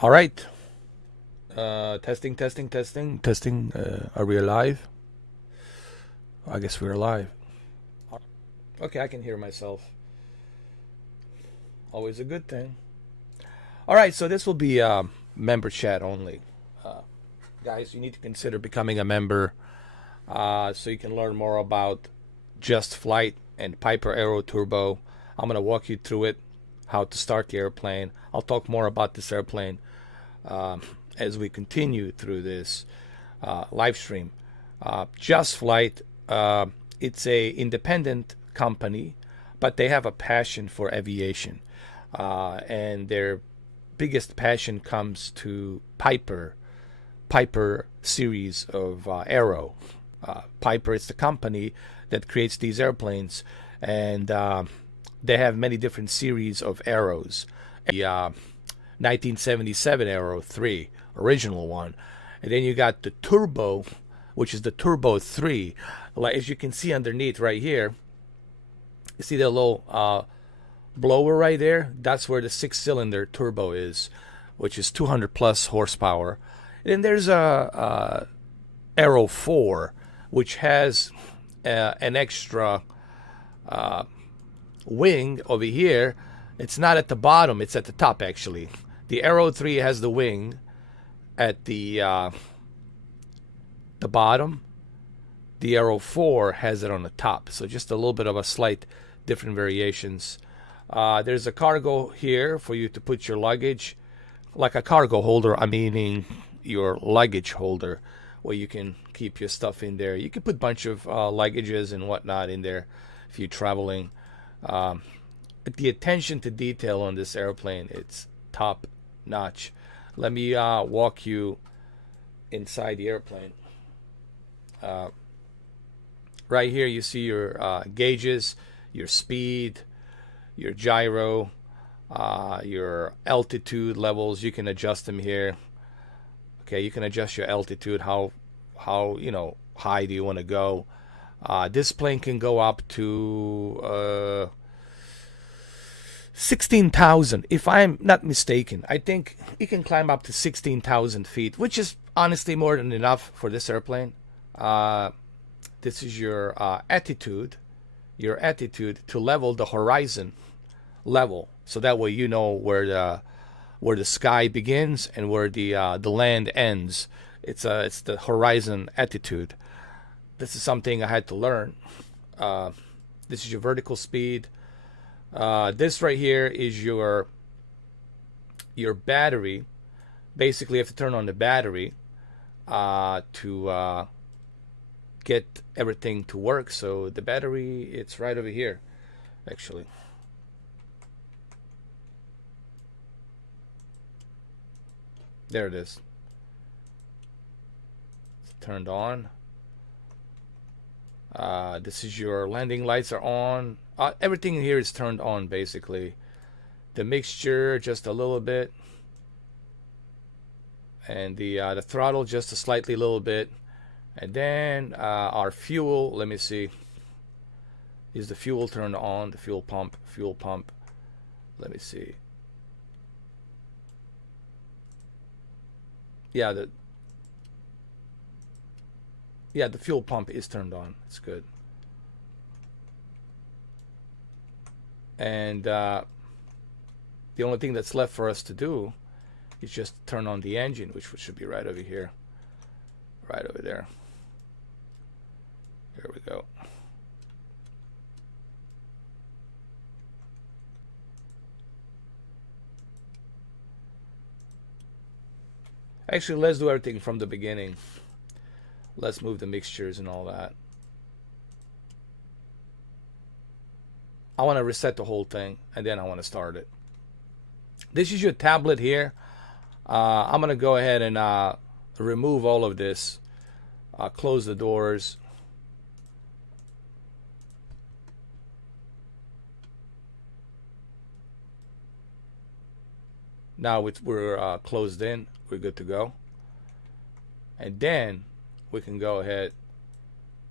All right. Testing, testing, testing, testing. Are we alive? I guess we're alive. Okay, I can hear myself. Always a good thing. All right, so this will be member chat only. Uh, Guys, you need to consider becoming a member so you can learn more about JustFlight and Piper Aero Turbo. I'm going to walk you through it, how to start the airplane. I'll talk more about this airplane um, as we continue through this live stream. JustFlight, it's a independent company, but they have a passion for aviation, and their biggest passion comes to Piper series of Aero. Piper is the company that creates these airplanes, and they have many different series of Aeros. The 1977 Aero 3, original one, and then you got the Turbo, which is the Turbo 3. Like as you can see underneath right here, you see the little blower right there? That's where the 6-cylinder turbo is, which is 200 plus horsepower. And then there's a Aero 4, which has an extra wing over here. It's not at the bottom, it's at the top actually. The Aero 3 has the wing at the bottom. The Aero 4 has it on the top. So just a little bit of a slight different variations. There's a cargo here for you to put your luggage, like a cargo holder, I'm meaning your luggage holder, where you can keep your stuff in there. You can put a bunch of luggages and whatnot in there if you're traveling. The attention to detail on this airplane, it's top notch. Let me walk you inside the airplane. Right here you see your gauges, your speed, your gyro, your altitude levels. You can adjust them here. Okay, you can adjust your altitude, how high do you want to go. This plane can go up to 16,000, if I'm not mistaken. I think you can climb up to 16,000 feet, which is honestly more than enough for this airplane. This is your attitude to level the horizon level, so that way you know where the sky begins and where the land ends. It's the horizon attitude. This is something I had to learn. This is your vertical speed. This right here is your battery. Basically, you have to turn on the battery to get everything to work. So the battery, it's right over here, actually. There it is. It's turned on. This is your landing lights are on. Everything in here is turned on basically. The mixture just a little bit, and the throttle just a slightly little bit. And then our fuel, let me see. Is the fuel turned on? The fuel pump. Let me see. Yeah, the fuel pump is turned on. It's good. And the only thing that's left for us to do is just turn on the engine, which should be right over here. Right over there. Here we go. Actually, let's do everything from the beginning. Let's move the mixtures and all that. I want to reset the whole thing, and then I want to start it. This is your tablet here. I'm going to go ahead and remove all of this. Close the doors. Now we're closed in. We're good to go. And then we can go ahead.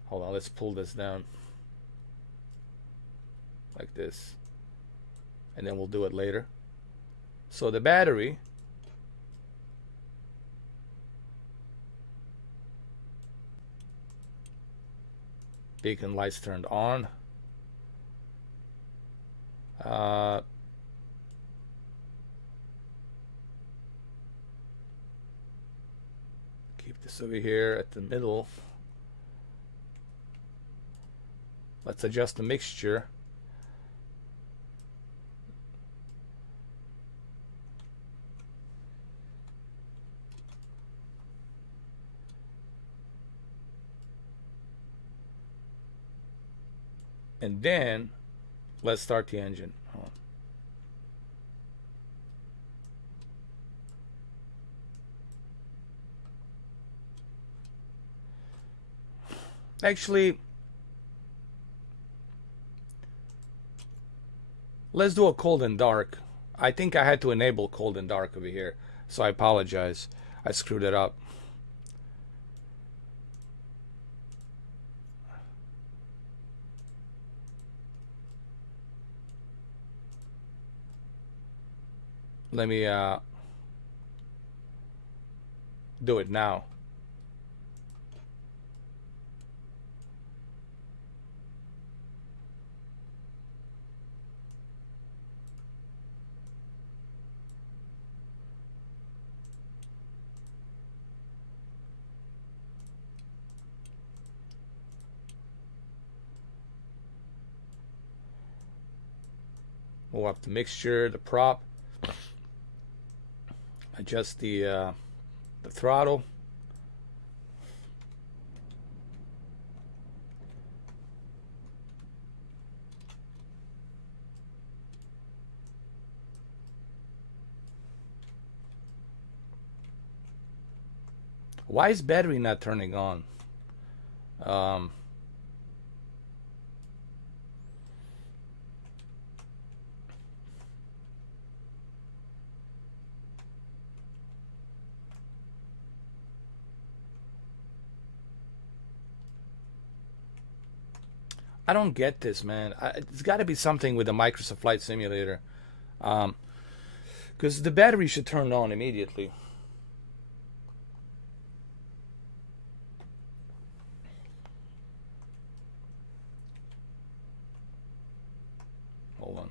Hold on, let's pull this down like this, and then we'll do it later. So the battery Beacon lights turned on. Keep this over here at the middle. Let's adjust the mixture. And then let's start the engine. Actually, let's do a cold and dark. I think I had to enable cold and dark over here, so I apologize. I screwed it up. Let me do it now. Move up the mixture, the prop. Adjust the throttle. Why is battery not turning on? I don't get this, man. It's got to be something with the Microsoft Flight Simulator, because the battery should turn on immediately. Hold on.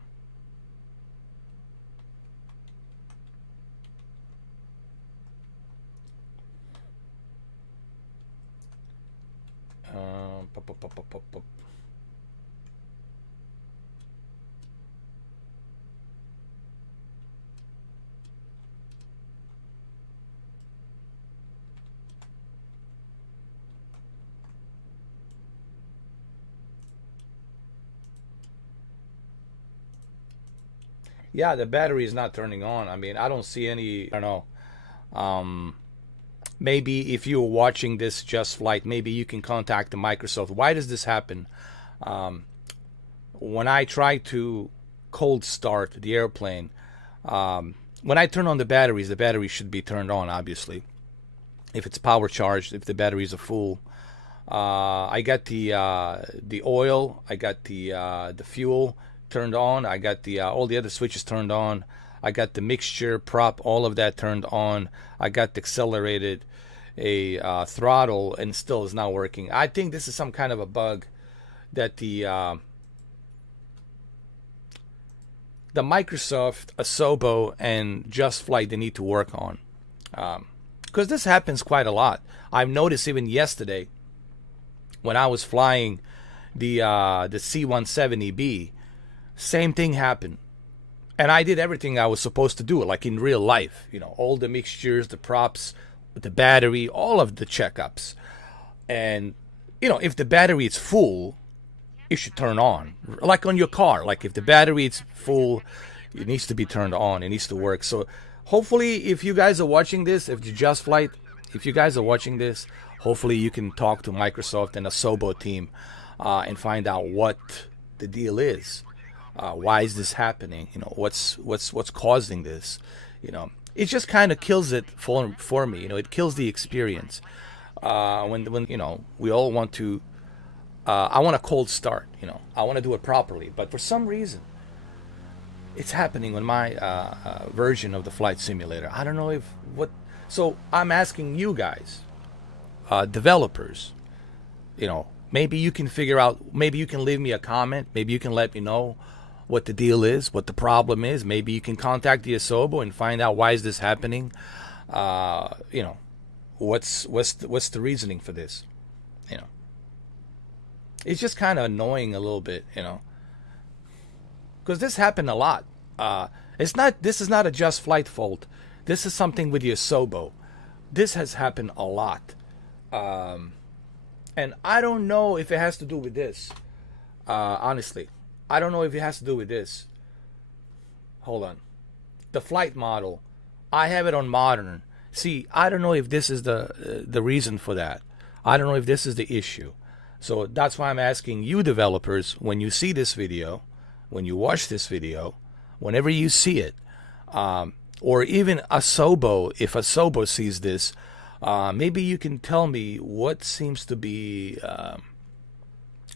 Pop, pop, pop, pop, pop, pop. Yeah, the battery is not turning on. I mean, I don't see any, I don't know. Maybe if you're watching this JustFlight, maybe you can contact the Microsoft. Why does this happen? When I try to cold start the airplane, when I turn on the batteries should be turned on, obviously. If it's power charged, if the batteries are full. I got the oil, I got the fuel turned on, I got the all the other switches turned on, I got the mixture, prop, all of that turned on, I got the accelerated throttle, and still is not working. I think this is some kind of a bug that the Microsoft, Asobo, and JustFlight, they need to work on, because this happens quite a lot. I've noticed even yesterday when I was flying the C-170B, same thing happened. And I did everything I was supposed to do, like in real life. You know, all the mixtures, the props, the battery, all of the checkups. And, you know, if the battery is full, it should turn on. Like on your car. Like if the battery is full, it needs to be turned on. It needs to work. So hopefully if you guys are watching this, if you JustFlight, if you guys are watching this, hopefully you can talk to Microsoft and a Asobo team and find out what the deal is. Why is this happening? You know, what's causing this? You know, it just kind of kills it for me. You know, it kills the experience. When you know, we all want to. I want a cold start. You know, I want to do it properly, but for some reason, it's happening on my version of the flight simulator. I don't know if what. So I'm asking you guys, developers, you know, maybe you can figure out, maybe you can leave me a comment, maybe you can let me know what the deal is, what the problem is. Maybe you can contact the Asobo and find out why is this happening. You know, what's the reasoning for this? You know, it's just kind of annoying a little bit, you know, because this happened a lot. This is not a JustFlight fault. This is something with the Asobo. This has happened a lot. And I don't know if it has to do with this. Honestly, I don't know if it has to do with this. Hold on. The flight model, I have it on modern. See, I don't know if this is the reason for that. I don't know if this is the issue. So that's why I'm asking you developers, when you see this video, when you watch this video, whenever you see it, or even Asobo, if Asobo sees this, maybe you can tell me what seems to be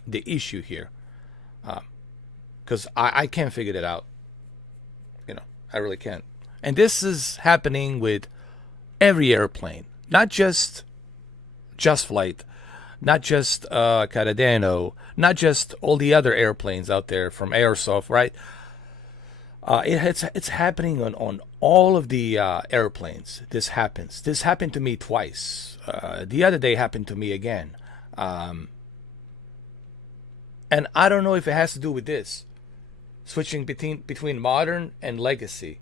the issue here. Because I can't figure it out. You know, I really can't. And this is happening with every airplane, not just JustFlight, not just Caradano, not just all the other airplanes out there from Airsoft, right? It's happening on all of the airplanes. This happens. This happened to me twice. The other day happened to me again. And I don't know if it has to do with this. Switching between modern and legacy.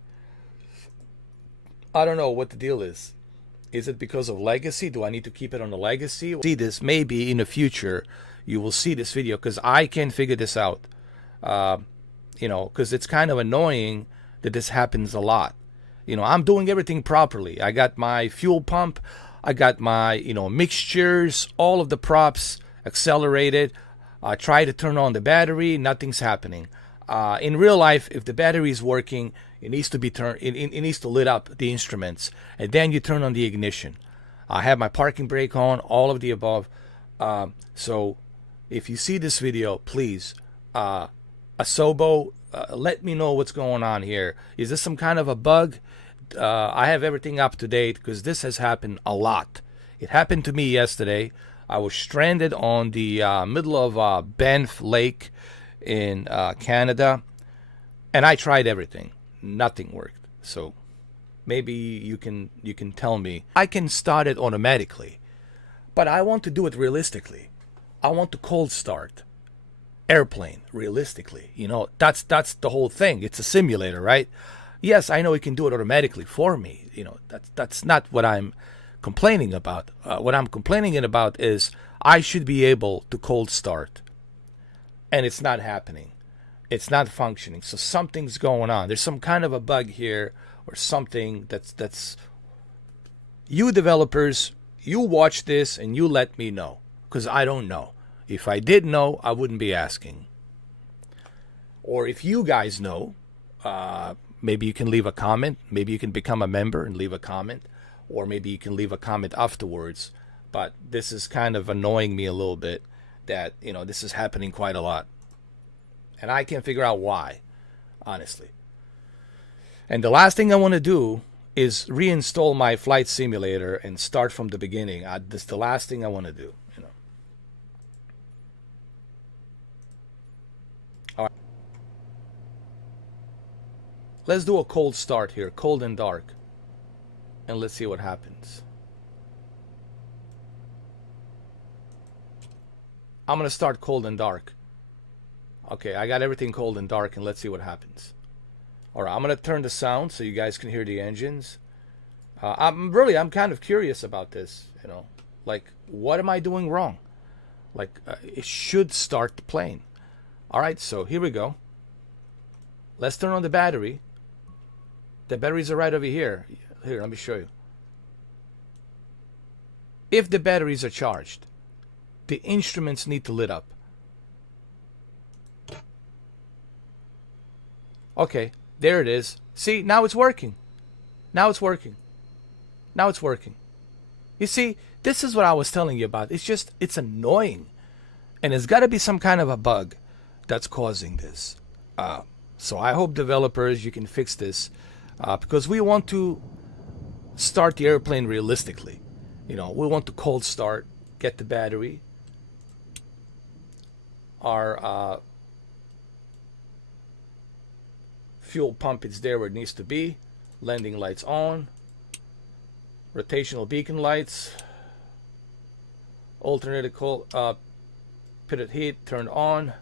I don't know what the deal is. Is it because of legacy? Do I need to keep it on the legacy? See this, maybe in the future you will see this video, because I can't figure this out. You know, because it's kind of annoying that this happens a lot. You know, I'm doing everything properly. I got my fuel pump, I got my, you know, mixtures, all of the props accelerated. I try to turn on the battery, nothing's happening. In real life, if the battery is working, it needs to be turned. It needs to lit up the instruments, and then you turn on the ignition. I have my parking brake on, all of the above. So, if you see this video, please, Asobo, let me know what's going on here. Is this some kind of a bug? I have everything up to date, because this has happened a lot. It happened to me yesterday. I was stranded on the middle of Banff Lake in Canada, and I tried everything. Nothing worked. So maybe you can tell me. I can start it automatically, but I want to do it realistically. I want to cold start airplane realistically. You know, that's the whole thing. It's a simulator, right? Yes, I know it can do it automatically for me. You know, that's not what I'm complaining about. What I'm complaining about is I should be able to cold start, and it's not happening. It's not functioning. So something's going on. There's some kind of a bug here, or something that's you developers, you watch this and you let me know, because I don't know. If I did know, I wouldn't be asking. Or if you guys know, maybe you can leave a comment. Maybe you can become a member and leave a comment, or maybe you can leave a comment afterwards. But this is kind of annoying me a little bit, that, you know, this is happening quite a lot. And I can't figure out why, honestly. And the last thing I want to do is reinstall my flight simulator and start from the beginning. This is the last thing I want to do, you know. All right. Let's do a cold start here, cold and dark. And let's see what happens. I'm going to start cold and dark. Okay, I got everything cold and dark, and let's see what happens. All right, I'm going to turn the sound so you guys can hear the engines. I'm kind of curious about this, you know. Like, what am I doing wrong? Like, it should start the plane. All right, so here we go. Let's turn on the battery. The batteries are right over here. Here, let me show you. If the batteries are charged, the instruments need to lit up. Okay, there it is. See, now it's working. Now it's working. Now it's working. You see, this is what I was telling you about. It's annoying. And there's got to be some kind of a bug that's causing this. So I hope developers, you can fix this. Because we want to start the airplane realistically. You know, we want to cold start, get the battery, Our fuel pump is there where it needs to be. Landing lights on. Rotational beacon lights. Alternating pitted heat turned on.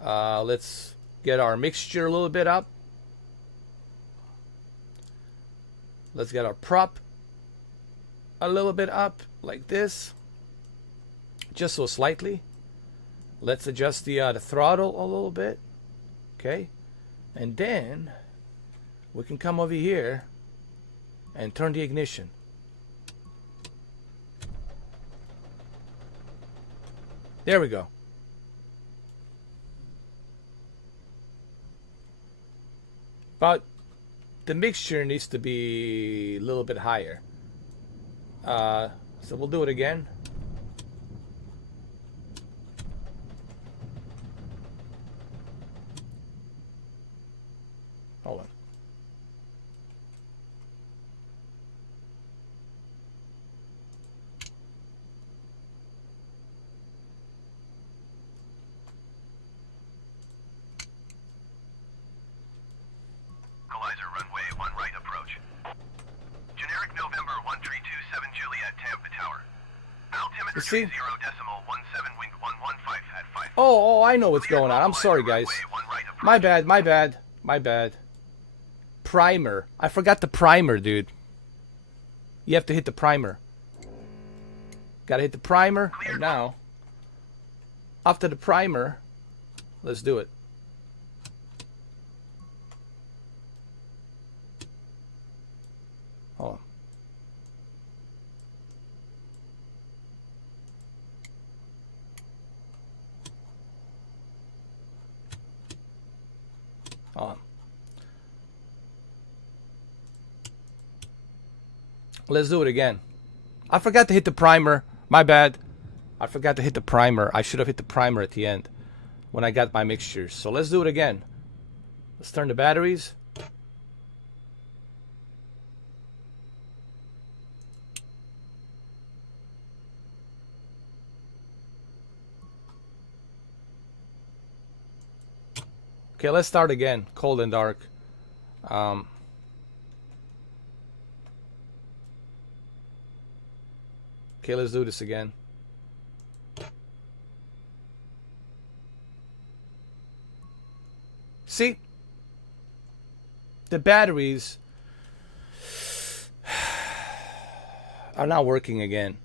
Let's get our mixture a little bit up. Let's get our prop a little bit up like this, just so slightly. Let's adjust the throttle a little bit, okay, and then we can come over here and turn the ignition. There we go. But the mixture needs to be a little bit higher. So we'll do it again. Hold on. You see? Oh, I know what's going on. I'm sorry, guys. My bad. Primer. I forgot the primer, dude. You have to hit the primer. Gotta hit the primer. And now, after the primer, let's do it. Hold on. On. Let's do it again. I forgot to hit the primer. My bad. I forgot to hit the primer. I should have hit the primer at the end when I got my mixtures. So let's do it again. Let's turn the batteries. Okay, let's start again. Cold and dark. Okay, let's do this again. See? The batteries are not working again.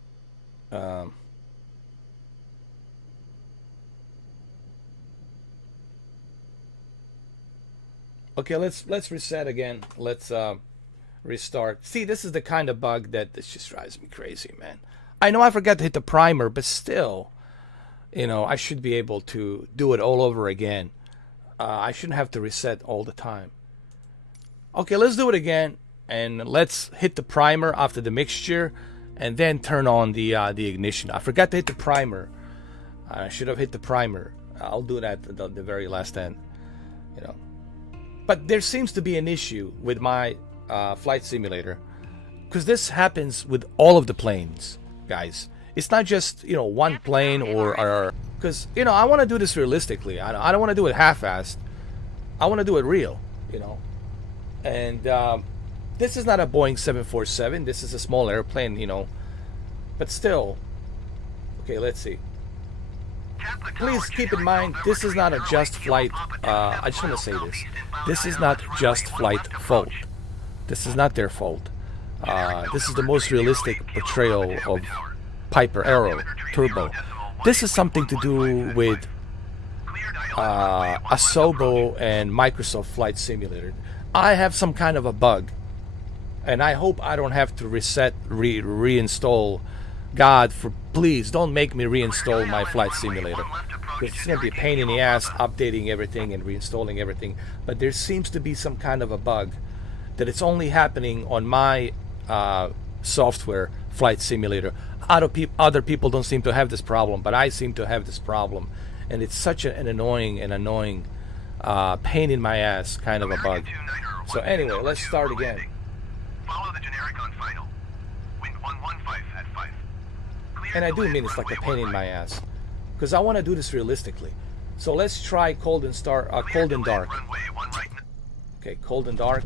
Okay, let's reset again. Let's restart. See, this is the kind of bug that this just drives me crazy, man. I know I forgot to hit the primer, but still, you know, I should be able to do it all over again. I shouldn't have to reset all the time. Okay, let's do it again, and let's hit the primer after the mixture, and then turn on the ignition. I forgot to hit the primer. I should have hit the primer. I'll do that at the very last end, you know. But there seems to be an issue with my flight simulator, because this happens with all of the planes, guys. It's not just, you know, one plane or because, you know, I want to do this realistically. I don't want to do it half-assed. I want to do it real, you know. And this is not a Boeing 747. This is a small airplane, you know. But still, okay, let's see. Please keep in mind, this is not a JustFlight. I just want to say this. This is not JustFlight fault. This is not their fault. This is the most realistic portrayal of Piper Aero Turbo. This is something to do with Asobo and Microsoft Flight Simulator. I have some kind of a bug, and I hope I don't have to reset, reinstall. God, please don't make me reinstall my flight simulator, because it's going to be a pain in the ass updating everything and reinstalling everything. But there seems to be some kind of a bug that it's only happening on my software flight simulator. Other people don't seem to have this problem, but I seem to have this problem, and it's such an annoying pain in my ass kind of a bug. So anyway, let's start again. Follow the generic on final. Wind 115 at 5. And I do mean it's like a pain in my ass. because I want to do this realistically. So let's try cold and dark. Runway 1 right. Okay, cold and dark.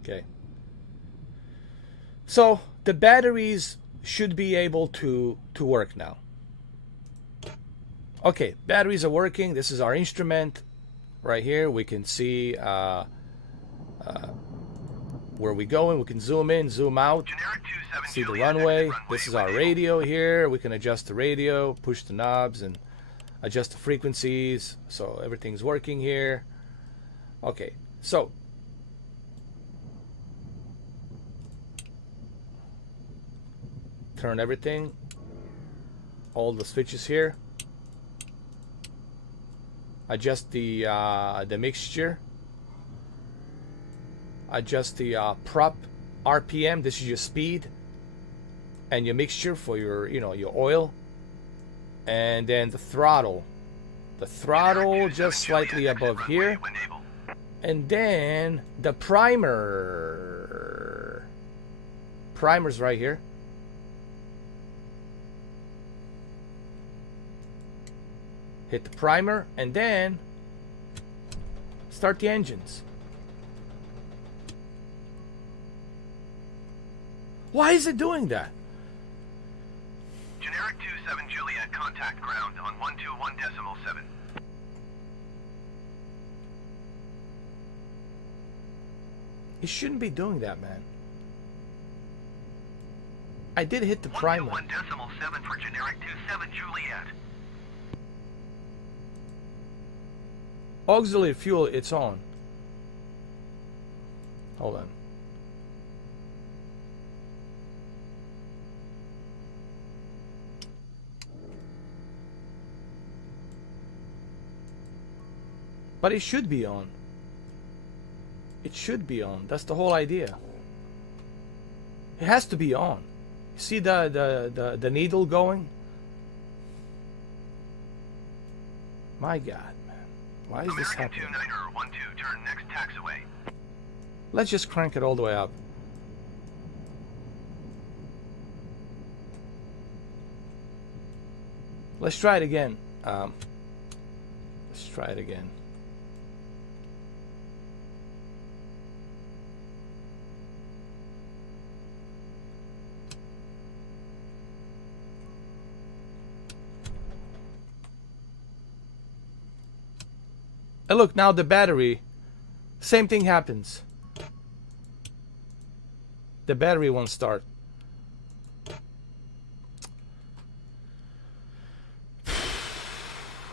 Okay. So the batteries should be able to work now. Okay, batteries are working. This is our instrument right here. We can see where we're going. We can zoom in, zoom out, see the runway. This is our radio here. We can adjust the radio, push the knobs, and adjust the frequencies. So everything's working here. Okay, so turn everything, all the switches here. Adjust the mixture. Adjust the prop RPM. This is your speed and your mixture for your your oil. And then the throttle. The throttle just slightly above here. And then the primer. Primer's right here. Hit the primer and then start the engines. Why is it doing that? Generic 27 Juliet, contact ground on 121.7. It shouldn't be doing that, man. I did hit the primer. 121.7 for generic 27 Juliet. Auxiliary fuel, it's on. Hold on. But it should be on. It should be on. That's the whole idea. It has to be on. See the needle going? My God. Why is this happening? 29er 12, turn next taxiway. Let's just crank it all the way up. Let's try it again. Let's try it again. And look, now the battery, same thing happens. The battery won't start.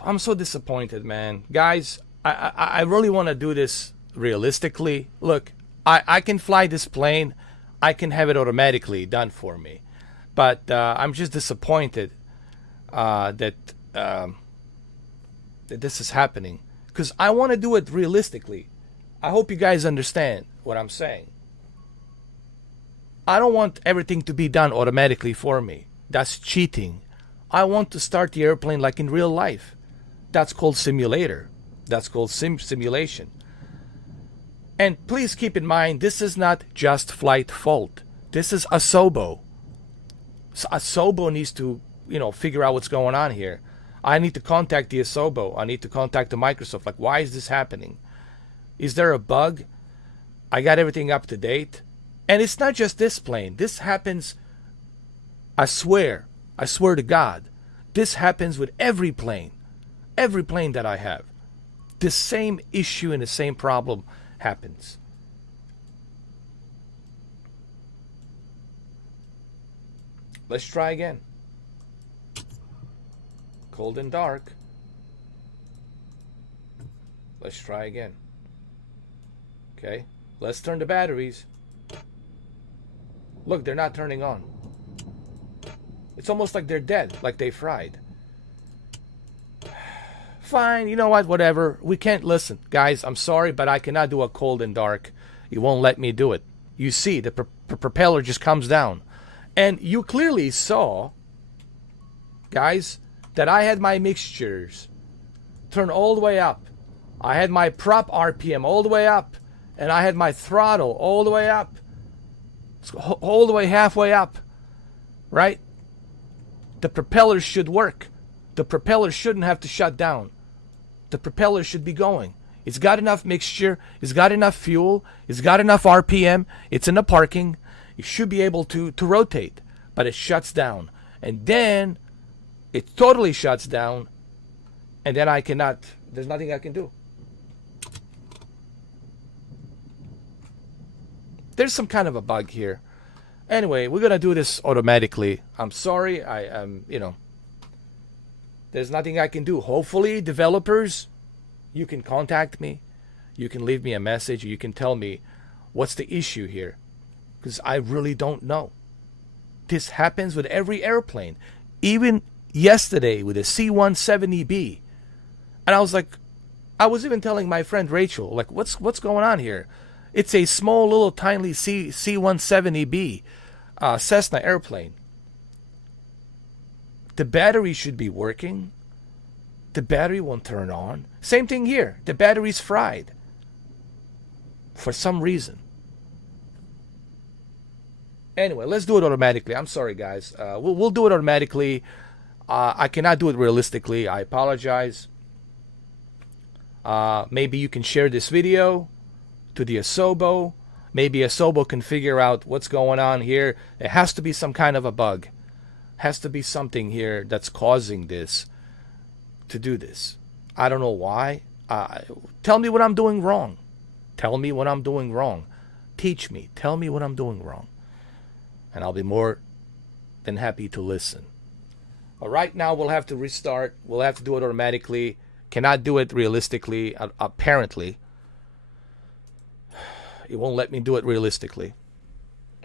I'm so disappointed, man. Guys, I really want to do this realistically. Look, I can fly this plane. I can have it automatically done for me. But I'm just disappointed that this is happening. Because I want to do it realistically. I hope you guys understand what I'm saying. I don't want everything to be done automatically for me. That's cheating. I want to start the airplane like in real life. That's called simulator. That's called simulation. And please keep in mind, this is not JustFlight fault. This is Asobo. So Asobo needs to, figure out what's going on here. I need to contact the Asobo. I need to contact the Microsoft. Like, why is this happening? Is there a bug? I got everything up to date. And it's not just this plane. This happens, I swear to God, this happens with every plane that I have. The same issue and the same problem happens. Let's try again. Cold and dark. Let's try again. Okay, let's turn the batteries. Look, they're not turning on. It's almost like they're dead, like they fried. Fine, you know what, whatever. We can't listen. Guys, I'm sorry, but I cannot do a cold and dark. You won't let me do it. You see, the propeller just comes down. And you clearly saw, guys, that I had my mixtures turn all the way up. I had my prop RPM all the way up. And I had my throttle all the way up. All the way halfway up. right? The propeller should work. The propeller shouldn't have to shut down. The propeller should be going. It's got enough mixture. It's got enough fuel. It's got enough RPM. It's in the parking. It should be able to rotate, but it shuts down. And then it totally shuts down, and then I cannot, there's nothing I can do. There's some kind of a bug here. Anyway, we're going to do this automatically. I'm sorry. I am, there's nothing I can do. Hopefully, developers, you can contact me. You can leave me a message. You can tell me what's the issue here. Because I really don't know. This happens with every airplane. Even yesterday with the C-170B. And I was like, I was even telling my friend Rachel, like, what's going on here? It's a small little tiny C-170B Cessna airplane. The battery should be working. The battery won't turn on. Same thing here. The battery's fried. For some reason. Anyway, let's do it automatically. I'm sorry, guys. We'll do it automatically. I cannot do it realistically. I apologize. Maybe you can share this video to the Asobo. Maybe Asobo can figure out what's going on here. It has to be some kind of a bug. Has to be something here that's causing this to do this. I don't know why. Tell me what I'm doing wrong. Tell me what I'm doing wrong. Teach me. Tell me what I'm doing wrong. And I'll be more than happy to listen. But right now we'll have to restart. We'll have to do it automatically. Cannot do it realistically, apparently. It won't let me do it realistically.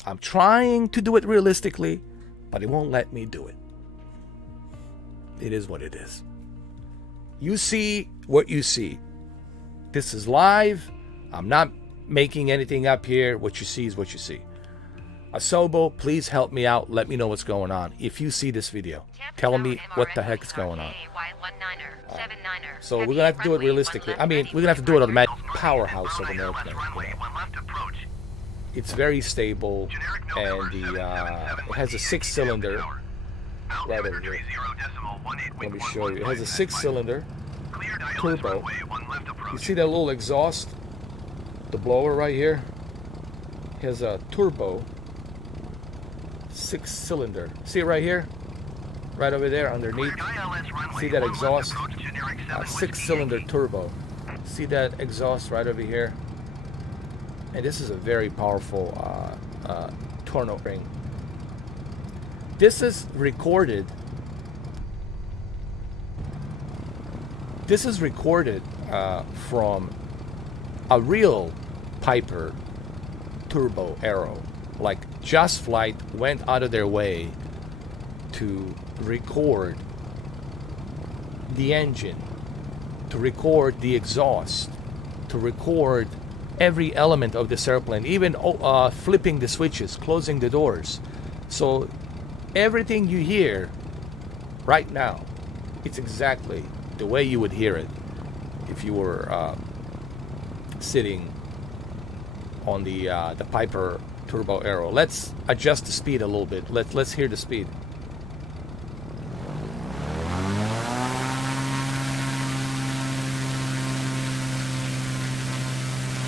I'm trying to do it realistically, but it won't let me do it. It is what it is. You see what you see. This is live. I'm not making anything up here. What you see is what you see. Asobo, please help me out. Let me know what's going on. If you see this video, tell me what the heck is going on. So we're going to have to do it realistically. I mean, we're going to have to do it automatic. Powerhouse of an airplane. It's very stable, and it has a 6-cylinder. Right over here. Let me show you. It has a 6-cylinder turbo. You see that little exhaust? The blower right here? It has a turbo 6-cylinder. See it right here? Right over there underneath. See that exhaust? 6-cylinder turbo. See that exhaust right over here? And this is a very powerful torno ring. This is recorded. This is recorded from a real Piper turbo arrow. Like JustFlight went out of their way to record the engine, to record the exhaust, to record every element of this airplane, even flipping the switches, closing the doors. So everything you hear right now, it's exactly the way you would hear it if you were sitting on the Piper turbo arrow. Let's adjust the speed a little bit. Let's hear the speed.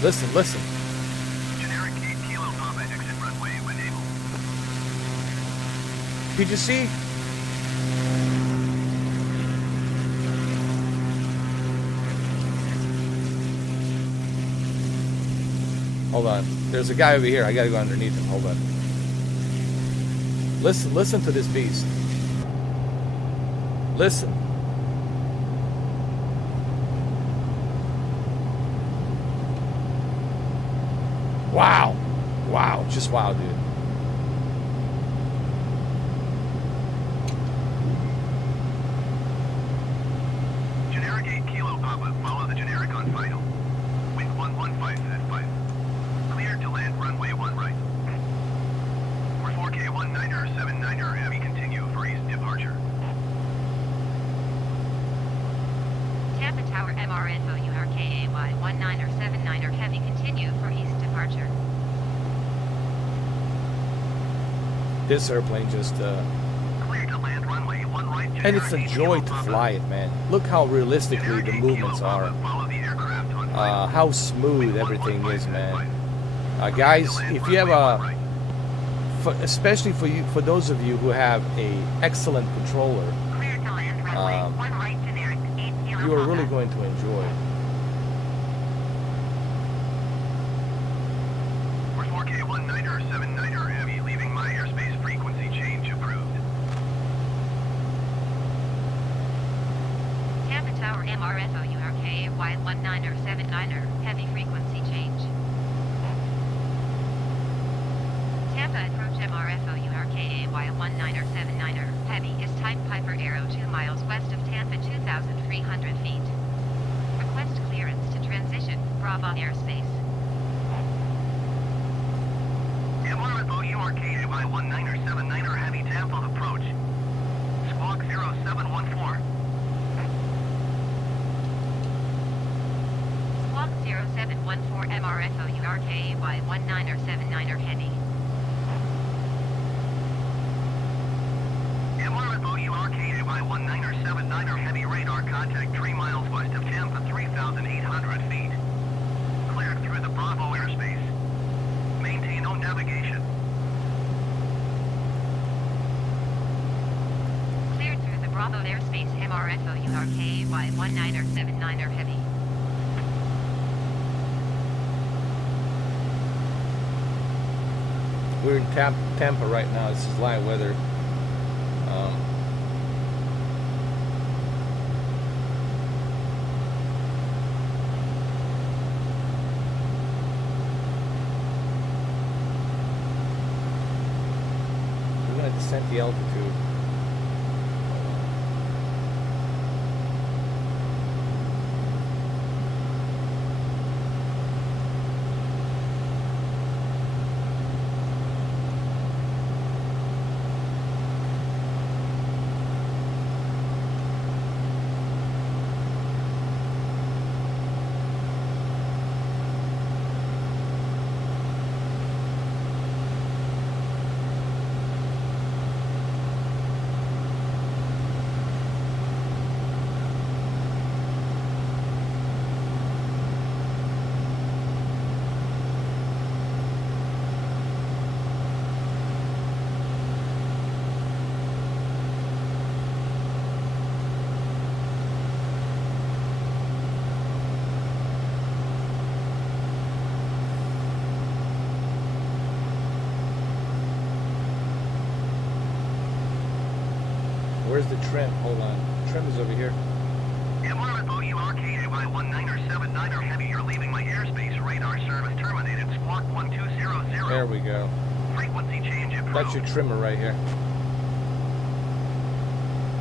Listen. Generic 8 Kilo Papa exit runway when able. Did you see? Hold on. There's a guy over here. I gotta go underneath him. Hold on. Listen to this beast. Listen. Wow. Wow. Just wow, dude. Generic 8 Kilo Papa, follow the generic on final. Wind 115 at 5. Cleared to land runway 1 right. For 4K19er 79er heavy, continue for east departure. Tampa Tower MR info, you are KAY 19er 79er heavy, continue for east departure. this airplane just Clear to land runway 1 right. and it's a generic joy Kilo to Papa. fly it, man. Look how realistically Generic the 8 movements Kilo are, Papa, follow the aircraft on final. how smooth Wind everything 115 is, man. Clear to Guys, land if you have runway a 1 right. especially for those of you who have a excellent controller, Clear to land runway 1 right generic 8 Kilo you are really Papa. going to enjoy it. We're 4K19er 79er heavy, leaving my airspace frequency change approved. Tampa Tower MRFOURKAY 19er 79er heavy frequency change. Tampa approach MRFOURKAY 19er 79er heavy is type Piper Arrow 2 miles west of Tampa 2,300 feet. Request clearance to transition Bravo airspace. MRFO URKAY 19er 79er heavy Tampa approach. Squawk 0714. Squawk 0714 MRFOURKAY 19er 79er heavy. MRFO URKAY 19er 79er heavy radar contact 3 miles west of Tampa 3,800 feet. Cleared through the Bravo airspace. Maintain no navigation. Cleared through the Bravo airspace MRFOURKAY 19er 79er heavy. We're in Tampa right now. This is live weather. We're going to descend the altitude. Where's the trim? Hold on. Trim is over here. MRFO URKAY 19er 79er heavy, you're leaving my airspace. Radar service terminated. Squawk 1200. There we go. Frequency change approved. That's your trimmer right here.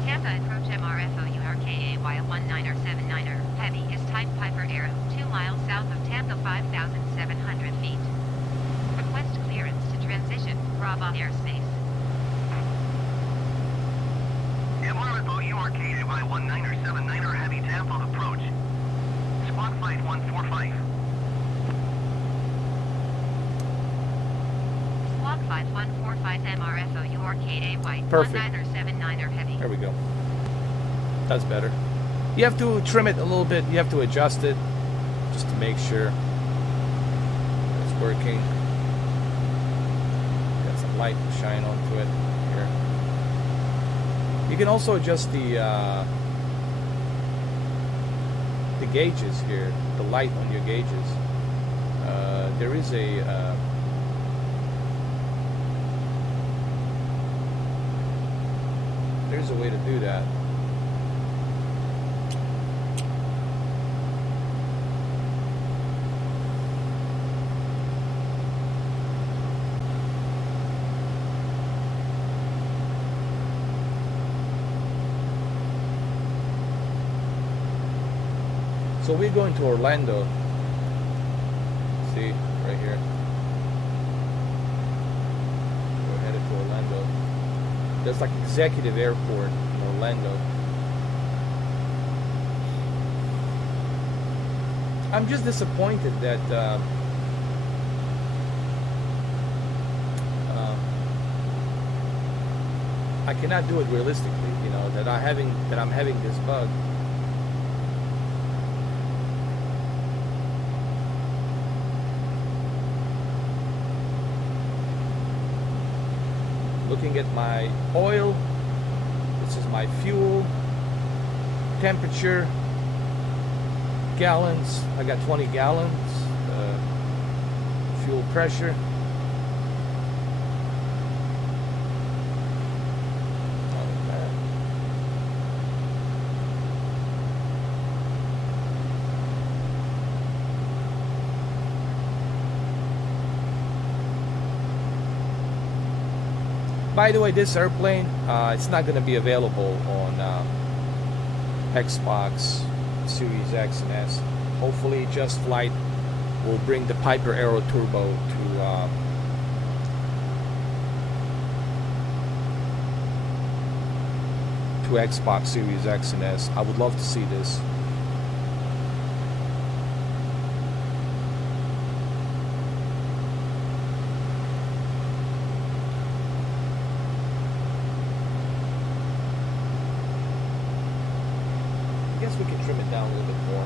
Tampa approach MRFOURKAY 19er 79er heavy is type Piper Arrow 2 miles south of Tampa 5,700 feet. Request clearance to transition Bravo airspace. MRFO URKAY 19er 79er heavy Tampa approach. Squawk flight 145. Squawk 5145 MRFOURKAY Perfect. 19er 79er heavy. There we go. That's better. You have to trim it a little bit. You have to adjust it just to make sure it's working. Got some light to shine onto it here. You can also adjust the gauges here, the light on your gauges. There is a there's a way to do that. So we're going to Orlando. See, right here. We're headed to Orlando. There's like executive airport in Orlando. I'm just disappointed that I cannot do it realistically, you know, that I'm having this bug. Looking at my oil, this is my fuel, temperature, gallons, I got 20 gallons, fuel pressure. By the way, this airplane, it's not going to be available on Xbox Series X and S. Hopefully, JustFlight will bring the Piper Aero Turbo to Xbox Series X and S. I would love to see this. I guess we can trim it down a little bit more.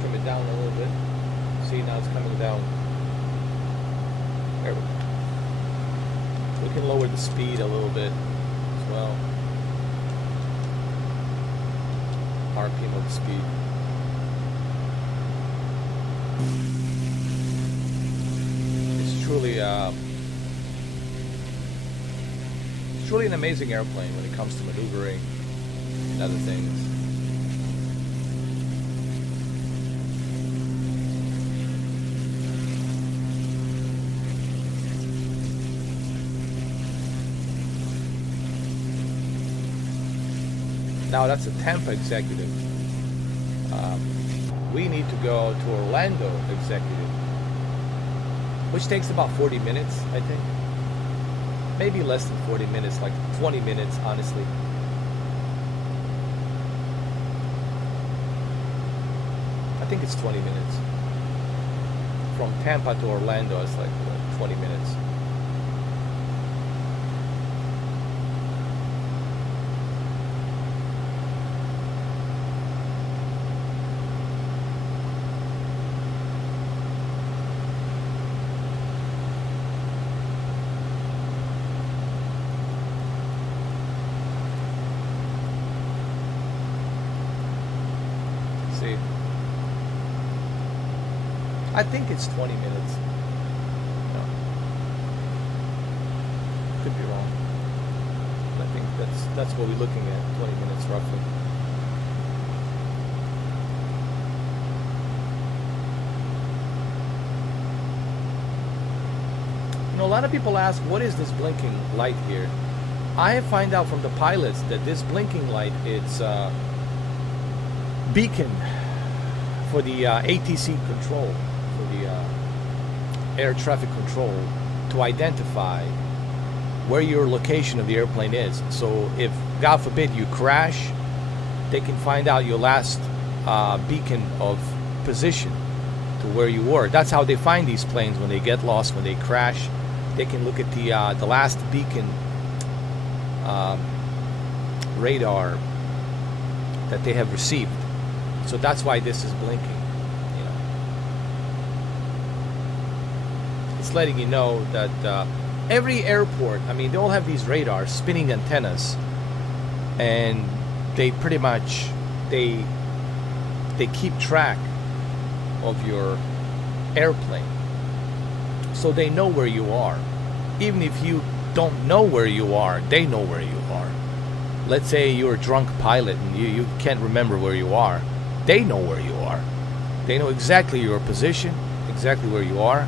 Trim it down a little bit. See, now it's coming down. There we go. We can lower the speed a little bit. Well, RPM of the speed. It's truly an amazing airplane when it comes to maneuvering and other things. Now that's a Tampa executive. We need to go to Orlando executive, which takes about 40 minutes, I think. Maybe less than 40 minutes, like 20 minutes, honestly. I think it's 20 minutes. From Tampa to Orlando, it's like 20 minutes. I think it's 20 minutes. No. Could be wrong. But I think that's what we're looking at, 20 minutes roughly. You know, a lot of people ask, what is this blinking light here? I have found out from the pilots that this blinking light, it's a beacon for the ATC control, for the air traffic control, to identify where your location of the airplane is. So if, God forbid, you crash, they can find out your last beacon of position to where you were. That's how they find these planes when they get lost, when they crash. They can look at the last beacon radar that they have received. So that's why this is blinking. You know, it's letting you know that every airport, I mean, they all have these radars, spinning antennas, and they pretty much they keep track of your airplane, so they know where you are. Even if you don't know where you are, they know where you are. Let's say you're a drunk pilot and you can't remember where you are. They know where you are. They know exactly your position, exactly where you are.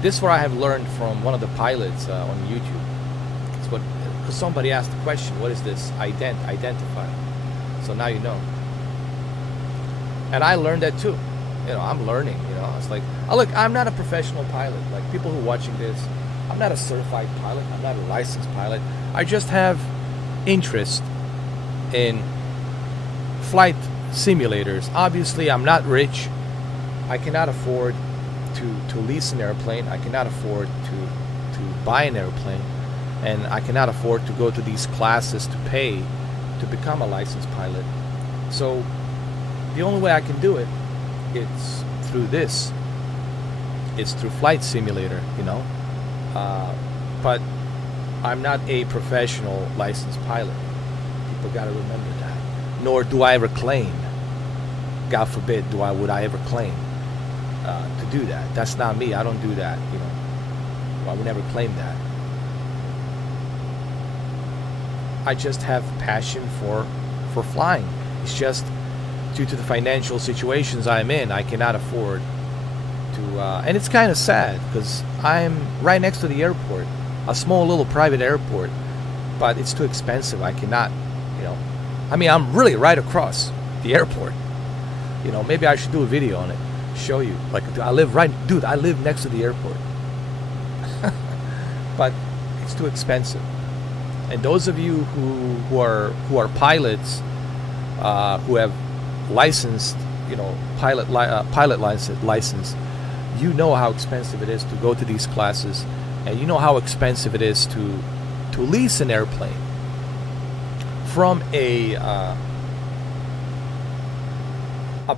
This is what I have learned from one of the pilots on YouTube. It's what, because somebody asked the question, what is this identify? So now you know. And I learned that too. I'm learning. It's like, oh, look, I'm not a professional pilot. Like people who are watching this, I'm not a certified pilot. I'm not a licensed pilot. I just have interest in flight simulators. Obviously, I'm not rich. I cannot afford to lease an airplane. I cannot afford to buy an airplane, and I cannot afford to go to these classes to pay to become a licensed pilot. So the only way I can do it, it's through this. It's through Flight Simulator, but I'm not a professional licensed pilot. People got to remember that. Nor do I ever claim, God forbid, would I ever claim to do that. That's not me. I don't do that. I would never claim that. I just have passion for flying. It's just due to the financial situations I'm in, I cannot afford to. And it's kind of sad because I'm right next to the airport, a small little private airport, but it's too expensive. I cannot, I'm really right across the airport. Maybe I should do a video on it, show you. Like, I live next to the airport. But it's too expensive. And those of you who are pilots, who have licensed, pilot license, you know how expensive it is to go to these classes, and you know how expensive it is to lease an airplane from a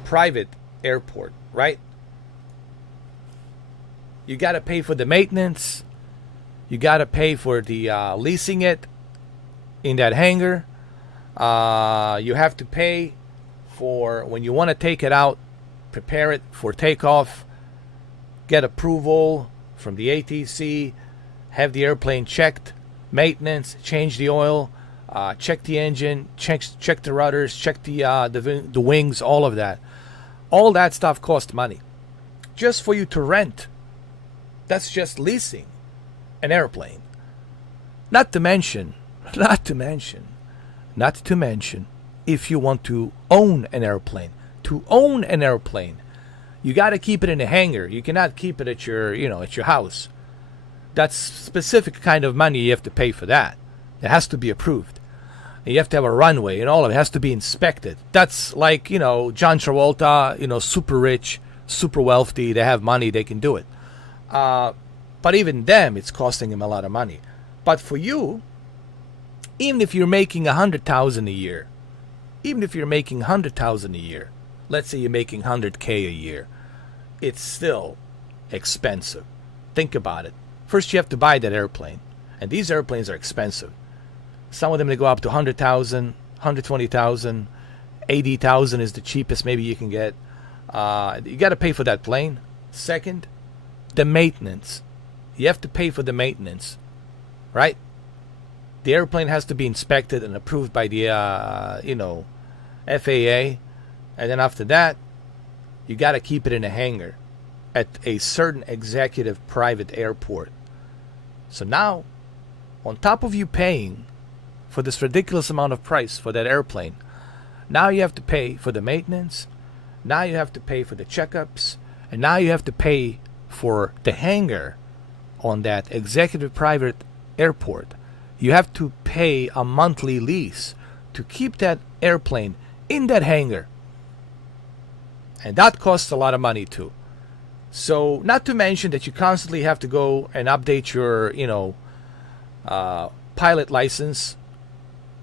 private airport, right? You got to pay for the maintenance. You got to pay for the leasing it in that hangar. You have to pay for when you want to take it out, prepare it for takeoff, get approval from the ATC, have the airplane checked, maintenance, change the oil, check the engine, check the rudders, check the wings, all of that. All that stuff costs money. Just for you to rent. That's just leasing an airplane. Not to mention, if you want to own an airplane. To own an airplane, you got to keep it in a hangar. You cannot keep it at your house. That's specific kind of money you have to pay for that. It has to be approved. You have to have a runway, and all of it has to be inspected. That's like, John Travolta, super rich, super wealthy. They have money, they can do it. But even them, it's costing them a lot of money. But for you, even if you're making $100,000 a year, let's say you're making $100K a year, it's still expensive. Think about it. First, you have to buy that airplane, and these airplanes are expensive. Some of them, they go up to $100,000, $120,000, $80,000 is the cheapest maybe you can get. You got to pay for that plane. Second, the maintenance. You have to pay for the maintenance, right? The airplane has to be inspected and approved by the, FAA. And then after that, you got to keep it in a hangar at a certain executive private airport. So now, on top of you paying for this ridiculous amount of price for that airplane, now you have to pay for the maintenance, now you have to pay for the checkups, and now you have to pay for the hangar on that executive private airport. You have to pay a monthly lease to keep that airplane in that hangar. And that costs a lot of money too. So, not to mention that you constantly have to go and update your, pilot license.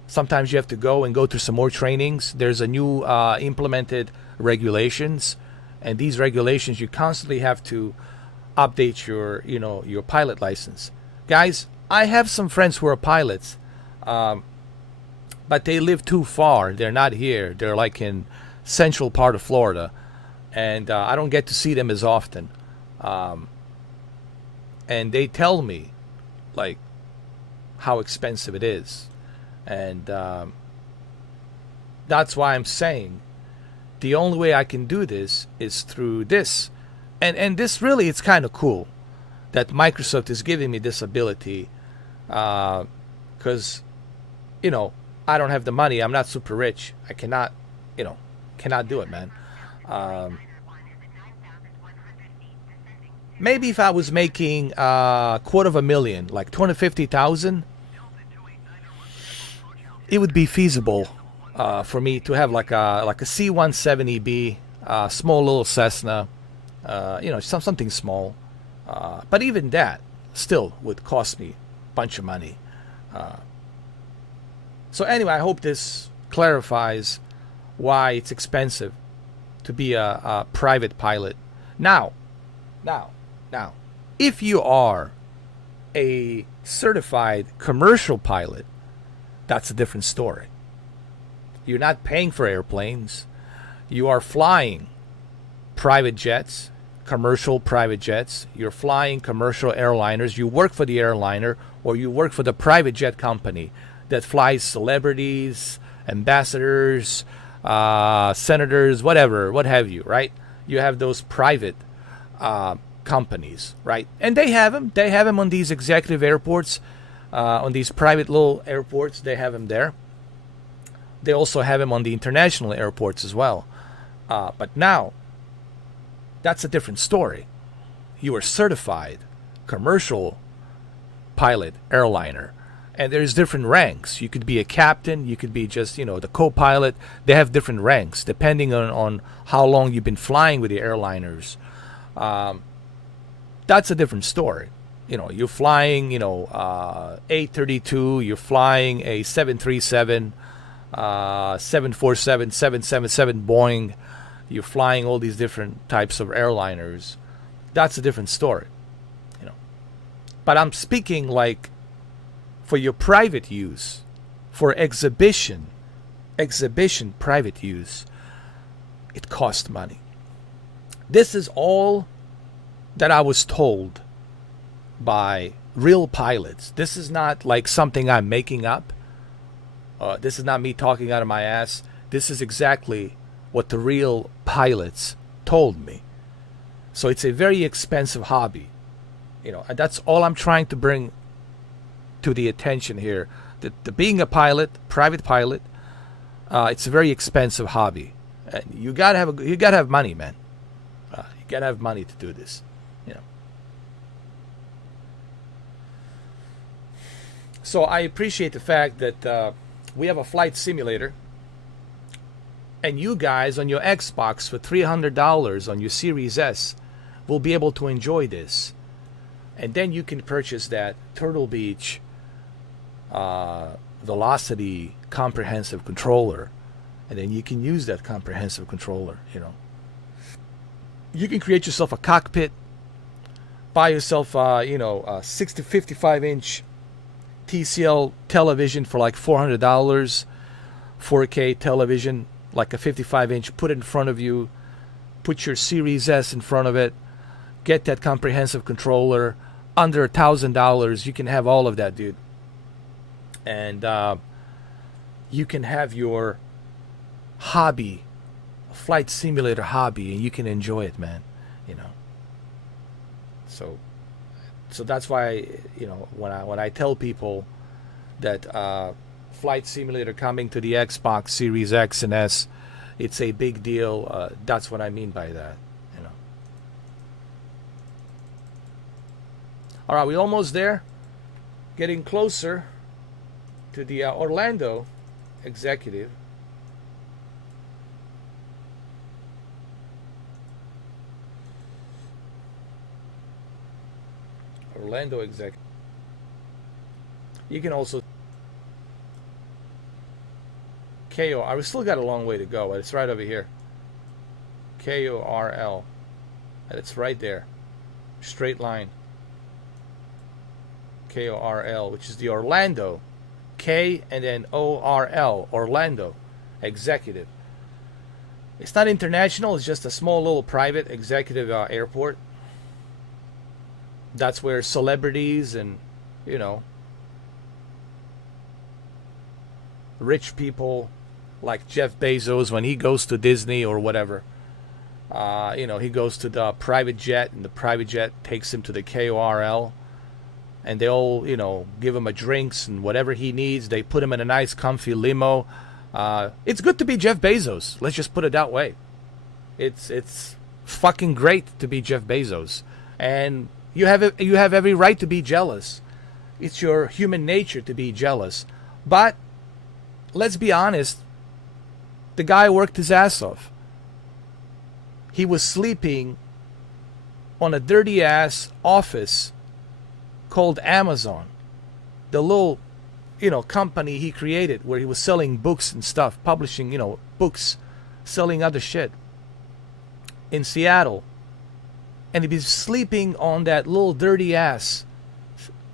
Sometimes you have to go through some more trainings. There's a new implemented regulations, and these regulations you constantly have to update your pilot license. Guys, I have some friends who are pilots, but they live too far. They're not here. They're like in central part of Florida, and I don't get to see them as often. And they tell me like how expensive it is. And that's why I'm saying the only way I can do this is through this. And this really, it's kind of cool that Microsoft is giving me this ability, because, I don't have the money. I'm not super rich. I cannot do it, man. maybe if I was making $250,000, like 250,000, it would be feasible for me to have like a C-170B, small little Cessna, something small. But even that still would cost me a bunch of money. So anyway, I hope this clarifies why it's expensive to be a private pilot. Now, if you are a certified commercial pilot, that's a different story. You're not paying for airplanes. You are flying private jets, commercial private jets. You're flying commercial airliners. You work for the airliner, or you work for the private jet company that flies celebrities, ambassadors, senators, whatever, what have you, right? You have those private companies, right? And they have them. They have them on these executive airports, on these private little airports. They have them there. They also have them on the international airports as well. But now, that's a different story. You are certified commercial pilot airliner. And there's different ranks. You could be a captain. You could be just, the co-pilot. They have different ranks depending on how long you've been flying with the airliners. That's a different story. You're flying, 832. You're flying a 737, 747, 777 Boeing. You're flying all these different types of airliners. That's a different story. But I'm speaking like for your private use, for exhibition private use, it costs money. This is all that I was told by real pilots. This is not like something I'm making up. This is not me talking out of my ass. This is exactly what the real pilots told me. So it's a very expensive hobby. And that's all I'm trying to bring to the attention here. That being a pilot, private pilot, it's a very expensive hobby. And you gotta have money, man. You gotta have money to do this. So I appreciate the fact that we have a flight simulator, and you guys on your Xbox for $300 on your Series S will be able to enjoy this. And then you can purchase that Turtle Beach Velocity comprehensive controller, and then you can use that comprehensive controller. You can create yourself a cockpit, buy yourself a 60 55 inch TCL television for like $400, 4K television, like a 55 inch, put it in front of you, put your Series S in front of it, get that comprehensive controller. Under $1,000, you can have all of that, dude. And you can have your hobby, a flight simulator hobby, and you can enjoy it, man. So that's why when I tell people that flight simulator coming to the Xbox Series X and S, it's a big deal. That's what I mean by that. All right, we're almost there. Getting closer to the Orlando executive. Orlando executive. You can also KOR. We still got a long way to go, but it's right over here. KORL. And it's right there. Straight line. KORL, which is the Orlando. K and then ORL. Orlando Executive. It's not international. It's just a small little private executive airport. That's where celebrities and, rich people like Jeff Bezos, when he goes to Disney or whatever, he goes to the private jet, and the private jet takes him to the KORL, and they all, give him a drinks and whatever he needs. They put him in a nice, comfy limo. It's good to be Jeff Bezos. Let's just put it that way. It's fucking great to be Jeff Bezos. And you have every right to be jealous. It's your human nature to be jealous. But let's be honest, the guy worked his ass off. He was sleeping on a dirty ass office called Amazon. The little, company he created where he was selling books and stuff, publishing, books, selling other shit in Seattle. And he'd be sleeping on that little dirty ass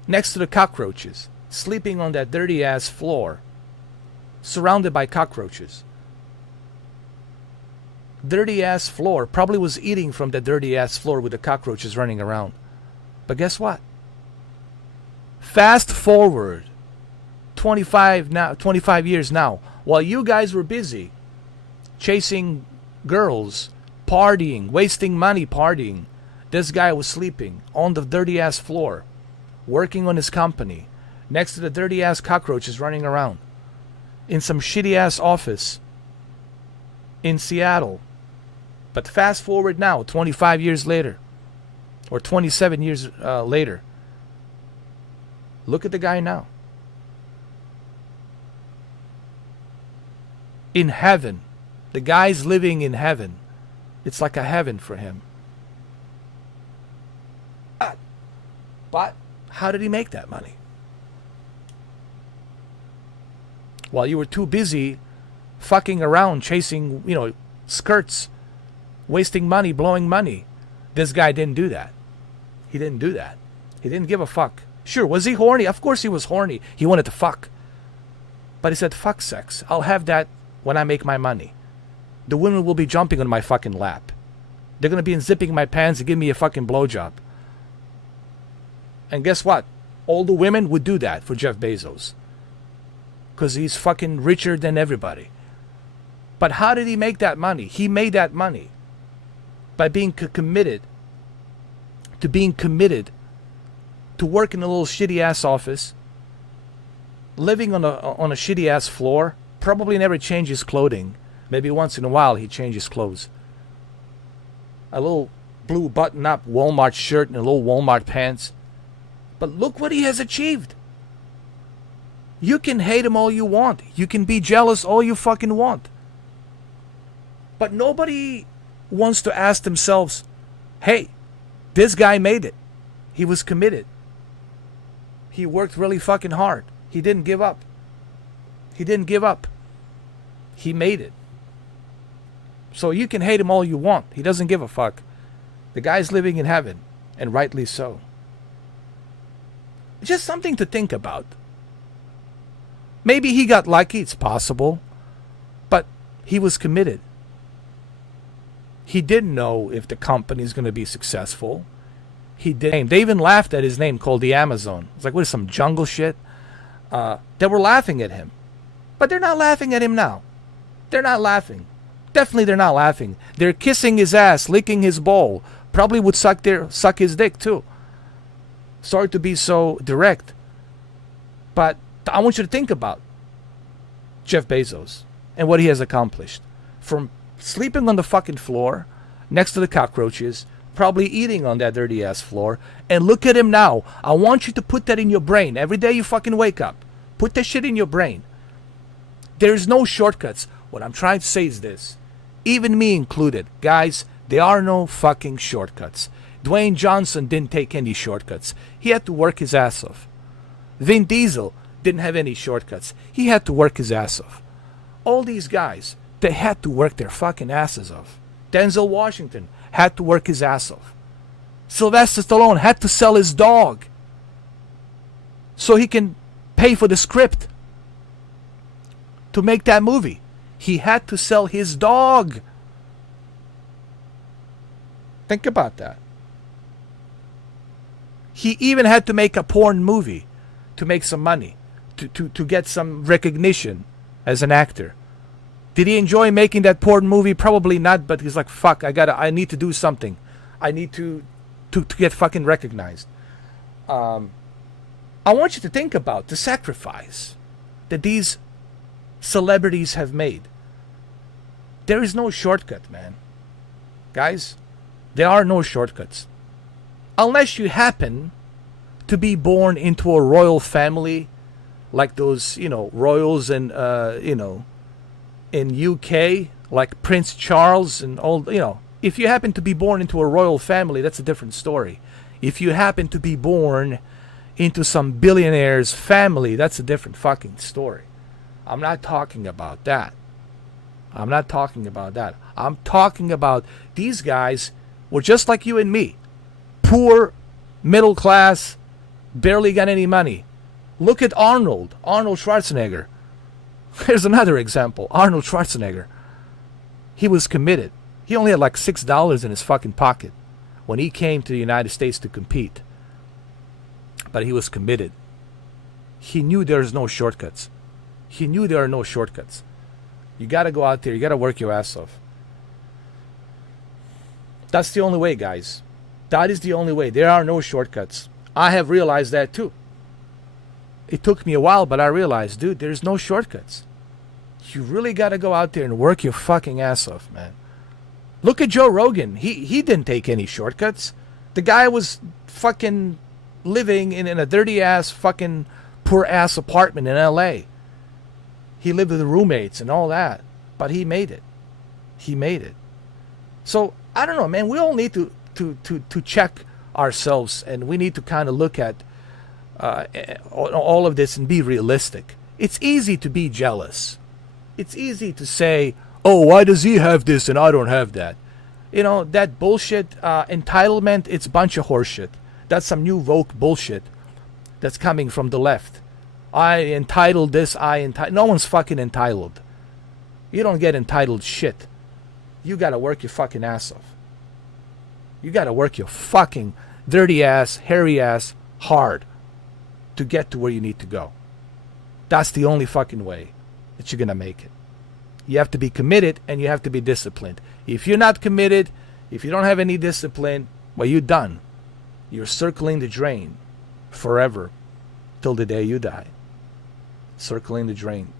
next to the cockroaches, sleeping on that dirty ass floor, surrounded by cockroaches. Dirty ass floor, probably was eating from the dirty ass floor with the cockroaches running around. But guess what? Fast forward 25 years now, while you guys were busy chasing girls, partying, wasting money partying, this guy was sleeping on the dirty ass floor, working on his company, next to the dirty ass cockroaches running around, in some shitty ass office in Seattle. But fast forward now, 25 years later, or 27 years later, look at the guy now. In heaven. The guy's living in heaven. It's like a heaven for him. But how did he make that money? While you were too busy fucking around, chasing, skirts, wasting money, blowing money. This guy didn't do that. He didn't do that. He didn't give a fuck. Sure, was he horny? Of course he was horny. He wanted to fuck. But he said, fuck sex. I'll have that when I make my money. The women will be jumping on my fucking lap. They're going to be unzipping my pants and give me a fucking blowjob. And guess what? All the women would do that for Jeff Bezos. Because he's fucking richer than everybody. But how did he make that money? He made that money by being committed to work in a little shitty ass office, living on a shitty ass floor, probably never change his clothing. Maybe once in a while he changes clothes. A little blue button up Walmart shirt and a little Walmart pants. But look what he has achieved. You can hate him all you want. You can be jealous all you fucking want. But nobody wants to ask themselves, hey, this guy made it. He was committed. He worked really fucking hard. He didn't give up. He didn't give up. He made it. So you can hate him all you want. He doesn't give a fuck. The guy's living in heaven, and rightly so. Just something to think about. Maybe he got lucky, it's possible. But he was committed. He didn't know if the company's going to be successful. He did. They even laughed at his name, called the Amazon. It's like, what is some jungle shit? They were laughing at him. But they're not laughing at him now. They're not laughing. Definitely they're not laughing. They're kissing his ass, licking his bowl. Probably would suck his dick too. Sorry to be so direct. But I want you to think about Jeff Bezos and what he has accomplished. From sleeping on the fucking floor next to the cockroaches, probably eating on that dirty ass floor, and look at him now. I want you to put that in your brain. Every day you fucking wake up, put that shit in your brain. There's no shortcuts. What I'm trying to say is this. Even me included. Guys, there are no fucking shortcuts. Dwayne Johnson didn't take any shortcuts. He had to work his ass off. Vin Diesel didn't have any shortcuts. He had to work his ass off. All these guys, they had to work their fucking asses off. Denzel Washington had to work his ass off. Sylvester Stallone had to sell his dog so he can pay for the script to make that movie. He had to sell his dog. Think about that. He even had to make a porn movie to make some money, to get some recognition as an actor. Did he enjoy making that porn movie? Probably not, but he's like, fuck, I need to do something. I need to get fucking recognized. I want you to think about the sacrifice that these celebrities have made. There is no shortcut, man. Guys, there are no shortcuts. unless you happen to be born into a royal family, like those, royals in, in UK, like Prince Charles and all, if you happen to be born into a royal family, that's a different story. If you happen to be born into some billionaire's family, that's a different fucking story. I'm not talking about that. I'm not talking about that. I'm talking about these guys were just like you and me. Poor, middle class, barely got any money. Look at Arnold Schwarzenegger. Here's another example. Arnold Schwarzenegger. He was committed. He only had like $6 in his fucking pocket when he came to the United States to compete. But he was committed. He knew there's no shortcuts. He knew there are no shortcuts. You got to go out there. You got to work your ass off. That's the only way, guys. That is the only way. There are no shortcuts. I have realized that too. It took me a while, but I realized, dude, there's no shortcuts. You really got to go out there and work your fucking ass off, man. Look at Joe Rogan. He didn't take any shortcuts. The guy was fucking living in a dirty-ass, fucking poor-ass apartment in L.A. He lived with the roommates and all that. But he made it. He made it. So, I don't know, man. We all need to check ourselves, and we need to kind of look at all of this and be realistic. It's easy to be jealous. It's easy to say, oh, why does he have this and I don't have that? That bullshit, entitlement, it's a bunch of horseshit. That's some new woke bullshit that's coming from the left. I entitled this, no one's fucking entitled. You don't get entitled shit. You gotta work your fucking ass off. You gotta work your fucking dirty ass, hairy ass hard to get to where you need to go. That's the only fucking way that you're gonna make it. You have to be committed and you have to be disciplined. If you're not committed, if you don't have any discipline, well, you're done. You're circling the drain forever till the day you die. Circling the drain.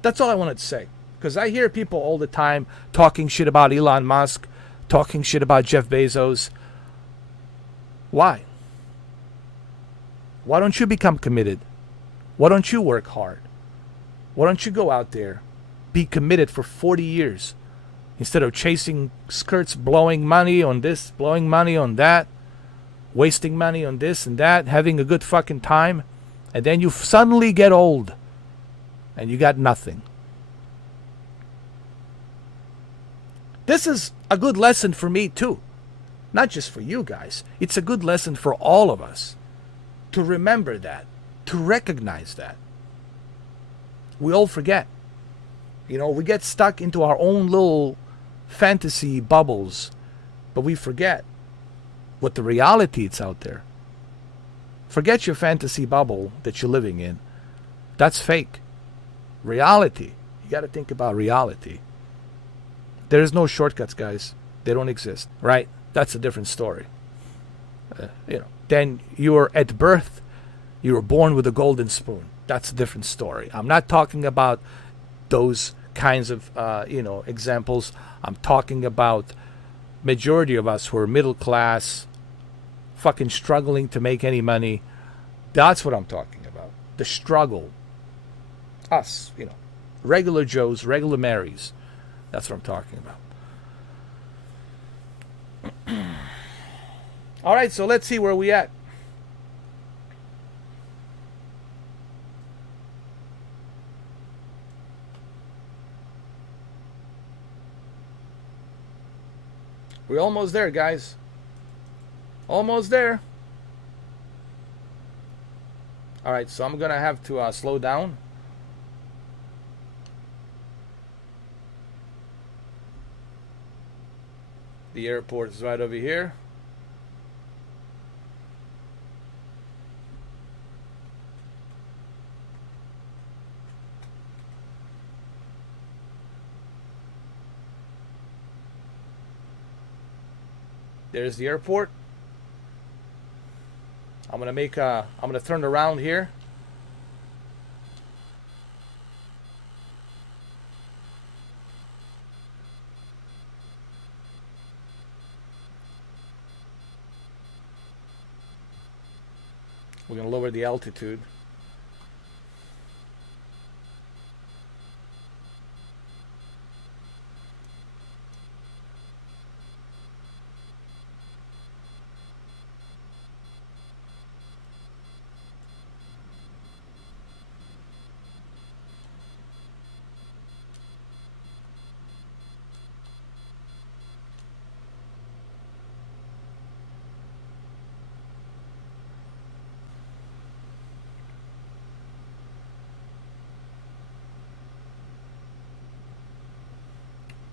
That's all I wanted to say. Because I hear people all the time talking shit about Elon Musk, talking shit about Jeff Bezos. Why? Why don't you become committed? Why don't you work hard? Why don't you go out there, be committed for 40 years instead of chasing skirts, blowing money on this, blowing money on that, wasting money on this and that, having a good fucking time, and then you suddenly get old and you got nothing. This is a good lesson for me too. Not just for you guys. It's a good lesson for all of us to remember that, to recognize that. We all forget. We get stuck into our own little fantasy bubbles, but we forget what the reality is out there. Forget your fantasy bubble that you're living in. That's fake. Reality. You got to think about reality. There's no shortcuts, guys. They don't exist, right? That's a different story. Then you're at birth, you were born with a golden spoon. That's a different story. I'm not talking about those kinds of, examples. I'm talking about majority of us who are middle class, fucking struggling to make any money. That's what I'm talking about. The struggle. Us, regular Joes, regular Marys. That's what I'm talking about. All right, so let's see where we at. We're almost there, guys. Almost there. All right, so I'm going to have to slow down. The airport is right over here. There's the airport. I'm gonna turn around here. We're going to lower the altitude.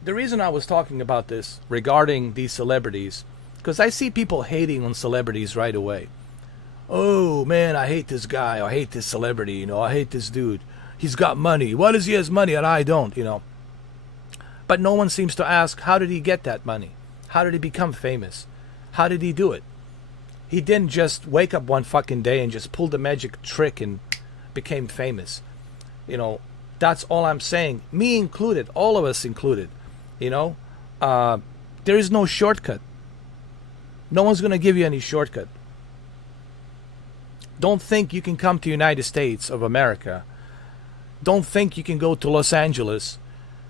The reason I was talking about this regarding these celebrities, because I see people hating on celebrities right away. Oh man, I hate this guy. I hate this celebrity. You know, I hate this dude. He's got money. Why does he has money and I don't? You know. But no one seems to ask, how did he get that money? How did he become famous? How did he do it? He didn't just wake up one fucking day and just pull the magic trick and became famous. You know, that's all I'm saying. Me included, all of us included. You know, there is no shortcut. No one's going to give you any shortcut. Don't think you can come to United States of America. Don't think you can go to Los Angeles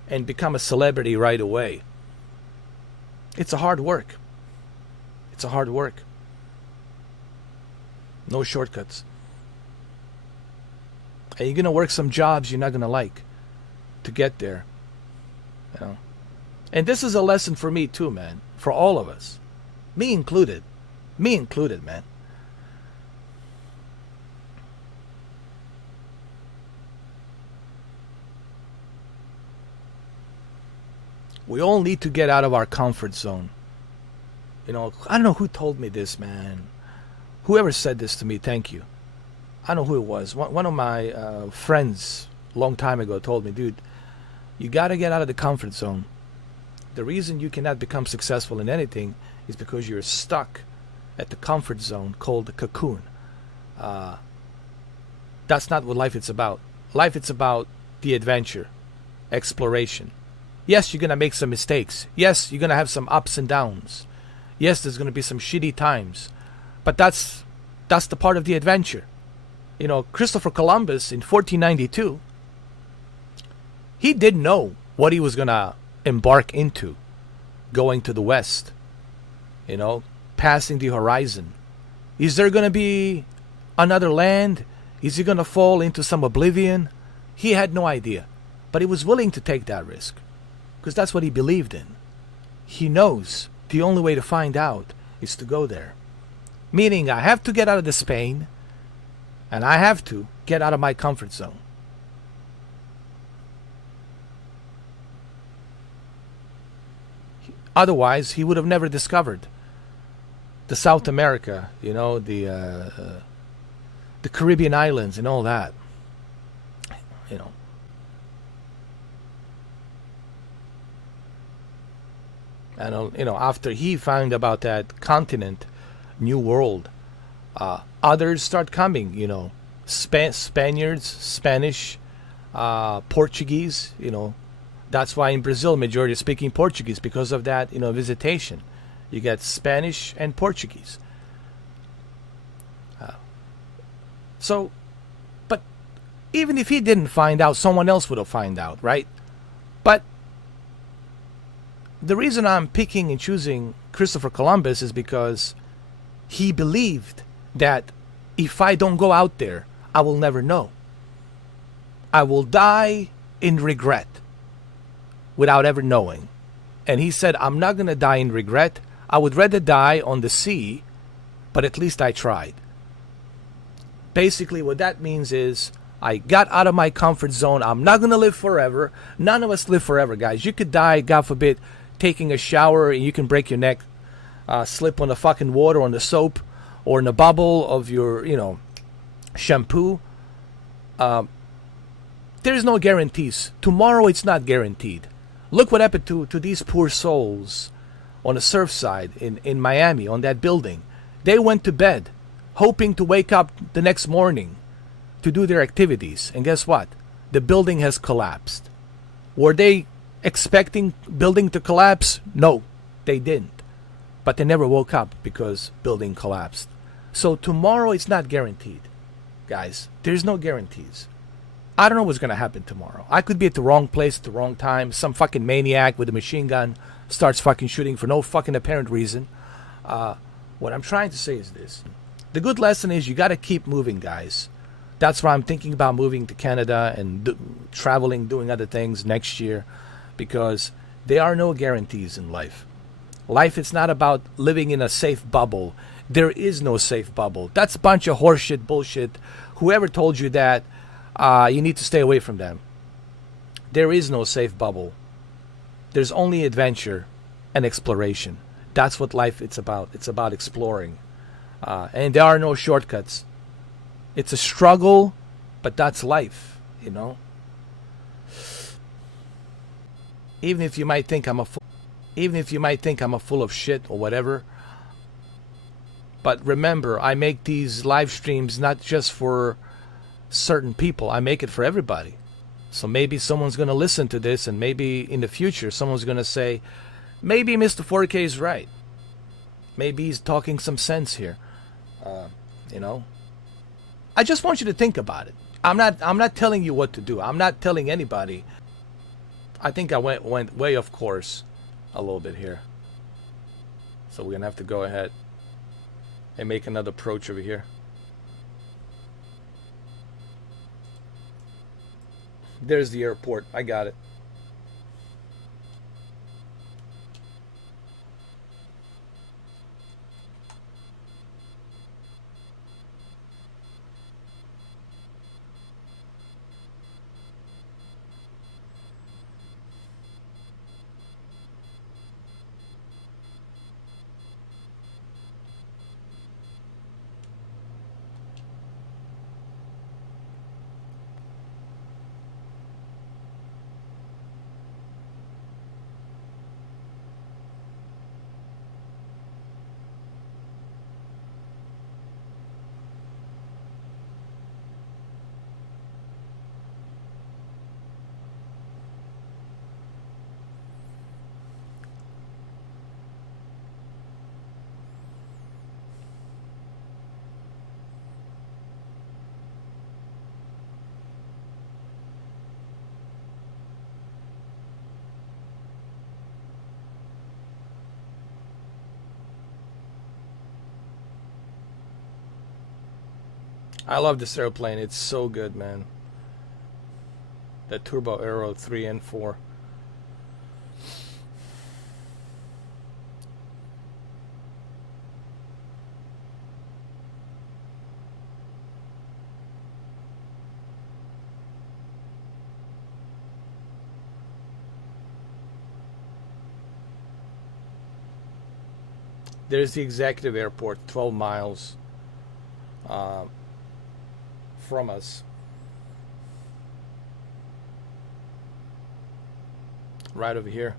and become a celebrity right away. It's a hard work. It's a hard work. No shortcuts. And you're going to work some jobs you're not going to like to get there. You know? And this is a lesson for me too, man. For all of us. Me included. Me included, man. We all need to get out of our comfort zone. You know, I don't know who told me this, man. Whoever said this to me, thank you. I don't know who it was. One of my friends a long time ago told me, dude, you got to get out of the comfort zone. The reason you cannot become successful in anything is because you're stuck at the comfort zone called the cocoon. That's not what life is about. Life is about the adventure, exploration. Yes, you're going to make some mistakes. Yes, you're going to have some ups and downs. Yes, there's going to be some shitty times. But that's the part of the adventure. You know, Christopher Columbus in 1492, he didn't know what he was going to embark into, going to the west, you know, passing the horizon. Is there going to be another land? Is he going to fall into some oblivion? He had no idea, but he was willing to take that risk because that's what he believed in. He knows the only way to find out is to go there. Meaning I have to get out of this pain and I have to get out of my comfort zone. Otherwise, he would have never discovered the South America, you know, the Caribbean islands and all that. You know. And, you know, after he found about that continent, New World, others start coming, you know, Spaniards, Spanish, Portuguese, you know. That's why in Brazil, majority is speaking Portuguese because of that, you know, visitation. You get Spanish and Portuguese. So, but even if he didn't find out, someone else would have found out, right? But the reason I'm picking and choosing Christopher Columbus is because he believed that if I don't go out there, I will never know. I will die in regret without ever knowing. And he said, I'm not going to die in regret. I would rather die on the sea, but at least I tried. Basically, what that means is I got out of my comfort zone. I'm not going to live forever. None of us live forever, guys. You could die, God forbid, taking a shower and you can break your neck, slip on the fucking water, on the soap, or in the bubble of your, you know, shampoo. There's no guarantees. Tomorrow, it's not guaranteed. Look what happened to these poor souls on the Surfside in Miami, on that building. They went to bed hoping to wake up the next morning to do their activities. And guess what? The building has collapsed. Were they expecting building to collapse? No, they didn't. But they never woke up because building collapsed. So tomorrow it's not guaranteed, guys. There's no guarantees. I don't know what's going to happen tomorrow. I could be at the wrong place at the wrong time. Some fucking maniac with a machine gun starts fucking shooting for no fucking apparent reason. What I'm trying to say is this. The good lesson is you got to keep moving, guys. That's why I'm thinking about moving to Canada and traveling, doing other things next year, because there are no guarantees in life. Life is not about living in a safe bubble. There is no safe bubble. That's a bunch of horseshit bullshit. Whoever told you that, you need to stay away from them. There is no safe bubble. There's only adventure and exploration. That's what life is about. It's about exploring. And there are no shortcuts. It's a struggle, but that's life, you know. Even if you might think I'm a fool of shit or whatever. But remember, I make these live streams not just for certain people. I make it for everybody. So maybe someone's going to listen to this, and maybe in the future someone's going to say, maybe Mr. 4K is right. Maybe he's talking some sense here. You know, I just want you to think about it. I'm not telling you what to do. I'm not telling anybody. I think I went way off course a little bit here. So we're going to have to go ahead and make another approach over here. There's the airport. I got it. I love this airplane. It's so good, man. The Turbo Aero 3 and 4. There's the executive airport, 12 miles from us. Right over here.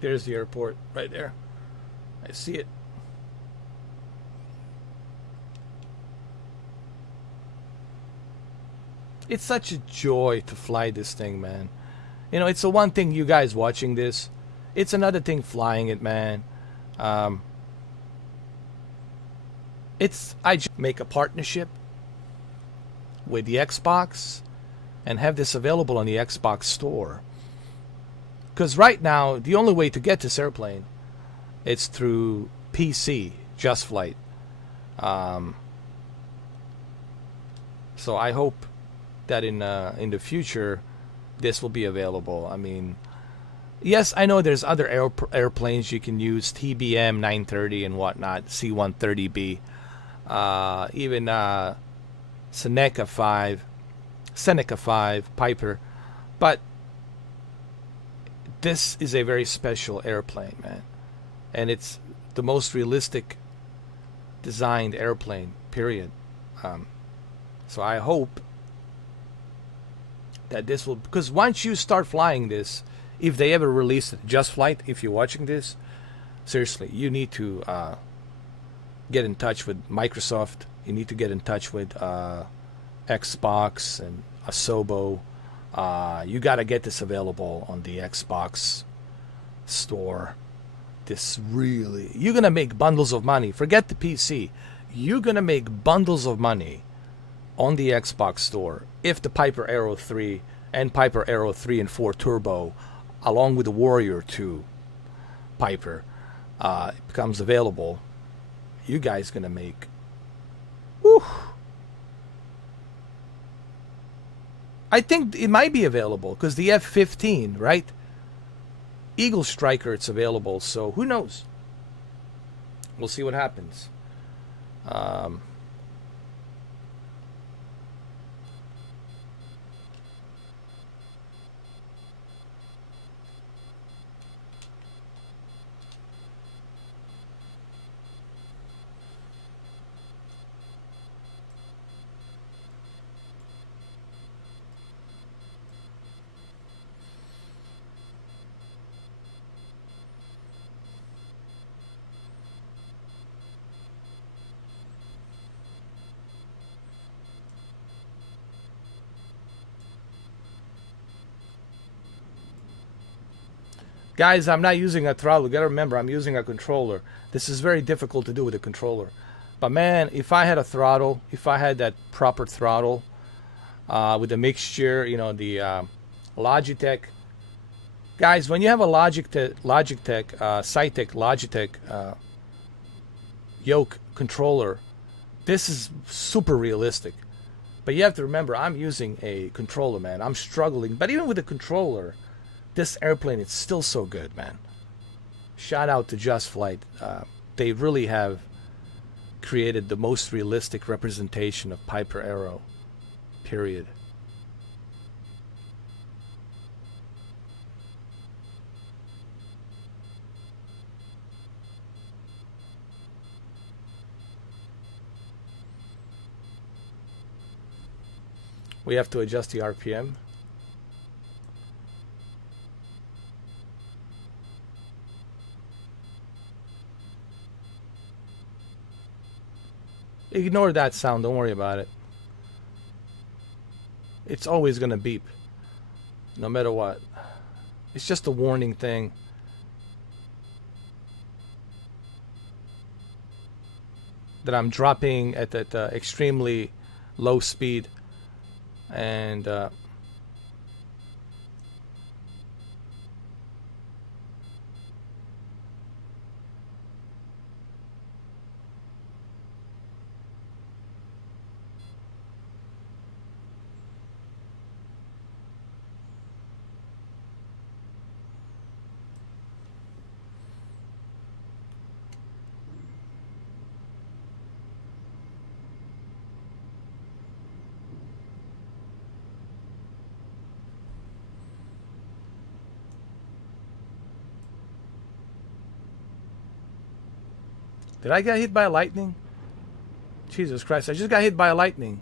There's the airport right there. I see it. It's such a joy to fly this thing, man. You know, it's the one thing, you guys watching this. It's another thing flying it, man. I just make a partnership with the Xbox and have this available on the Xbox store. Because right now, the only way to get this airplane is through PC, JustFlight. So I hope that in the future, this will be available. I mean, yes, I know there's other airplanes you can use, TBM 930 and whatnot, C-130B, even Seneca 5, Piper, but this is a very special airplane, man. And it's the most realistic designed airplane, period. So I hope that this will, because once you start flying this, if they ever release it, JustFlight, if you're watching this, seriously, you need to get in touch with Microsoft. You need to get in touch with Xbox and Asobo. You got to get this available on the Xbox store. This really, you're going to make bundles of money. Forget the PC. You're going to make bundles of money on the Xbox store if the Piper Aero 3 and Piper Aero 3 and 4 Turbo, along with the Warrior 2 Piper, becomes available. You guys going to make... Whew, I think it might be available because the F-15, right? Eagle Striker, it's available. So who knows? We'll see what happens. Guys, I'm not using a throttle. You gotta remember, I'm using a controller. This is very difficult to do with a controller. But man, if I had a throttle, if I had that proper throttle with a mixture, you know, the Logitech. Guys, when you have a Logitech, Cytec, Logitech yoke controller, this is super realistic. But you have to remember, I'm using a controller, man. I'm struggling. But even with a controller, this airplane is still so good, man. Shout out to JustFlight. They really have created the most realistic representation of Piper Aero, period. We have to adjust the RPM. Ignore that sound, don't worry about it. It's always gonna beep, no matter what. It's just a warning thing. That I'm dropping at that extremely low speed. And did I get hit by a lightning? Jesus Christ, I just got hit by a lightning.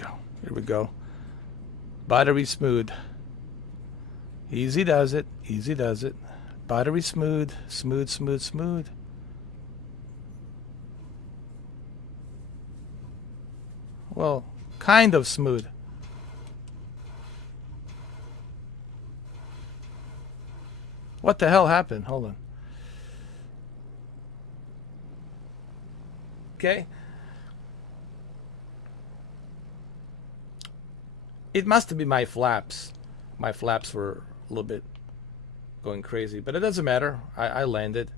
go. Here we go. Buttery smooth. Easy does it. Easy does it. Buttery smooth. Smooth, smooth, smooth. Well, kind of smooth. What the hell happened? Hold on. Okay. It must have been my flaps. My flaps were a little bit going crazy, but it doesn't matter. I landed.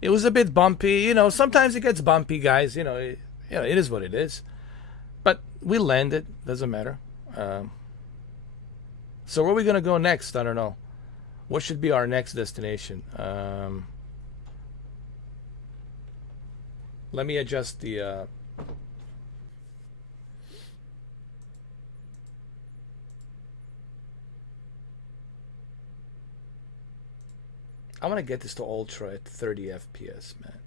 It was a bit bumpy. You know, sometimes it gets bumpy, guys. It is what it is. But we landed. Doesn't matter. So where are we going to go next? I don't know. What should be our next destination? Let me adjust the... I want to get this to ultra at 30 FPS, man.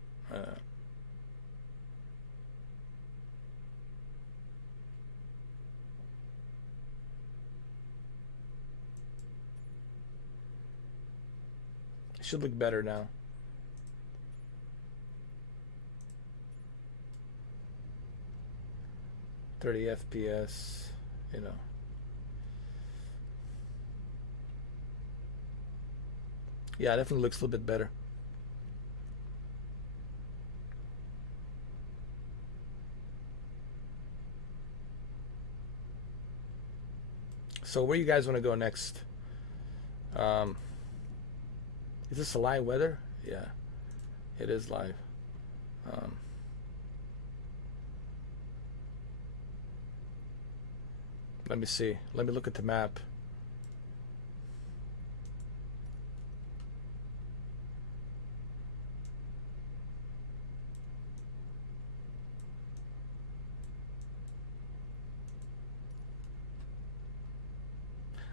It should look better now. .30 FPS, you know. Yeah, it definitely looks a little bit better. So where you guys want to go next? Is this a live weather? Yeah, it is live. Let me see. Let me look at the map.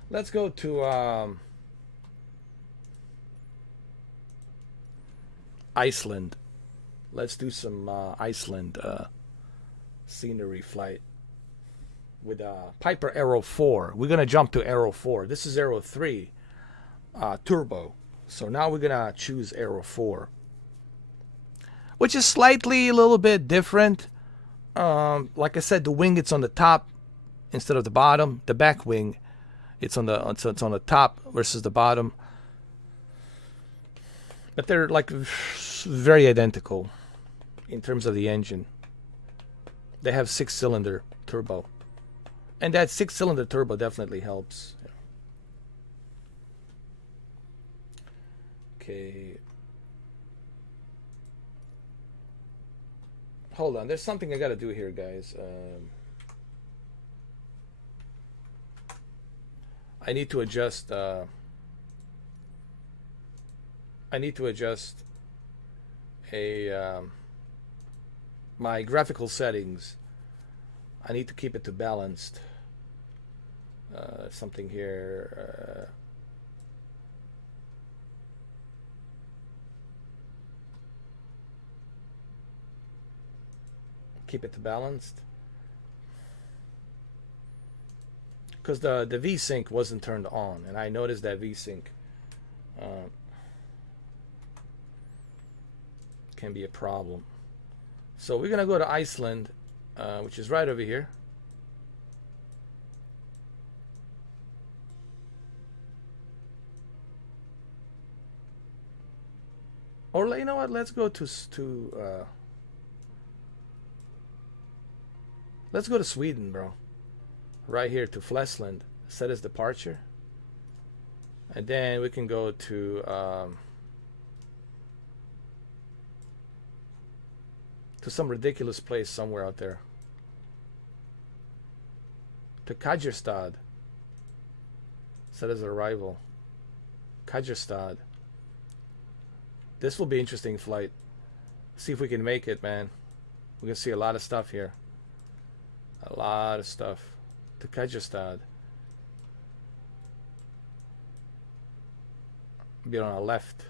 Let's go to Iceland. Let's do some Iceland scenery flight with Piper Aero 4. We're going to jump to Aero 4. This is Aero 3 turbo. So now we're going to choose Aero 4, which is slightly a little bit different. Like I said, the wing, it's on the top instead of the bottom. The back wing, it's on the top versus the bottom. But they're like very identical in terms of the engine. They have 6-cylinder turbo. And that 6-cylinder turbo definitely helps. Okay. Hold on. There's something I got to do here, guys. I need to adjust... my graphical settings. I need to keep it to balanced. Something here. Keep it to balanced. Because the V-Sync wasn't turned on, and I noticed that V-Sync can be a problem. So we're gonna go to Iceland, which is right over here. Or you know what? Let's go to let's go to Sweden, bro. Right here to Flesland. Set as departure, and then we can go to some ridiculous place somewhere out there. To Kajerstad. Set as arrival. Kajerstad. This will be an interesting flight. See if we can make it, man. We're gonna see a lot of stuff here. A lot of stuff. To Kajerstad. Be on our left.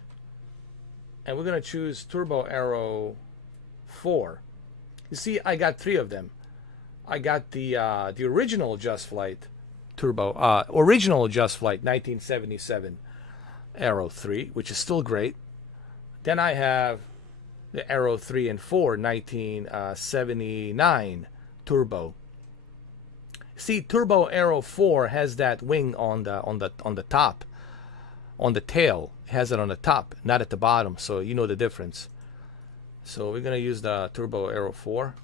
And we're gonna choose Turbo Aero 4. You see, I got 3 of them. I got the original JustFlight turbo, original JustFlight 1977 Aero 3, which is still great. Then I have the Aero 3 and 4 1979 turbo. See, turbo Aero 4 has that wing on the top, on the tail. It has it on the top, not at the bottom, so you know the difference. So we're gonna use the turbo Aero 4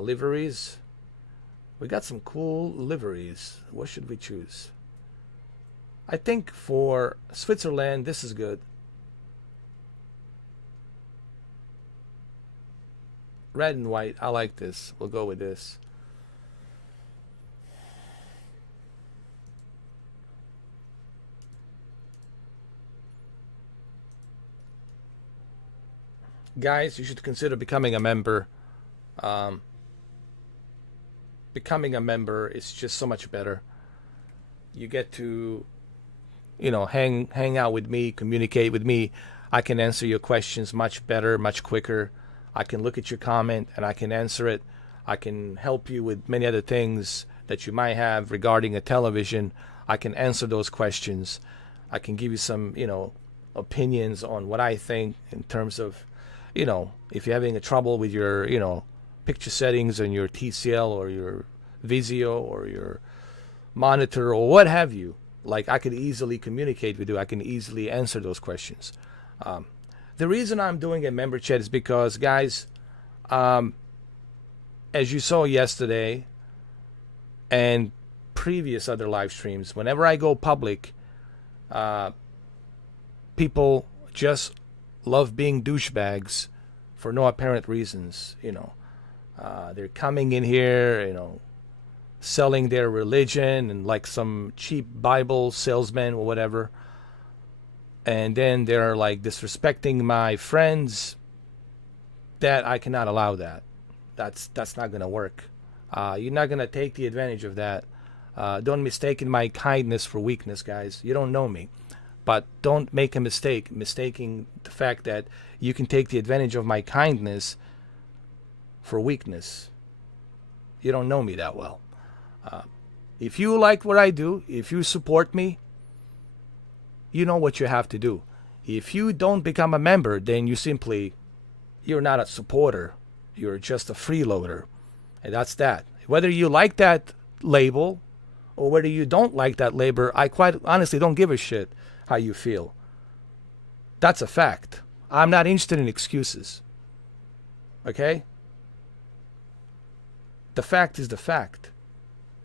liveries. We got some cool liveries. What should we choose? I think for Switzerland, this is good. Red and white. I like this. We'll go with this. Guys, you should consider becoming a member. Becoming a member is just so much better. You get to, hang out with me, communicate with me. I can answer your questions much better, much quicker. I can look at your comment and I can answer it. I can help you with many other things that you might have regarding a television. I can answer those questions. I can give you some, opinions on what I think in terms of, if you're having a trouble with your, picture settings on your TCL or your Vizio or your monitor or what have you. Like, I could easily communicate with you. I can easily answer those questions. The reason I'm doing a member chat is because, guys, as you saw yesterday and previous other live streams, whenever I go public, people just love being douchebags for no apparent reasons. They're coming in here, selling their religion and like some cheap Bible salesman or whatever. And then they're like disrespecting my friends. That I cannot allow that. That's not gonna work. You're not gonna take the advantage of that. Don't mistake my kindness for weakness, guys. You don't know me. But don't make a mistake, mistaking the fact that you can take the advantage of my kindness for weakness. You don't know me that well. If you like what I do, if you support me, you know what you have to do. If you don't become a member, then you're not a supporter. You're just a freeloader. And that's that. Whether you like that label or whether you don't like that label, I quite honestly don't give a shit how you feel. That's a fact. I'm not interested in excuses. Okay? The fact is the fact.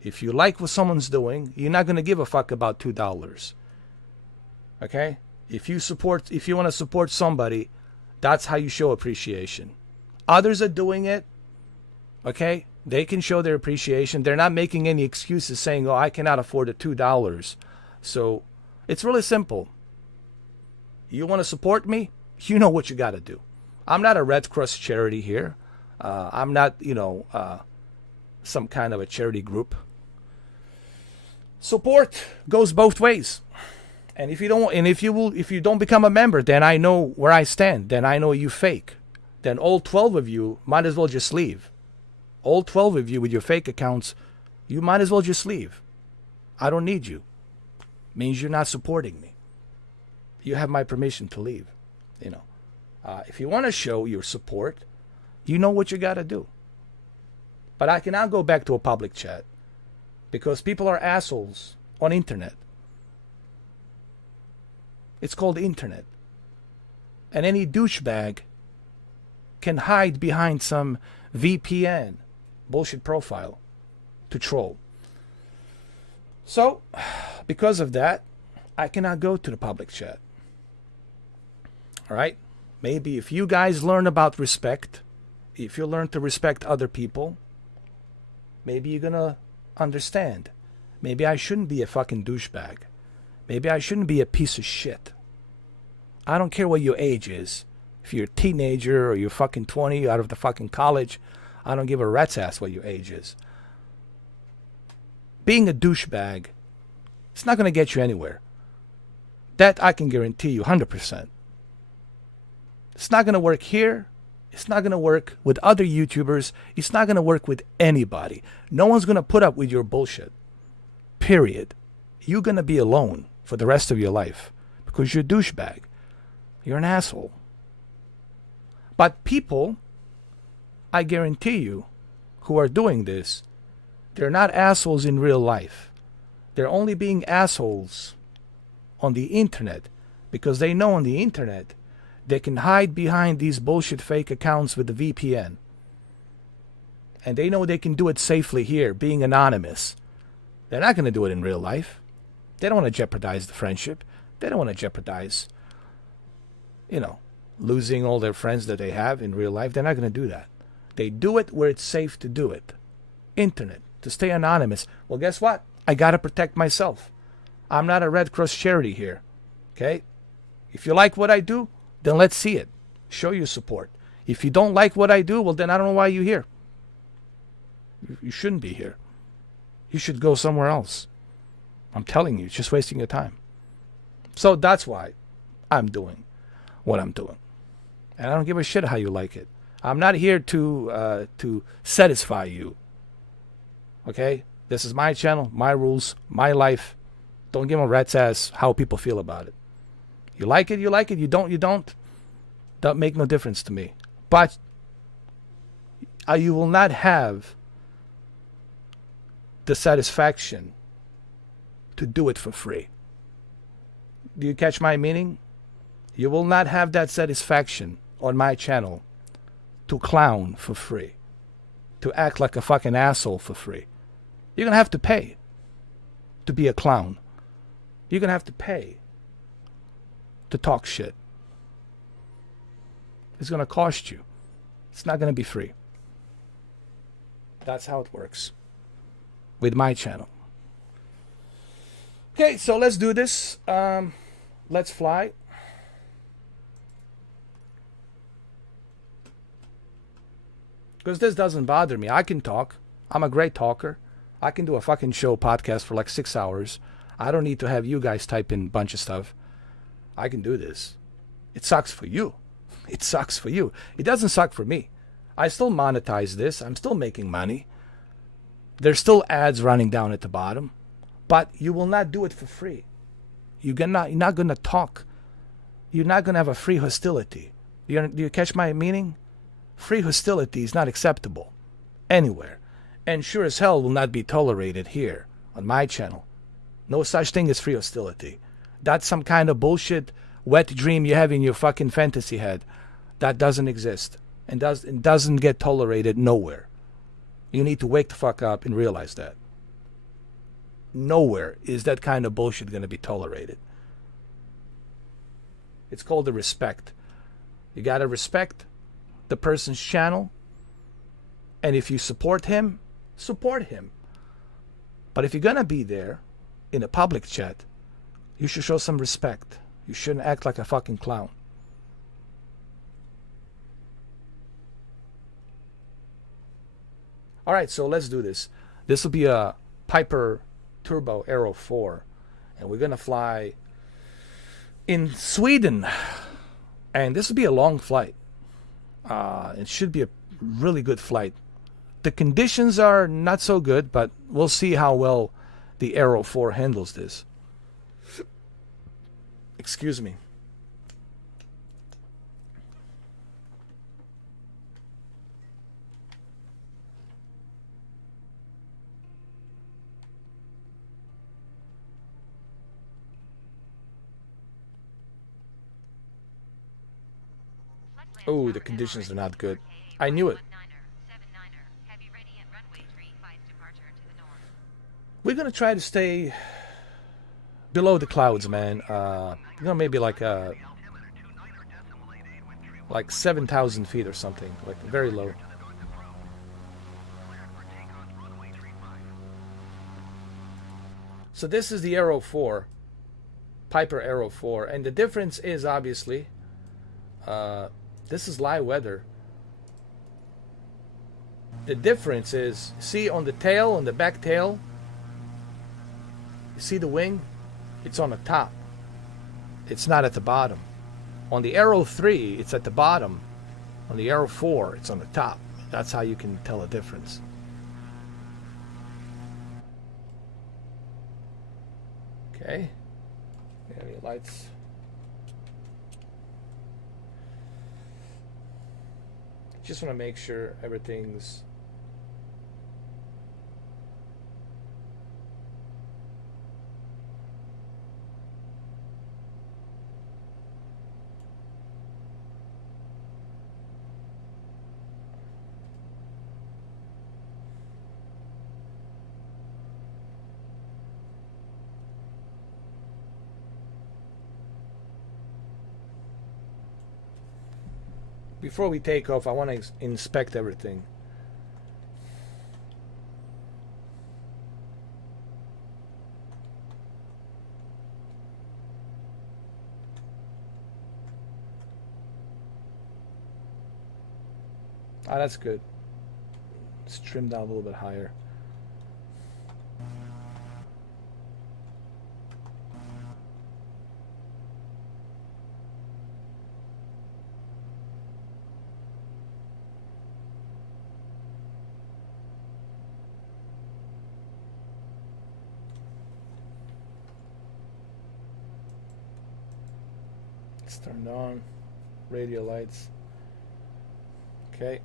If you like what someone's doing, you're not going to give a fuck about $2. Okay? If you want to support somebody, that's how you show appreciation. Others are doing it. Okay? They can show their appreciation. They're not making any excuses saying, "Oh, I cannot afford the $2." So, it's really simple. You want to support me? You know what you got to do. I'm not a Red Cross charity here. I'm not, some kind of a charity group. Support goes both ways. And if you don't become a member, then I know where I stand. Then I know you fake. Then all 12 of you might as well just leave. All 12 of you with your fake accounts, you might as well just leave. I don't need you. Means you're not supporting me. You have my permission to leave. If you want to show your support, you know what you got to do. But I cannot go back to a public chat because people are assholes on internet. It's called internet. And any douchebag can hide behind some VPN bullshit profile to troll. So, because of that, I cannot go to the public chat. All right? Maybe if you guys learn about respect, if you learn to respect other people, maybe you're going to understand. Maybe I shouldn't be a fucking douchebag. Maybe I shouldn't be a piece of shit. I don't care what your age is. If you're a teenager or you're fucking 20 out of the fucking college, I don't give a rat's ass what your age is. Being a douchebag, it's not going to get you anywhere. That I can guarantee you 100%. It's not going to work here. It's not going to work with other YouTubers. It's not going to work with anybody. No one's going to put up with your bullshit. Period. You're going to be alone for the rest of your life because you're a douchebag. You're an asshole. But people, I guarantee you, who are doing this, they're not assholes in real life. They're only being assholes on the internet because they know on the internet they can hide behind these bullshit fake accounts with the VPN. And they know they can do it safely here, being anonymous. They're not going to do it in real life. They don't want to jeopardize the friendship. They don't want to jeopardize, losing all their friends that they have in real life. They're not going to do that. They do it where it's safe to do it. Internet, to stay anonymous. Well, guess what? I got to protect myself. I'm not a Red Cross charity here. Okay? If you like what I do, then let's see it. Show your support. If you don't like what I do, well, then I don't know why you're here. You shouldn't be here. You should go somewhere else. I'm telling you, it's just wasting your time. So that's why I'm doing what I'm doing. And I don't give a shit how you like it. I'm not here to satisfy you. Okay? This is my channel, my rules, my life. Don't give a rat's ass how people feel about it. You like it, you like it. You don't, you don't. That make no difference to me. But you will not have the satisfaction to do it for free. Do you catch my meaning? You will not have that satisfaction on my channel to clown for free, to act like a fucking asshole for free. You're going to have to pay to be a clown. You're going to have to pay to talk shit. It's going to cost you. It's not going to be free. That's how it works with my channel. Okay, so let's do this. Let's fly. Because this doesn't bother me. I can talk. I'm a great talker. I can do a fucking show podcast for like 6 hours. I don't need to have you guys type in a bunch of stuff. I can do this. It sucks for you. It sucks for you. It doesn't suck for me. I still monetize this. I'm still making money. There's still ads running down at the bottom. But you will not do it for free. You're not going to talk. You're not going to have a free hostility. Do you catch my meaning? Free hostility is not acceptable anywhere. And sure as hell will not be tolerated here on my channel. No such thing as free hostility. That's some kind of bullshit wet dream you have in your fucking fantasy head. That doesn't exist. And doesn't get tolerated nowhere. You need to wake the fuck up and realize that. Nowhere is that kind of bullshit going to be tolerated. It's called the respect. You got to respect the person's channel. And if you support him, support him. But if you're going to be there in a public chat, you should show some respect. You shouldn't act like a fucking clown. All right, so let's do this. This will be a Piper Turbo Aero 4. And we're going to fly in Sweden. And this will be a long flight. It should be a really good flight. The conditions are not so good, but we'll see how well the Aero 4 handles this. Excuse me. Oh, the conditions are not good. I knew it. We're going to try to stay below the clouds, man. Maybe like 7,000 feet or something. Like very low. So this is the Aero 4. Piper Aero 4. And the difference is obviously... this is live weather. The difference is, see on the tail, on the back tail, you see the wing? It's on the top. It's not at the bottom. On the Aero 3, it's at the bottom. On the Aero 4, it's on the top. That's how you can tell a difference. Okay. Any lights? Just want to make sure everything's before we take off. I want to inspect everything. Ah, that's good. Let's trim down a little bit higher. It's turned on. Radio lights. Okay.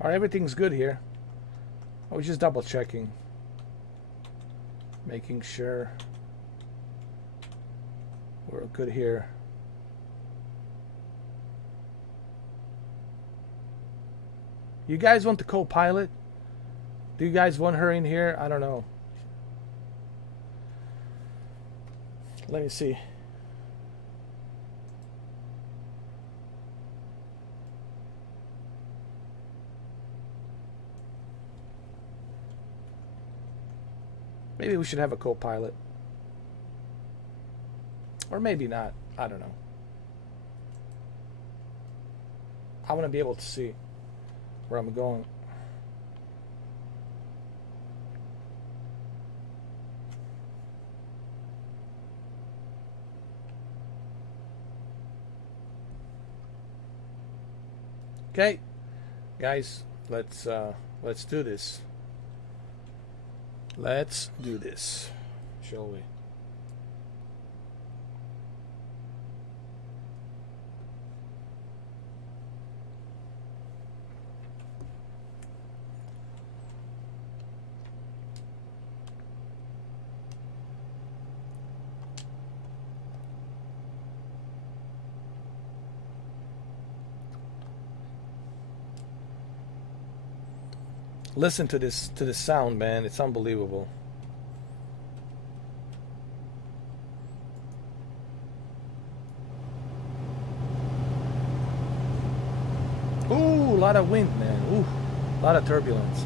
Alright, everything's good here. I was just double checking. Making sure we're good here. You guys want the co-pilot? Do you guys want her in here? I don't know. Let me see. Maybe we should have a co-pilot. Or maybe not. I don't know. I want to be able to see where I'm going. Okay, guys, let's do this. Let's do this, shall we? Listen to this sound, man. It's unbelievable. Ooh, a lot of wind, man. Ooh, a lot of turbulence.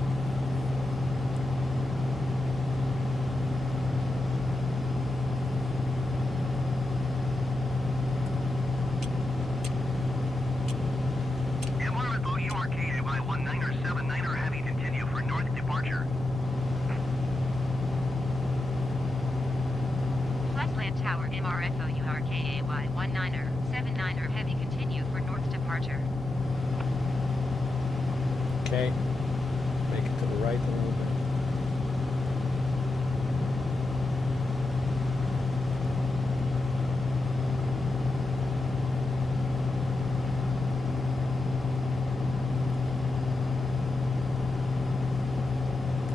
Okay, make it to the right a little bit.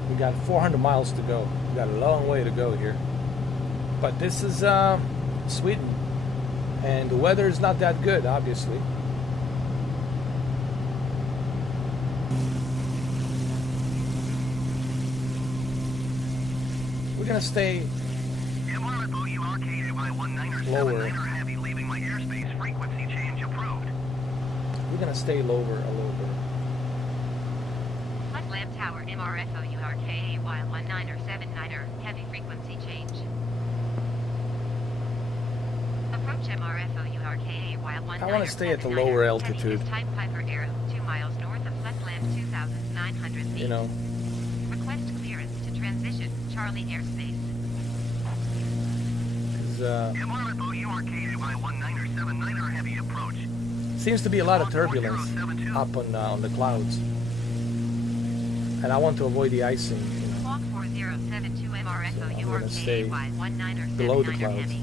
We got 400 miles to go. We got a long way to go here. But this is Sweden, and the weather is not that good, obviously. We're gonna stay. MR lower. Heavy leaving my airspace. Frequency change approved. We're gonna stay lower a little bit. Hut Lamp Tower MRFOURKAY 19er heavy frequency change. Approach MRFOURKAY 19er. I want to stay at the lower altitude. Type Piper Arrow 2 miles north of Flatland 2,900 feet. You know. Request clearance to transition Charlie airspace. MRFOURKAY 19er heavy approach. Seems to be a lot of turbulence up on the clouds, and I want to avoid the icing. You know. Squawk 4072 MRFOURKAY stay 19er below the 79er clouds. heavy.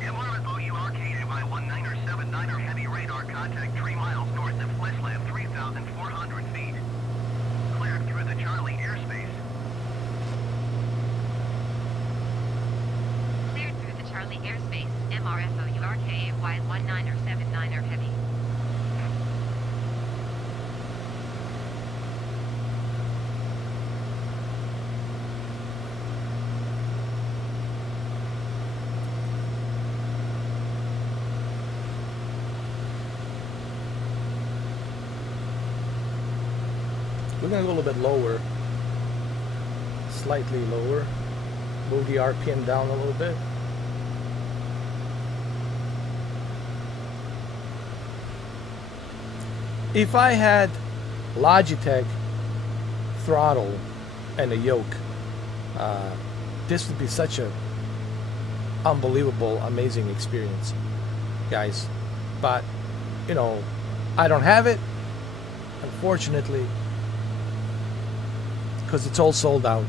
MRFOURKAY 19er 79er heavy radar contact 3 miles north of Fleshland 3,400 feet. Cleared through the Charlie airspace. Cleared through the Charlie airspace. MRFOURKAY 19er 79er heavy. We're gonna go a little bit lower, slightly lower. Move the RPM down a little bit. If I had Logitech throttle and a yoke, this would be such a unbelievable, amazing experience, guys. But you know, I don't have it, unfortunately, because it's all sold out.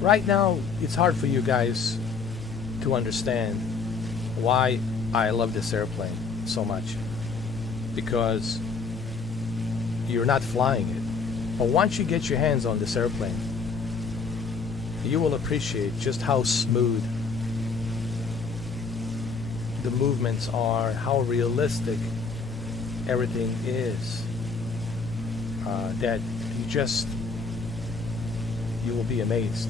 Right now, it's hard for you guys to understand why I love this airplane so much, because you're not flying it. But once you get your hands on this airplane, you will appreciate just how smooth the movements are, how realistic everything is, that you will be amazed.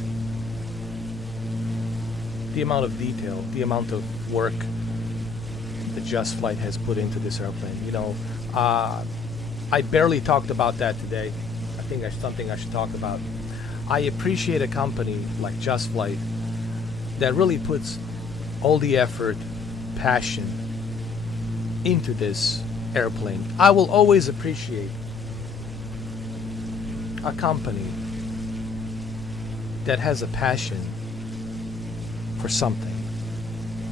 The amount of detail, the amount of work that JustFlight has put into this airplane. You know, I barely talked about that today. I think that's something I should talk about. I appreciate a company like JustFlight that really puts all the effort, passion into this airplane. I will always appreciate a company that has a passion for something.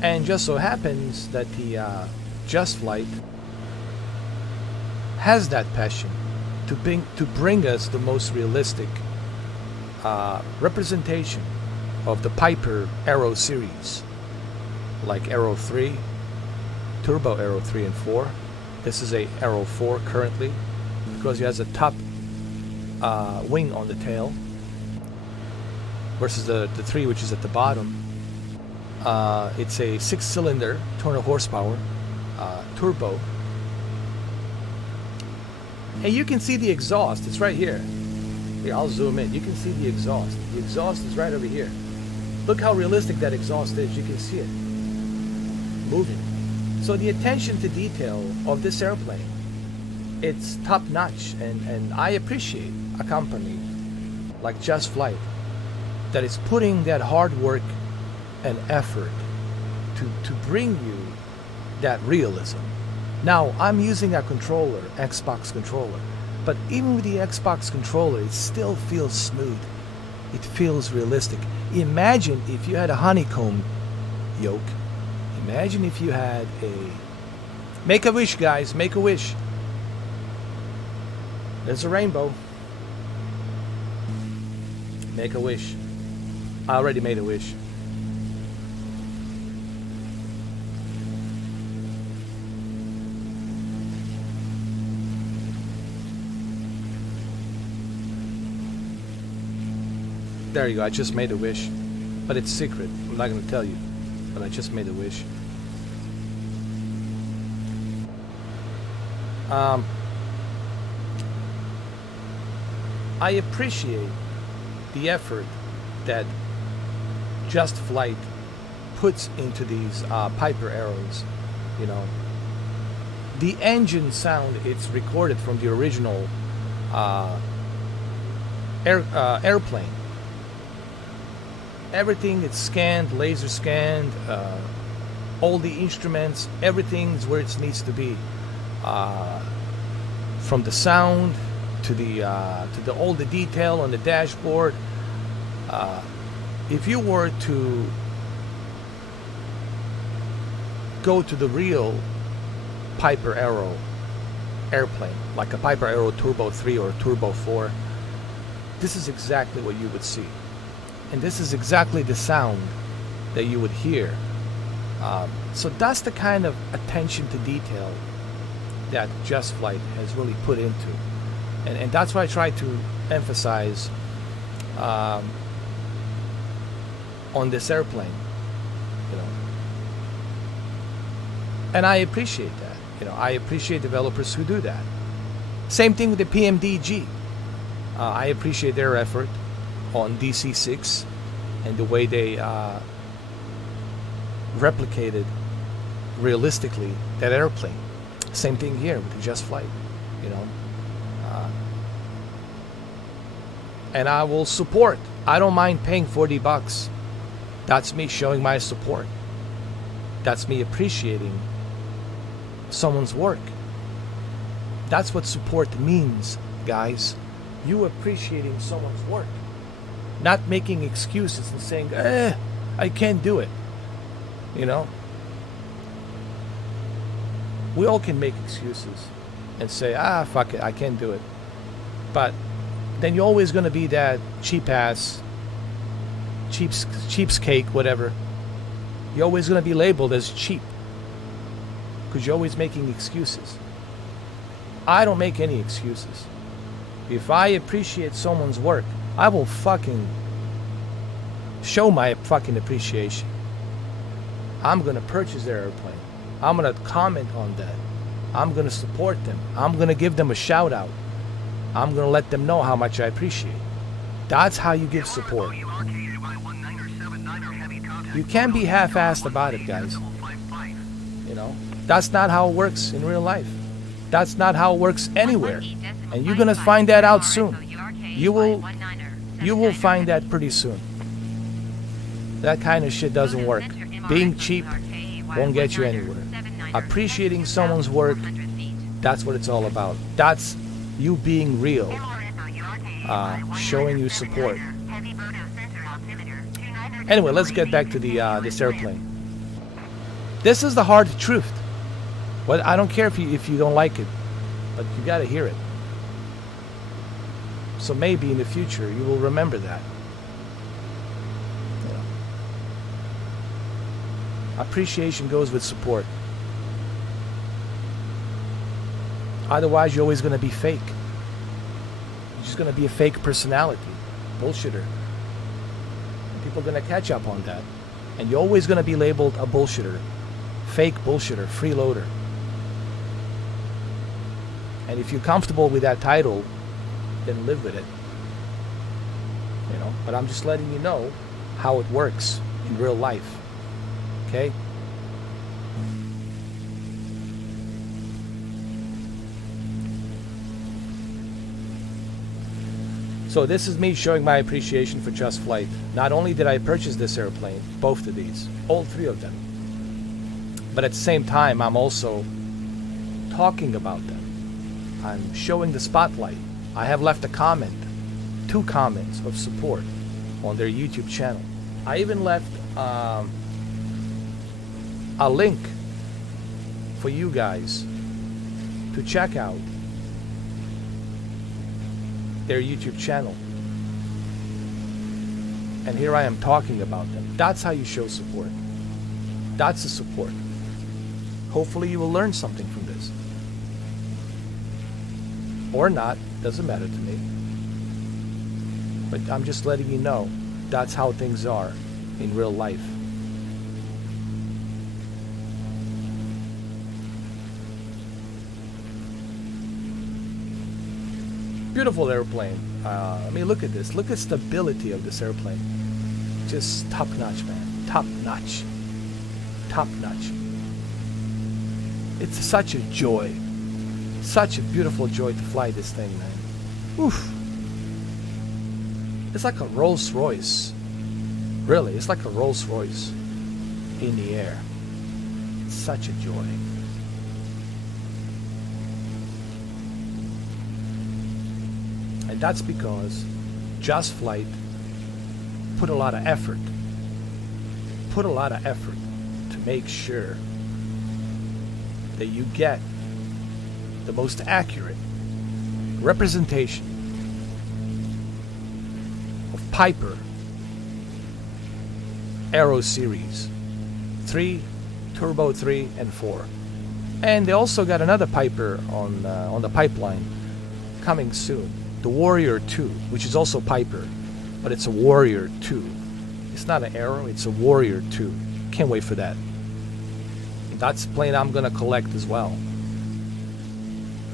And just so happens that the JustFlight has that passion to bring us the most realistic representation of the Piper Arrow series, like Arrow 3, Turbo Arrow 3 and 4. This is a Arrow 4 currently, because it has a top wing on the tail versus the 3, which is at the bottom. It's a 6-cylinder, 200 horsepower turbo. And you can see the exhaust. It's right here. Here, I'll zoom in. You can see the exhaust. The exhaust is right over here. Look how realistic that exhaust is. You can see it moving. So the attention to detail of this airplane, it's top notch. And I appreciate a company like JustFlight that is putting that hard work and effort to bring you that realism. Now, I'm using a controller, Xbox controller, but even with the Xbox controller, it still feels smooth. It feels realistic. Imagine if you had a honeycomb yoke. Imagine if you had a... Make a wish, guys. Make a wish. There's a rainbow. Make a wish. I already made a wish. There you go. I just made a wish. but it's secret. I'm not going to tell you, but I just made a wish. I appreciate the effort that JustFlight puts into these Piper arrows. You know, the engine sound, it's recorded from the original airplane. Everything is scanned, laser scanned, all the instruments, everything is where it needs to be. From the sound to the all the detail on the dashboard. If you were to go to the real Piper Arrow airplane, like a Piper Arrow Turbo 3 or Turbo 4, this is exactly what you would see. And this is exactly the sound that you would hear. So that's the kind of attention to detail that JustFlight has really put into. And that's why I try to emphasize on this airplane, you know. And I appreciate that. You know, I appreciate developers who do that. Same thing with the PMDG. I appreciate their effort on DC6 and the way they replicated realistically that airplane. Same thing here with the JustFlight, you know. And I will support. I don't mind paying $40. That's me showing my support. That's me appreciating someone's work. That's what support means, guys. You appreciating someone's work. Not making excuses and saying, I can't do it. You know? We all can make excuses and say, fuck it, I can't do it. But then you're always going to be that cheapskate, whatever. You're always going to be labeled as cheap because you're always making excuses. I don't make any excuses. If I appreciate someone's work, I will fucking show my fucking appreciation. I'm going to purchase their airplane. I'm going to comment on that. I'm going to support them. I'm going to give them a shout out. I'm going to let them know how much I appreciate. That's how you give support. You can't be half-assed about it, guys. You know, that's not how it works in real life. That's not how it works anywhere. And you're going to find that out soon. You will find that pretty soon. That kind of shit doesn't work. Being cheap won't get you anywhere. Appreciating someone's work, that's what it's all about. That's you being real, showing you support. Anyway, let's get back to the this airplane. This is the hard truth. Well, I don't care if you don't like it, but you got to hear it. So maybe in the future you will remember that. You know. Appreciation goes with support. Otherwise, you're always going to be fake. You're just going to be a fake personality, bullshitter. And people are going to catch up on that, and you're always going to be labeled a bullshitter, fake bullshitter, freeloader. And if you're comfortable with that title, then live with it. You know, but I'm just letting you know how it works in real life. Okay? So this is me showing my appreciation for JustFlight. Not only did I purchase this airplane, both of these, all three of them, but at the same time I'm also talking about them. I'm showing the spotlight. I have left a comment, 2 comments of support on their YouTube channel. I even left a link for you guys to check out their YouTube channel. And here I am talking about them. That's how you show support. That's the support. Hopefully you will learn something from this. Or not, doesn't matter to me. But I'm just letting you know that's how things are in real life. Beautiful airplane. I mean, look at this. Look at stability of this airplane. Just top notch, man. Top notch. Top notch. It's such a joy. Such a beautiful joy to fly this thing, man. Oof. It's like a Rolls Royce. Really, it's like a Rolls Royce in the air. It's such a joy. And that's because JustFlight put a lot of effort. Put a lot of effort to make sure that you get the most accurate representation of Piper Aero Series 3, Turbo 3, and 4. And they also got another Piper on the pipeline coming soon. The Warrior 2, which is also Piper, but it's a Warrior 2. It's not an Aero, it's a Warrior 2. Can't wait for that. That's a plane I'm gonna collect as well.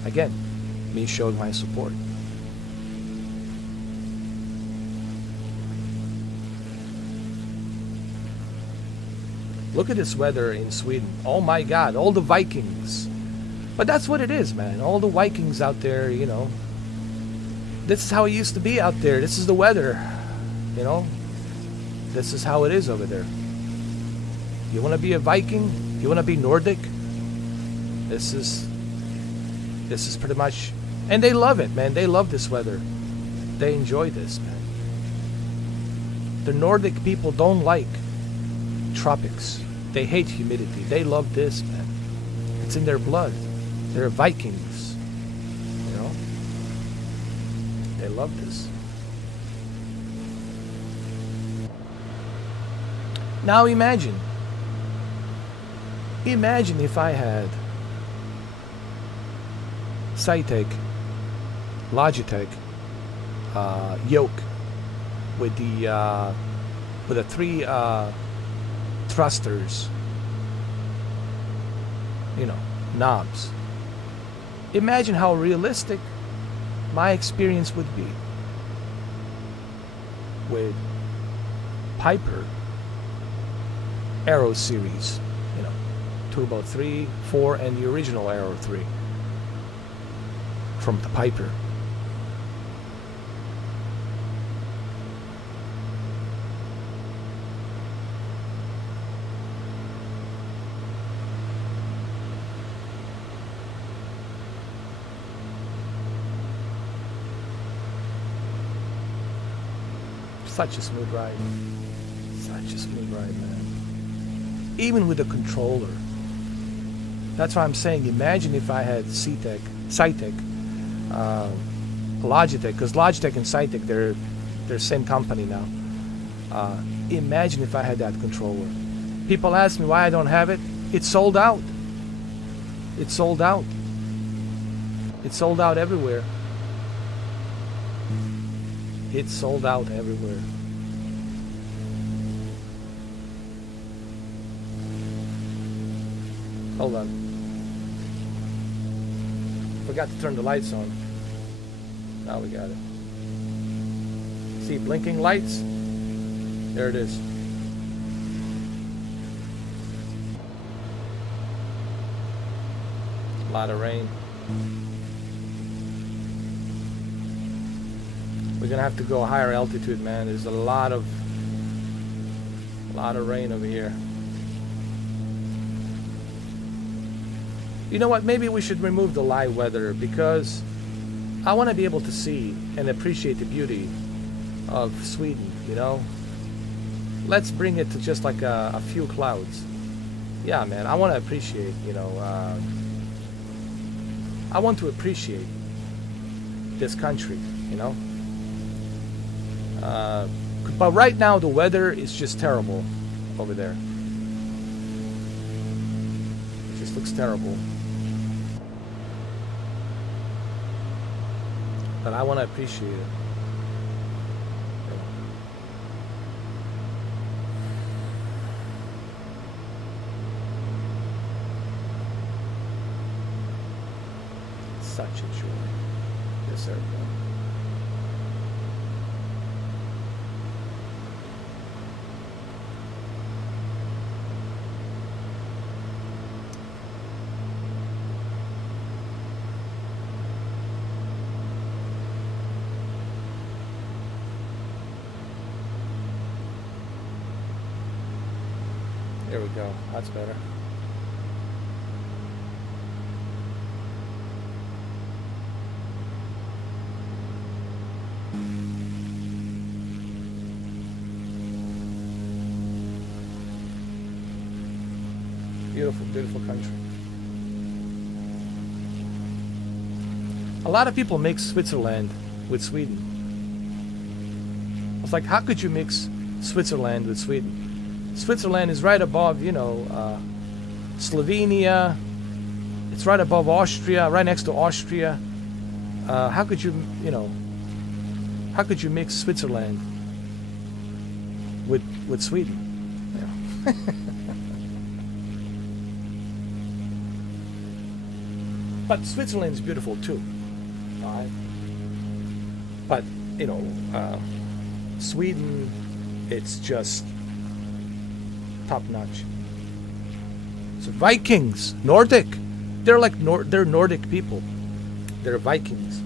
Again, me showing my support. Look at this weather in Sweden. Oh my God, all the Vikings. But that's what it is, man. All the Vikings out there, you know. This is how it used to be out there. This is the weather, you know. This is how it is over there. You want to be a Viking? You want to be Nordic? This is pretty much, and they love it, man. They love this weather. They enjoy this, man. The Nordic people don't like tropics. They hate humidity. They love this, man. It's in their blood. They're Vikings. You know? They love this. Now imagine if I had Cytec, Logitech yoke with the 3 thrusters, you know, knobs. Imagine how realistic my experience would be with Piper Aero Series, you know, Turbo 3, 4, and the original Aero 3 from the Piper. Such a smooth ride. Such a smooth ride, man. Even with the controller. That's why I'm saying, imagine if I had Cytec, Logitech, because Logitech and Cytec, they're same company now. Imagine if I had that controller. People ask me why I don't have it. It's sold out. It's sold out. It's sold out everywhere. It's sold out everywhere. Hold on. Forgot to turn the lights on. Now we got it. See blinking lights? There it is. A lot of rain. We're gonna have to go higher altitude, man. There's a lot of rain over here. You know what? Maybe we should remove the live weather because I want to be able to see and appreciate the beauty of Sweden, you know? Let's bring it to just like a few clouds. Yeah, man, I want to appreciate, you know, I want to appreciate this country, you know? But right now the weather is just terrible over there. It just looks terrible. But I want to appreciate it. such a joy, this airplane. There we go. That's better. Beautiful, beautiful country. A lot of people mix Switzerland with Sweden. It's like, how could you mix Switzerland with Sweden? Switzerland is right above, Slovenia. It's right above Austria, right next to Austria. How could you mix Switzerland with Sweden? Yeah. But Switzerland is beautiful too. Right? But Sweden, it's just top notch. So Vikings, Nordic. They're like they're Nordic people. They're Vikings.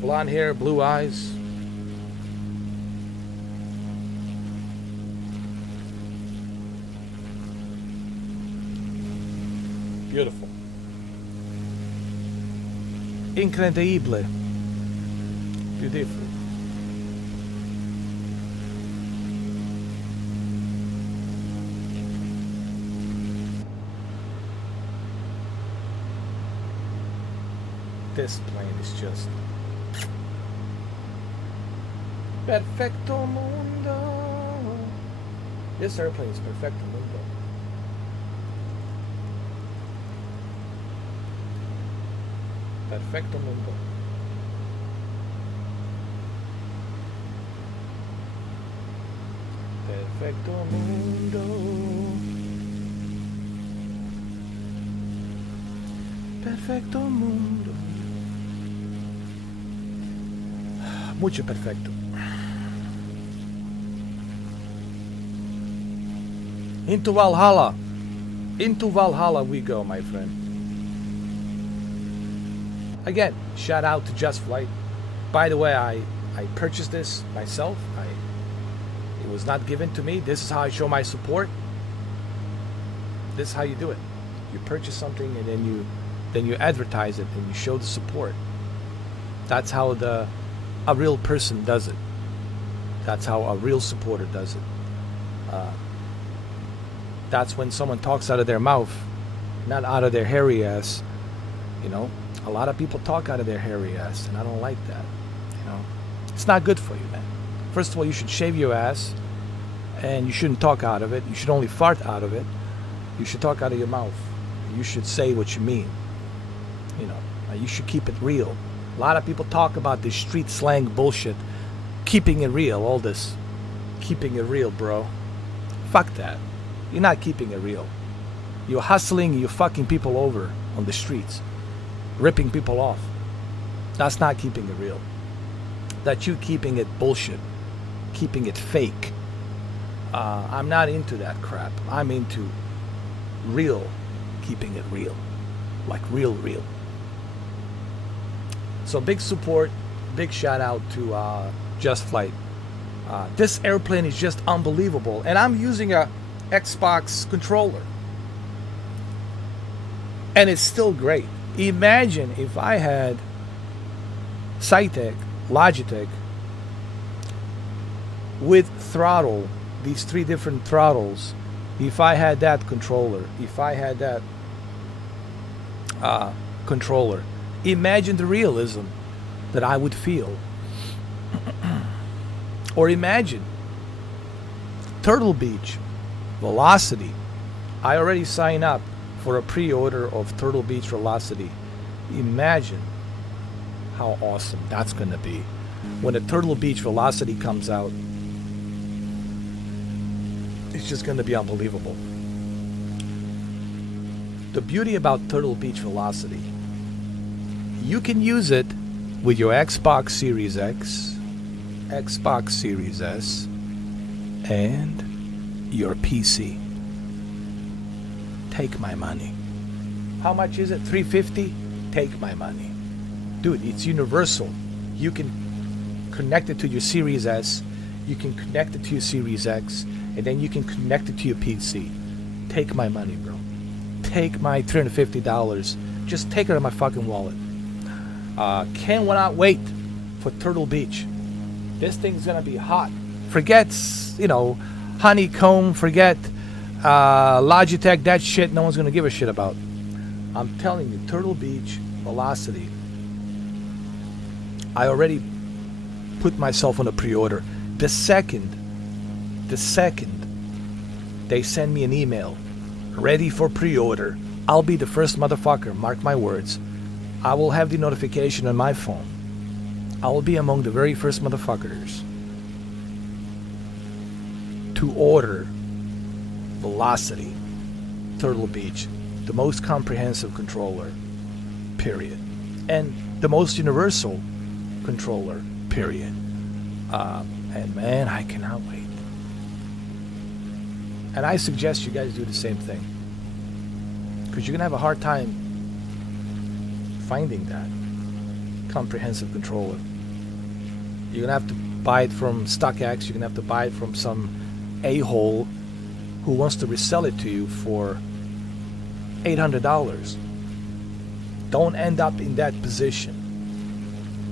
Blonde hair, blue eyes. Beautiful. Incredibile. Beautiful. This plane is just perfecto mundo. This airplane is perfecto mundo. Perfecto mundo. Perfecto mundo. Perfecto mundo. Mucho perfecto. Into Valhalla. Into Valhalla we go, my friend. Again, shout out to JustFlight. By the way, I purchased this myself. It was not given to me. This is how I show my support. This is how you do it. You purchase something and then you advertise it and you show the support. That's how a real person does it. That's how a real supporter does it. That's when someone talks out of their mouth, not out of their hairy ass. A lot of people talk out of their hairy ass, and I don't like that. It's not good for you, man. First of all, you should shave your ass, and you shouldn't talk out of it. You should only fart out of it. You should talk out of your mouth. You should say what you mean. You should keep it real. A lot of people talk about this street slang bullshit, keeping it real, all this. Keeping it real, bro. Fuck that. You're not keeping it real. You're hustling, you're fucking people over on the streets, ripping people off. That's not keeping it real. That's you keeping it bullshit, keeping it fake. I'm not into that crap. I'm into real, keeping it real. Like real. So big support, big shout out to JustFlight. This airplane is just unbelievable. And I'm using a Xbox controller. And it's still great. Imagine if I had Cytec, Logitech, with throttle, these 3 different throttles. If I had that controller, if I had that controller, imagine the realism that I would feel. Or imagine Turtle Beach, Velocity. I already signed up for a pre-order of Turtle Beach Velocity. Imagine how awesome that's going to be. When the Turtle Beach Velocity comes out, it's just going to be unbelievable. The beauty about Turtle Beach Velocity You can use it with your Xbox Series X, Xbox Series S, and your PC. Take my money. How much is it? $350? Take my money. Dude, it's universal. You can connect it to your Series S, you can connect it to your Series X, and then you can connect it to your PC. Take my money, bro. Take my $350. Just take it out of my fucking wallet. Cannot wait for Turtle Beach. This thing's gonna be hot. Forget, honeycomb, forget Logitech, that shit no one's gonna give a shit about. I'm telling you, Turtle Beach Velocity. I already put myself on a pre-order. The second they send me an email, ready for pre-order, I'll be the first motherfucker, mark my words. I will have the notification on my phone. I will be among the very first motherfuckers to order Velocity Turtle Beach, the most comprehensive controller, period. And the most universal controller, period. And man, I cannot wait. And I suggest you guys do the same thing, because you're gonna have a hard time finding that comprehensive controller. You're gonna have to buy it from StockX. You're gonna have to buy it from some a-hole who wants to resell it to you for $800. Don't end up in that position.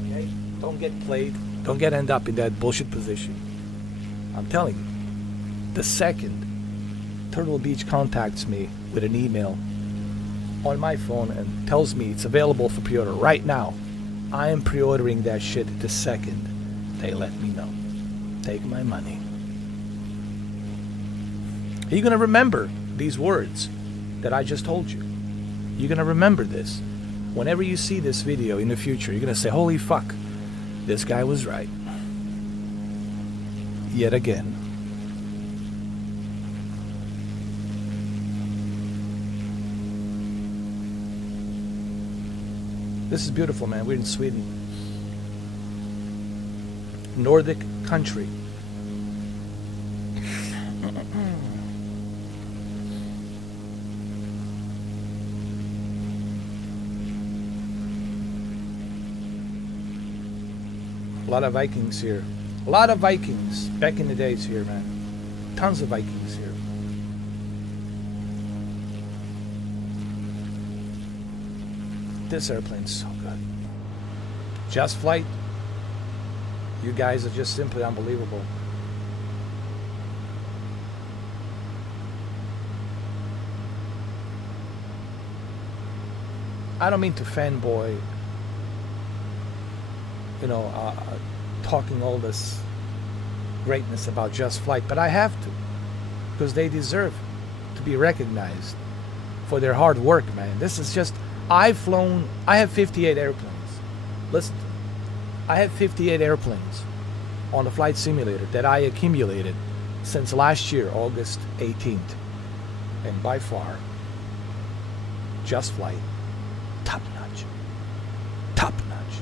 Okay? Don't get played. Don't end up in that bullshit position. I'm telling you. The second Turtle Beach contacts me with an email on my phone and tells me it's available for pre-order right now, I am pre-ordering that shit the second they let me know. Take my money. Are you going to remember these words that I just told you? You're going to remember this. Whenever you see this video in the future, you're going to say, holy fuck, this guy was right. Yet again. This is beautiful, man. We're in Sweden. Nordic country. A lot of Vikings here. A lot of Vikings back in the days here, man. Tons of Vikings here. This airplane's so good. JustFlight, you guys are just simply unbelievable. I don't mean to fanboy, talking all this greatness about JustFlight, but I have to, because they deserve to be recognized for their hard work, man. This is just, I have 58 airplanes. Listen, I have 58 airplanes on the flight simulator that I accumulated since last year, August 18th. And by far, JustFlight, top notch. Top notch.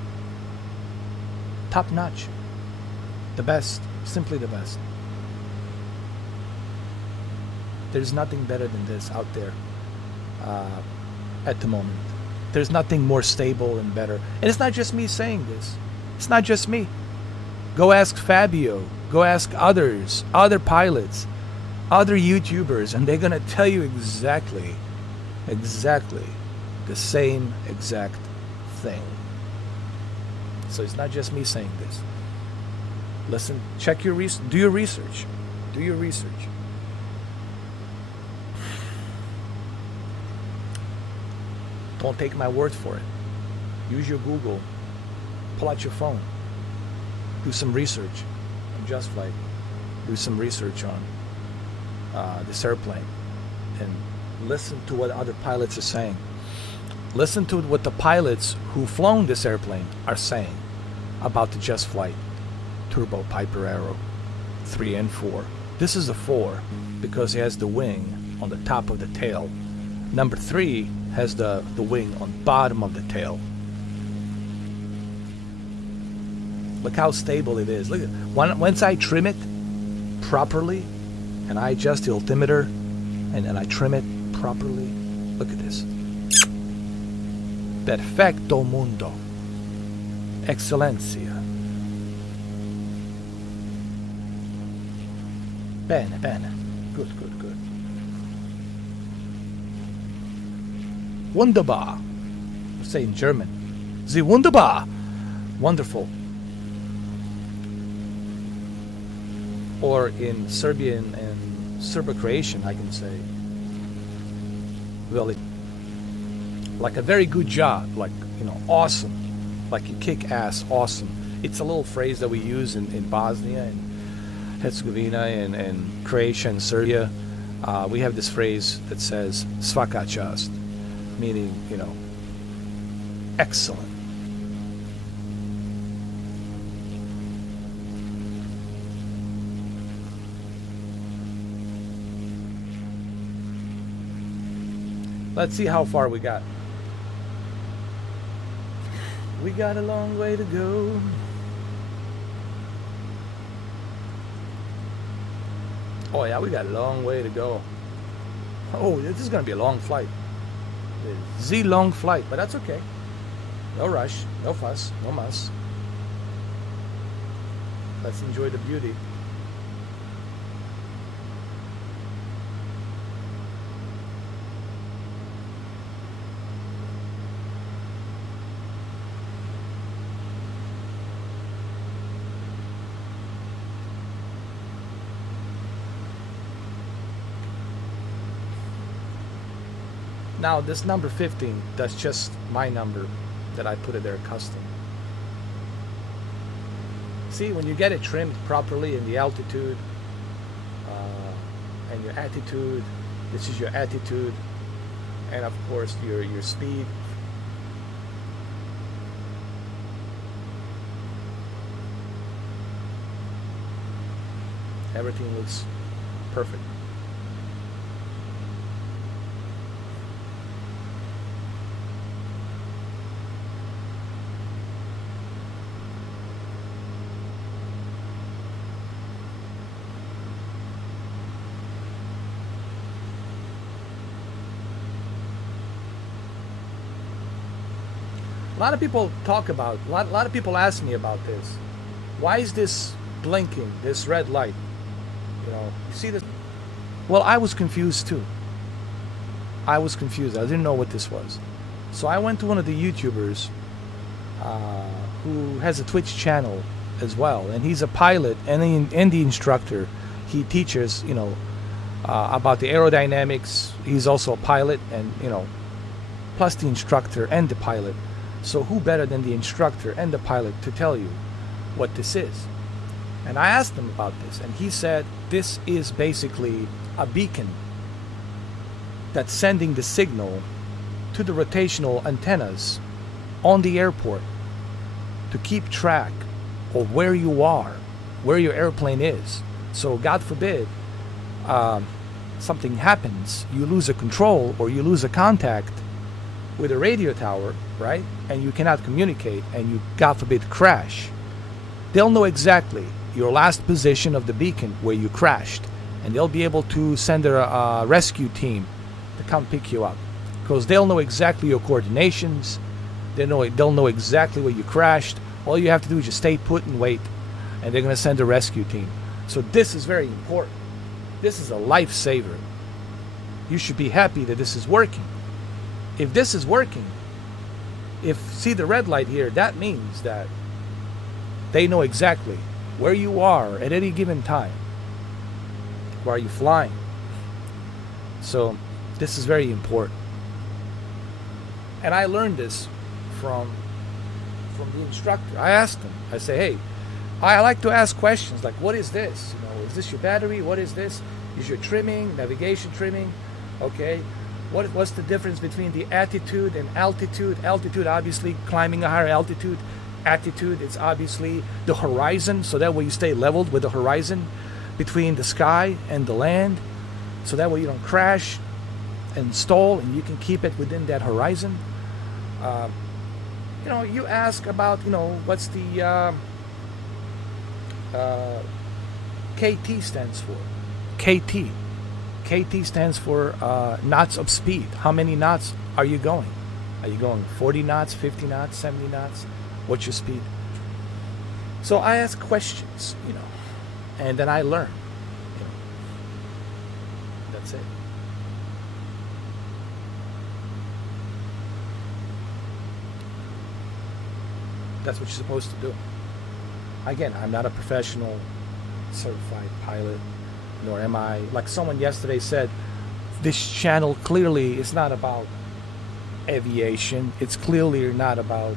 Top notch. The best, simply the best. There's nothing better than this out there at the moment. There's nothing more stable and better. And it's not just me saying this. It's not just me. Go ask Fabio. Go ask others, other pilots, other YouTubers, and they're going to tell you exactly the same exact thing. So it's not just me saying this. Listen, check your do your research. Do your research. Don't take my word for it. Use your Google. Pull out your phone. Do some research on JustFlight. Do some research on this airplane. And listen to what other pilots are saying. Listen to what the pilots who've flown this airplane are saying about the JustFlight Turbo Piper Arrow 3 and 4. This is a 4 because it has the wing on the top of the tail. Number 3 has the wing on bottom of the tail. Look how stable it is. Look at once I trim it properly, and I adjust the altimeter, and then I trim it properly. Look at this. Perfecto mundo. Excellencia. Bene, bene. Good, good, good. Wunderbar. Let's say in German. Sie wunderbar. Wonderful. Or in Serbian and Serbo-Croatian, I can say, well, like a very good job, like, awesome, like you kick ass, awesome. It's a little phrase that we use in Bosnia and Herzegovina and Croatia and Serbia. We have this phrase that says svaka čast, meaning, excellent. Let's see how far we got. We got a long way to go. Oh yeah, we got a long way to go. Oh, this is gonna be a long flight. The long flight, but that's okay. No rush, no fuss, no muss. Let's enjoy the beauty. Now this number 15, that's just my number that I put it there custom. See, when you get it trimmed properly in the altitude and your attitude, this is your attitude, and of course your speed. Everything looks perfect. A lot of people talk about, a lot of people ask me about this. Why is this blinking, this red light? You see this? Well, I was confused too. I was confused. I didn't know what this was. So I went to one of the YouTubers who has a Twitch channel as well. And he's a pilot and the instructor. He teaches, about the aerodynamics. He's also a pilot and, plus the instructor and the pilot. So who better than the instructor and the pilot to tell you what this is? And I asked him about this, and he said this is basically a beacon that's sending the signal to the rotational antennas on the airport to keep track of where you are, where your airplane is. So God forbid something happens, you lose a control or you lose a contact with a radio tower, right? And you cannot communicate and you, God forbid, crash. They'll know exactly your last position of the beacon where you crashed, and they'll be able to send a rescue team to come pick you up, because they'll know exactly your coordinations. They'll know exactly where you crashed. All you have to do is just stay put and wait, and they're going to send a rescue team. So this is very important. This is a lifesaver. You should be happy that this is working. If this is working, see the red light here, that means that they know exactly where you are at any given time. Where are you flying? So this is very important. And I learned this from the instructor. I asked him, I say, hey, I like to ask questions like, what is this? Is this your battery? What is this? Is your trimming, navigation trimming? Okay. What's the difference between the attitude and altitude? Altitude, obviously, climbing a higher altitude. Attitude, it's obviously the horizon, so that way you stay leveled with the horizon between the sky and the land, so that way you don't crash and stall, and you can keep it within that horizon. You ask about, what's the KT stands for. KT. KT stands for knots of speed. How many knots are you going? Are you going 40 knots, 50 knots, 70 knots? What's your speed? So I ask questions, and then I learn. That's it. That's what you're supposed to do. Again, I'm not a professional certified pilot, nor am I, like someone yesterday said, this channel clearly is not about aviation. It's clearly not about,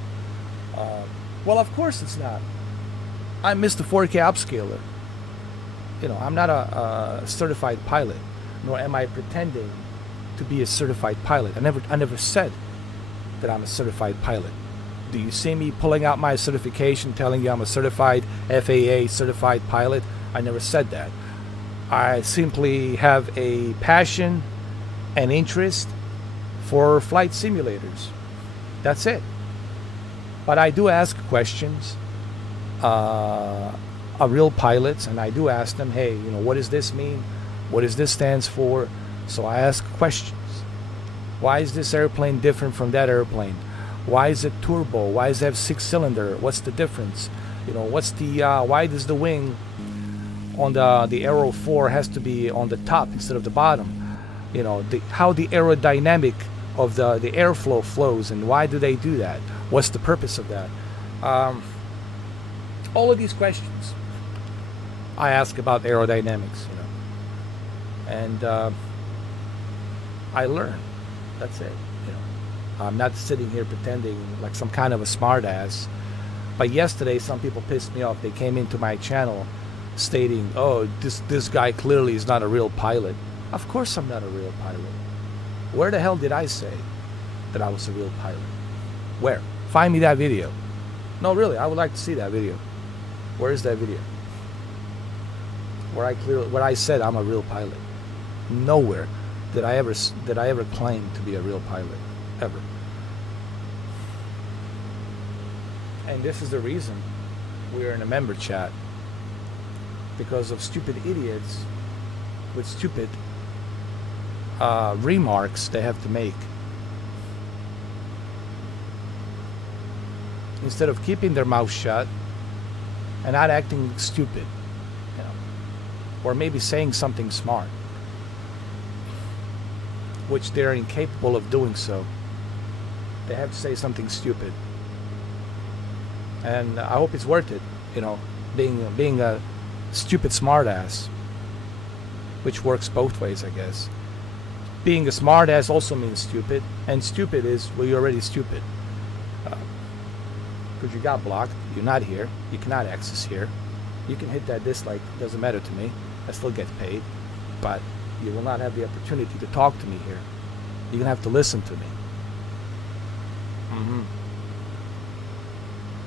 well, of course it's not. I'm Mr. 4K upscaler. I'm not a certified pilot, nor am I pretending to be a certified pilot. I never said that I'm a certified pilot. Do you see me pulling out my certification telling you I'm a certified FAA certified pilot? I never said that. I simply have a passion and interest for flight simulators. That's it. But I do ask questions of real pilots, and I do ask them, hey, what does this mean? What does this stands for? So I ask questions. Why is this airplane different from that airplane? Why is it turbo? Why does it have 6-cylinder? What's the difference? What's the why does the wing on the Aero 4 has to be on the top instead of the bottom? How the aerodynamic of the airflow flows, and why do they do that? What's the purpose of that? All of these questions I ask about aerodynamics, and I learn. That's it. I'm not sitting here pretending like some kind of a smartass. But yesterday, some people pissed me off. They came into my channel stating, "Oh, this guy clearly is not a real pilot." Of course, I'm not a real pilot. Where the hell did I say that I was a real pilot? Where? Find me that video. No, really, I would like to see that video. Where is that video? Where I said I'm a real pilot. Nowhere did I ever claim to be a real pilot, ever. And this is the reason we're in a member chat, because of stupid idiots with stupid remarks they have to make. Instead of keeping their mouth shut and not acting stupid, or maybe saying something smart, which they're incapable of doing so. They have to say something stupid. And I hope it's worth it, being a stupid smartass, which works both ways, I guess. Being a smartass also means stupid, and stupid is, well, you're already stupid. Because you got blocked, you're not here, you cannot access here. You can hit that dislike, doesn't matter to me, I still get paid, but you will not have the opportunity to talk to me here. You're going to have to listen to me.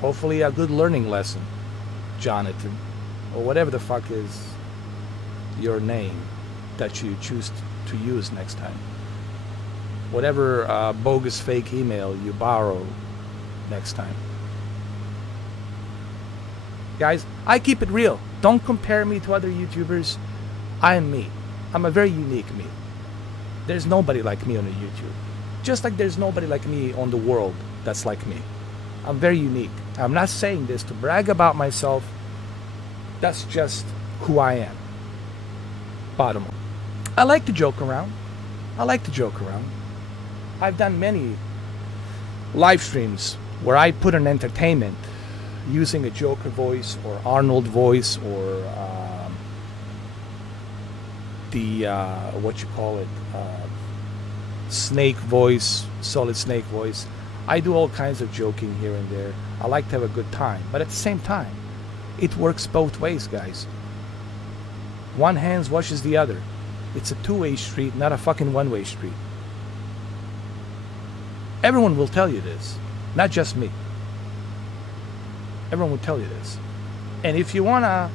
Hopefully a good learning lesson, Jonathan, or whatever the fuck is your name that you choose to use next time. Whatever bogus fake email you borrow next time. Guys, I keep it real. Don't compare me to other YouTubers. I am me. I'm a very unique me. There's nobody like me on the YouTube. Just like there's nobody like me on the world that's like me. I'm very unique. I'm not saying this to brag about myself. That's just who I am. Bottom line. I like to joke around. I've done many live streams where I put an entertainment using a Joker voice or Arnold voice or Snake voice, Solid Snake voice. I do all kinds of joking here and there. I like to have a good time, but at the same time, it works both ways, guys. One hand washes the other. It's a two-way street, not a fucking one-way street. Everyone will tell you this, not just me. Everyone will tell you this. And if you want to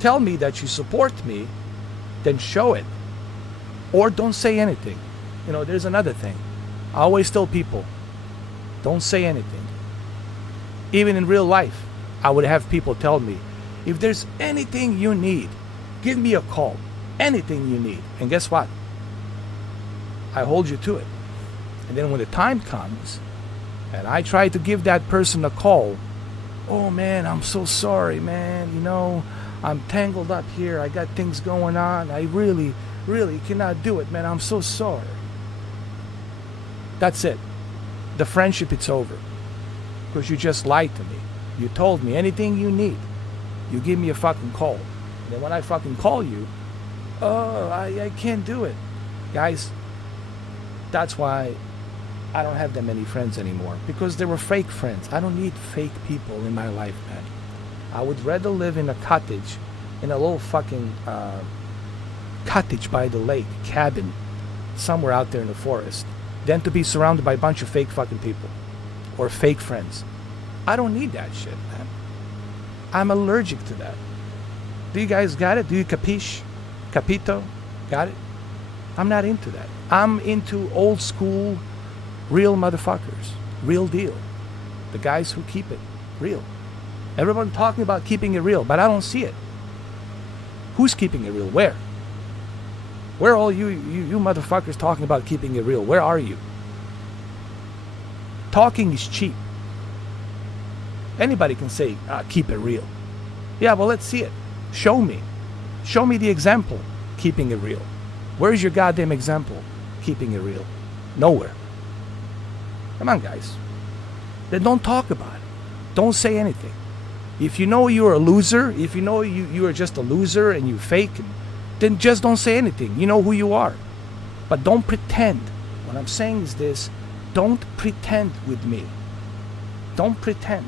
tell me that you support me, then show it. Or don't say anything. There's another thing. I always tell people, don't say anything. Even in real life, I would have people tell me, If there's anything you need, give me a call. Anything you need. And guess what? I hold you to it. And then when the time comes, and I try to give that person a call, oh man, I'm so sorry, man. You know, I'm tangled up here. I got things going on. I really cannot do it, man. I'm so sorry. That's it. The friendship, it's over. Because you just lied to me. You told me anything you need. You give me a fucking call. And then when I fucking call you, oh, I can't do it. Guys, that's why I don't have that many friends anymore. Because they were fake friends. I don't need fake people in my life, man. I would rather live in a cottage, in a little fucking cottage by the lake, cabin, somewhere out there in the forest, than to be surrounded by a bunch of fake fucking people. Or fake friends. I don't need that shit, man. I'm allergic to that. Do you guys got it? Do you capiche? Capito? Got it? I'm not into that. I'm into old school, real motherfuckers. Real deal. The guys who keep it real. Everyone talking about keeping it real, but I don't see it. Who's keeping it real? Where? Where are all you motherfuckers talking about keeping it real? Where are you? Talking is cheap. Anybody can say, keep it real. Yeah, well, let's see it. Show me. Show me the example, keeping it real. Where's your goddamn example, keeping it real? Nowhere. Come on, guys. Then don't talk about it. Don't say anything. If you know you're a loser, if you know you are just a loser and you fake, then just don't say anything. You know who you are. But don't pretend. What I'm saying is this. Don't pretend with me. Don't pretend.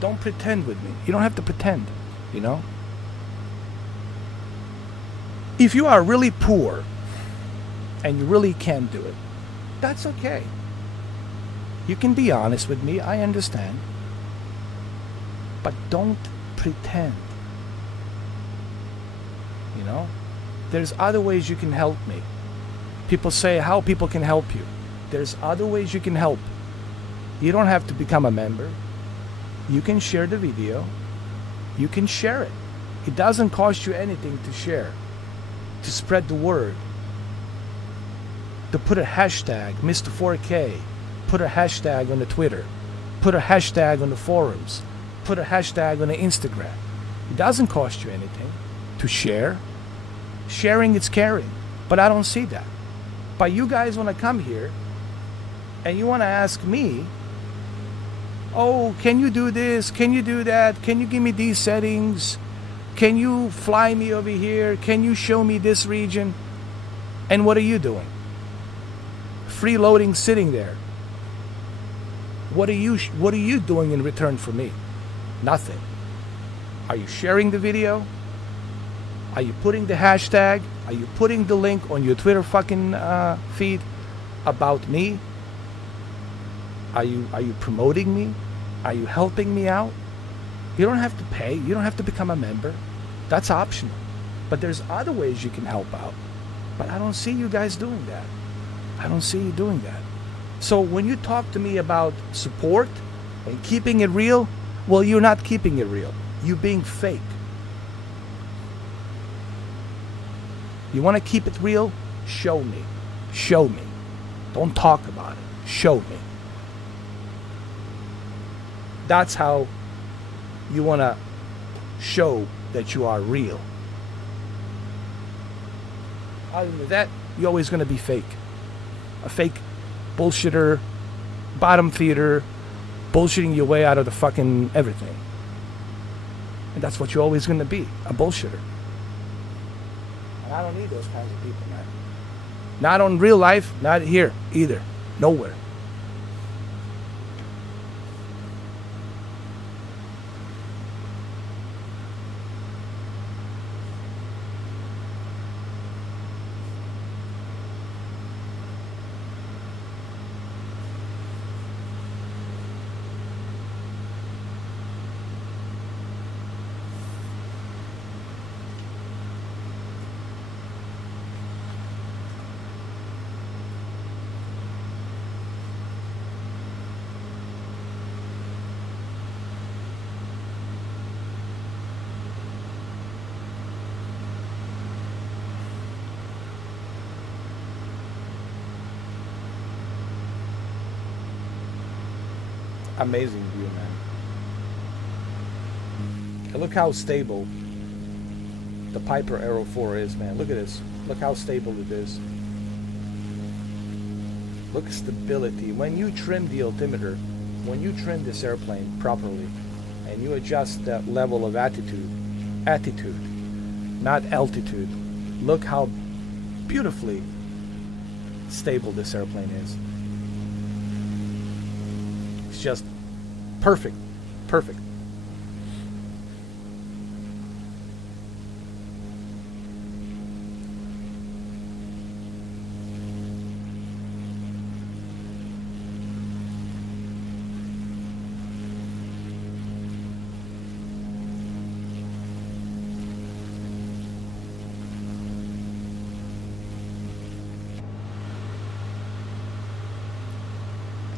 Don't pretend with me. You don't have to pretend, you know? If you are really poor and you really can't do it, that's okay. You can be honest with me, I understand. But don't pretend. You know? There's other ways you can help me. People say how people can help you. There's other ways you can help. You don't have to become a member. You can share the video. You can share it. It doesn't cost you anything to share. To spread the word. To put a hashtag, Mr. 4K. Put a hashtag on the Twitter. Put a hashtag on the forums. Put a hashtag on the Instagram. It doesn't cost you anything to share. Sharing is caring. But I don't see that. But you guys want to come here and you want to ask me, oh, can you do this? Can you do that? Can you give me these settings? Can you fly me over here? Can you show me this region? And what are you doing? Freeloading, sitting there. What are you doing in return for me? Nothing. Are you sharing the video? Are you putting the hashtag? Are you putting the link on your Twitter fucking feed about me? Are you promoting me? Are you helping me out? You don't have to pay. You don't have to become a member. That's optional. But there's other ways you can help out. But I don't see you guys doing that. I don't see you doing that. So when you talk to me about support and keeping it real, well, you're not keeping it real. You're being fake. You want to keep it real? Show me. Show me. Don't talk about it. Show me. That's how you want to show that you are real. Other than that, you're always going to be fake. A fake bullshitter, bottom feeder, bullshitting your way out of the fucking everything. And that's what you're always going to be, a bullshitter. And I don't need those kinds of people, man. Not on real life, not here either. Nowhere. amazing view, man. And look how stable the Piper Aero 4 is, man. Look at this. Look how stable it is. Look at stability. When you trim the altimeter, when you trim this airplane properly, and you adjust that level of attitude, not altitude, look how beautifully stable this airplane is. It's just perfect, perfect.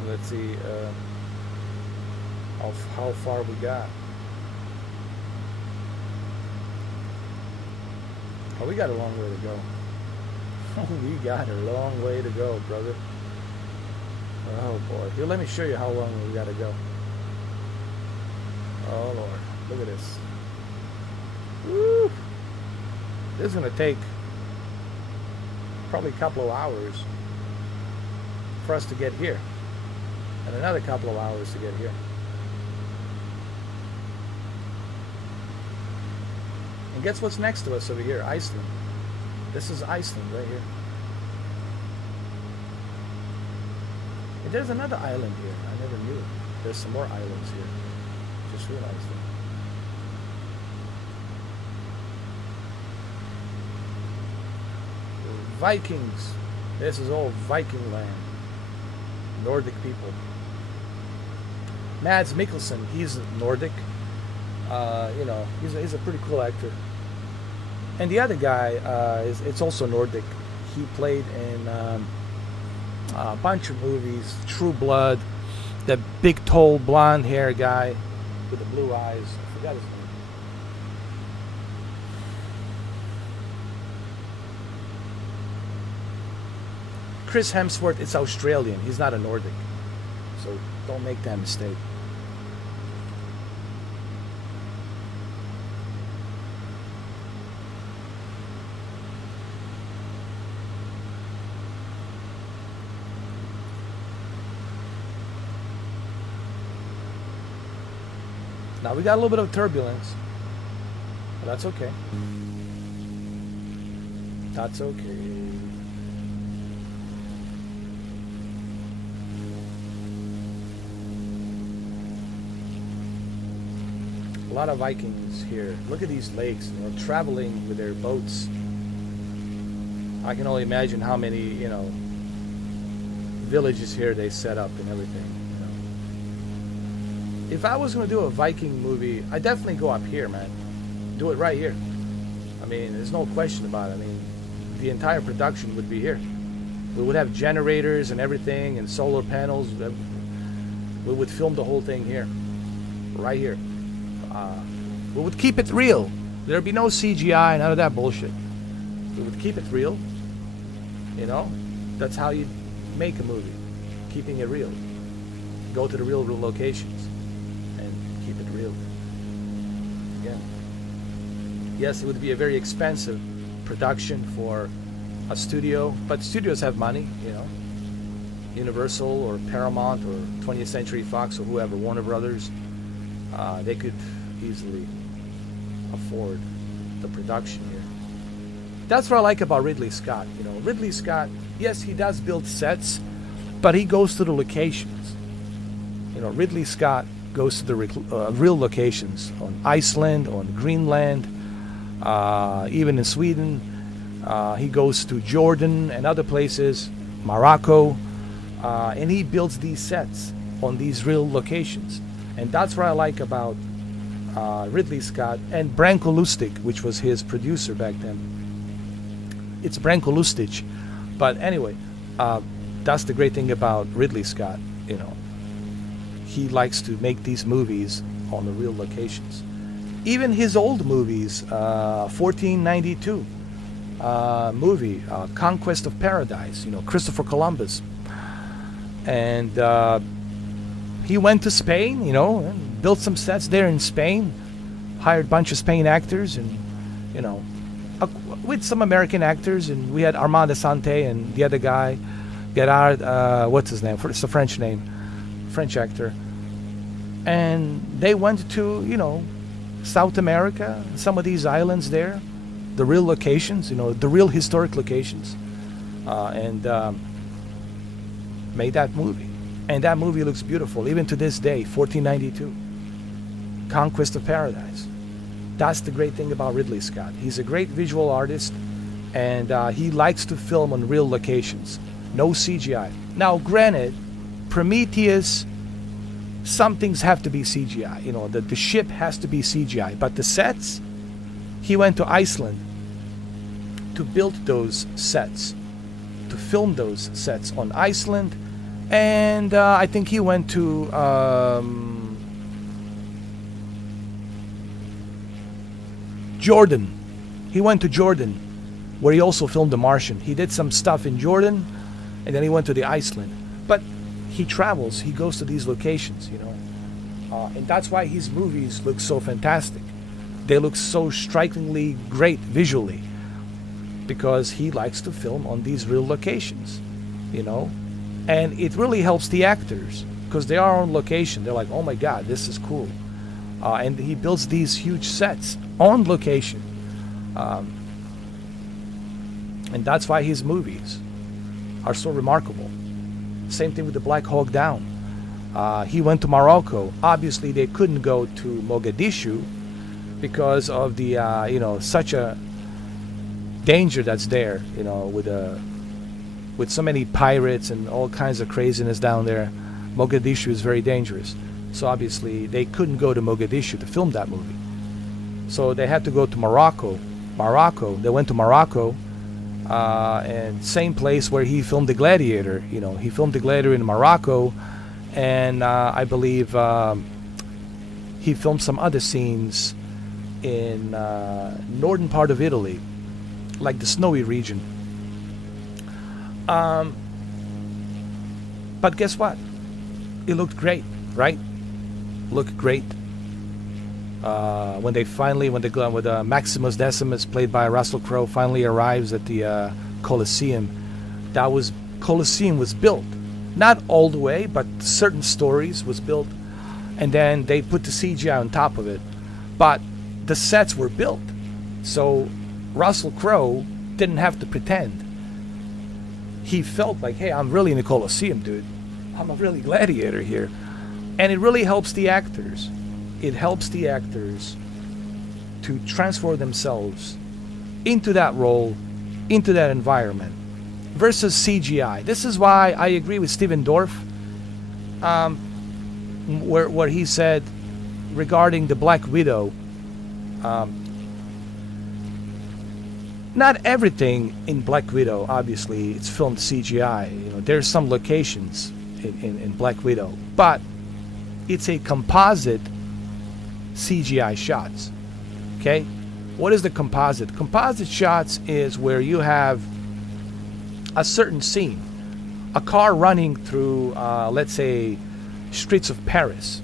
Let's see how far we got. Oh, we got a long way to go. Oh, we got a long way to go, brother. Oh boy. Here, let me show you how long we got to go. Oh Lord, look at this. Woo! This is gonna take probably a couple of hours for us to get here. And another couple of hours to get here. And guess what's next to us over here? Iceland. This is Iceland right here. And there's another island here. I never knew. There's some more islands here. Just realized it. Vikings. This is all Viking land. Nordic people. Mads Mikkelsen, he's Nordic. You know, he's a pretty cool actor. And the other guy it's also Nordic. He played in a bunch of movies. True Blood, the big, tall, blonde hair guy with the blue eyes. I forgot his name. Chris Hemsworth is Australian. He's not a Nordic. So don't make that mistake. Now we got a little bit of turbulence. But that's okay. That's okay. A lot of Vikings here. Look at these lakes, you know, traveling with their boats. I can only imagine how many, you know, villages here they set up and everything. You know. If I was going to do a Viking movie, I'd definitely go up here, man. Do it right here. I mean, there's no question about it. I mean, the entire production would be here. We would have generators and everything and solar panels. We would film the whole thing here. Right here. We would keep it real. There'd be no CGI, none of that bullshit. We would keep it real. You know, that's how you make a movie. Keeping it real. Go to the real locations and keep it real. Again. Yes, it would be a very expensive production for a studio, but studios have money, you know. Universal or Paramount or 20th Century Fox or whoever, Warner Brothers, they could easily afford the production here. That's what I like about Ridley Scott. You know, Ridley Scott, yes, he does build sets, but he goes to the locations. You know, Ridley Scott goes to the real locations on Iceland, on Greenland, even in Sweden. He goes to Jordan and other places, Morocco, and he builds these sets on these real locations. And that's what I like about Ridley Scott and Branko Lustig, which was his producer back then. It's Branko Lustig, but anyway, that's the great thing about Ridley Scott. You know, he likes to make these movies on the real locations. Even his old movies, 1492 movie, Conquest of Paradise. You know, Christopher Columbus, and he went to Spain, and built some sets there in Spain, hired a bunch of Spain actors, and with some American actors, and we had Armand Asante and the other guy, Gerard, what's his name? It's a French name, French actor. And they went to, South America, some of these islands there, the real locations, the real historic locations, and made that movie. And that movie looks beautiful, even to this day, 1492, Conquest of Paradise. That's the great thing about Ridley Scott. He's a great visual artist, and he likes to film on real locations. No CGI. Now, granted, Prometheus, some things have to be CGI. The ship has to be CGI. But the sets, he went to Iceland to build those sets, to film those sets on Iceland. And I think he went to Jordan. He went to Jordan, where he also filmed The Martian. He did some stuff in Jordan, and then he went to the Iceland. But he travels, he goes to these locations, and that's why his movies look so fantastic. They look so strikingly great visually, because he likes to film on these real locations, and it really helps the actors, because they are on location. They're like, oh my God, this is cool. And he builds these huge sets on location, and that's why his movies are so remarkable. Same thing with the Black Hawk Down. He went to Morocco. Obviously, they couldn't go to Mogadishu because of the such a danger that's there. With so many pirates and all kinds of craziness down there. Mogadishu is very dangerous. So obviously, they couldn't go to Mogadishu to film that movie. So they had to go to Morocco. They went to Morocco. And same place where he filmed The Gladiator. He filmed The Gladiator in Morocco, and I believe he filmed some other scenes in northern part of Italy, like the snowy region. But guess what? It looked great, right? Looked great. When Maximus Decimus, played by Russell Crowe, finally arrives at the Colosseum, Colosseum was built, not all the way, but certain stories was built, and then they put the CGI on top of it. But the sets were built, so Russell Crowe didn't have to pretend. He felt like, hey, I'm really in the Colosseum, dude. I'm a really gladiator here, and it really helps the actors. It helps the actors to transfer themselves into that role, into that environment, versus CGI. This is why I agree with Steven Dorff, where he said regarding the Black Widow, not everything in Black Widow, obviously, it's filmed CGI. There's some locations in Black Widow, but it's a composite CGI shots. Okay, what is the composite? Composite shots is where you have a certain scene, a car running through, let's say, streets of Paris,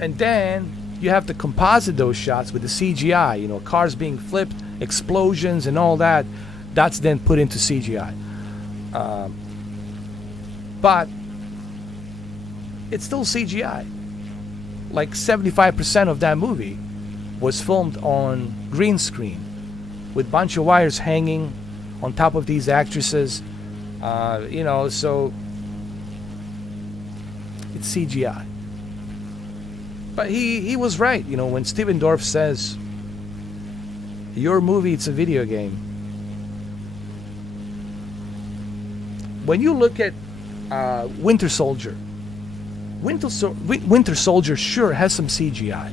and then you have to composite those shots with the CGI. Cars being flipped, explosions, and all that. That's then put into CGI. But it's still CGI. Like 75% of that movie was filmed on green screen with a bunch of wires hanging on top of these actresses. So it's CGI. But he was right, when Steven Dorff says, your movie, it's a video game. When you look at Winter Soldier, Winter Soldier sure has some CGI.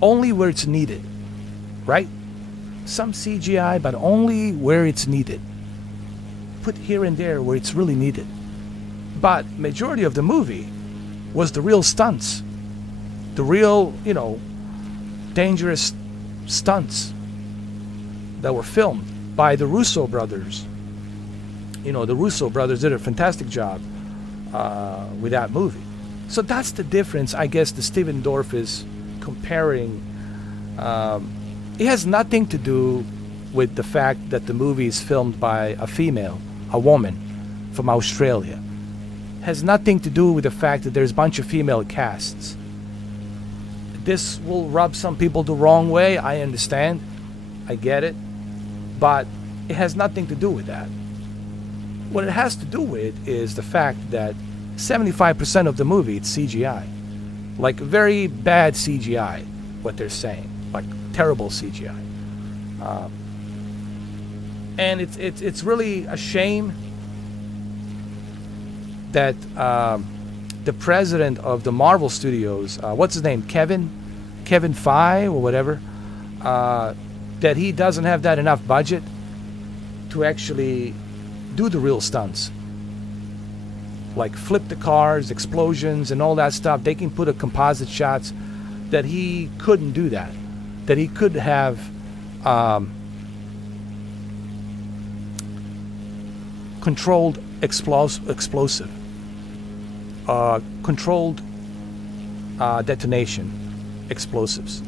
Only where it's needed, right? Some CGI, but only where it's needed. Put here and there where it's really needed. But majority of the movie was the real stunts. The real, dangerous stunts that were filmed by the Russo brothers. The Russo brothers did a fantastic job. with that movie. So that's the difference, I guess, the Steven Dorff is comparing. It has nothing to do with the fact that the movie is filmed by a female, a woman from Australia. It has nothing to do with the fact that there's a bunch of female casts. This will rub some people the wrong way, I understand. I get it. But it has nothing to do with that. What it has to do with is the fact that 75% of the movie, it's CGI. Like very bad CGI, what they're saying. Like terrible CGI. And it's really a shame that the president of the Marvel Studios, what's his name, Kevin Feige or whatever, that he doesn't have that enough budget to actually do the real stunts, like flip the cars, explosions, and all that stuff. They can put a composite shots that he couldn't do that. That he could have controlled explosive, controlled detonation explosives,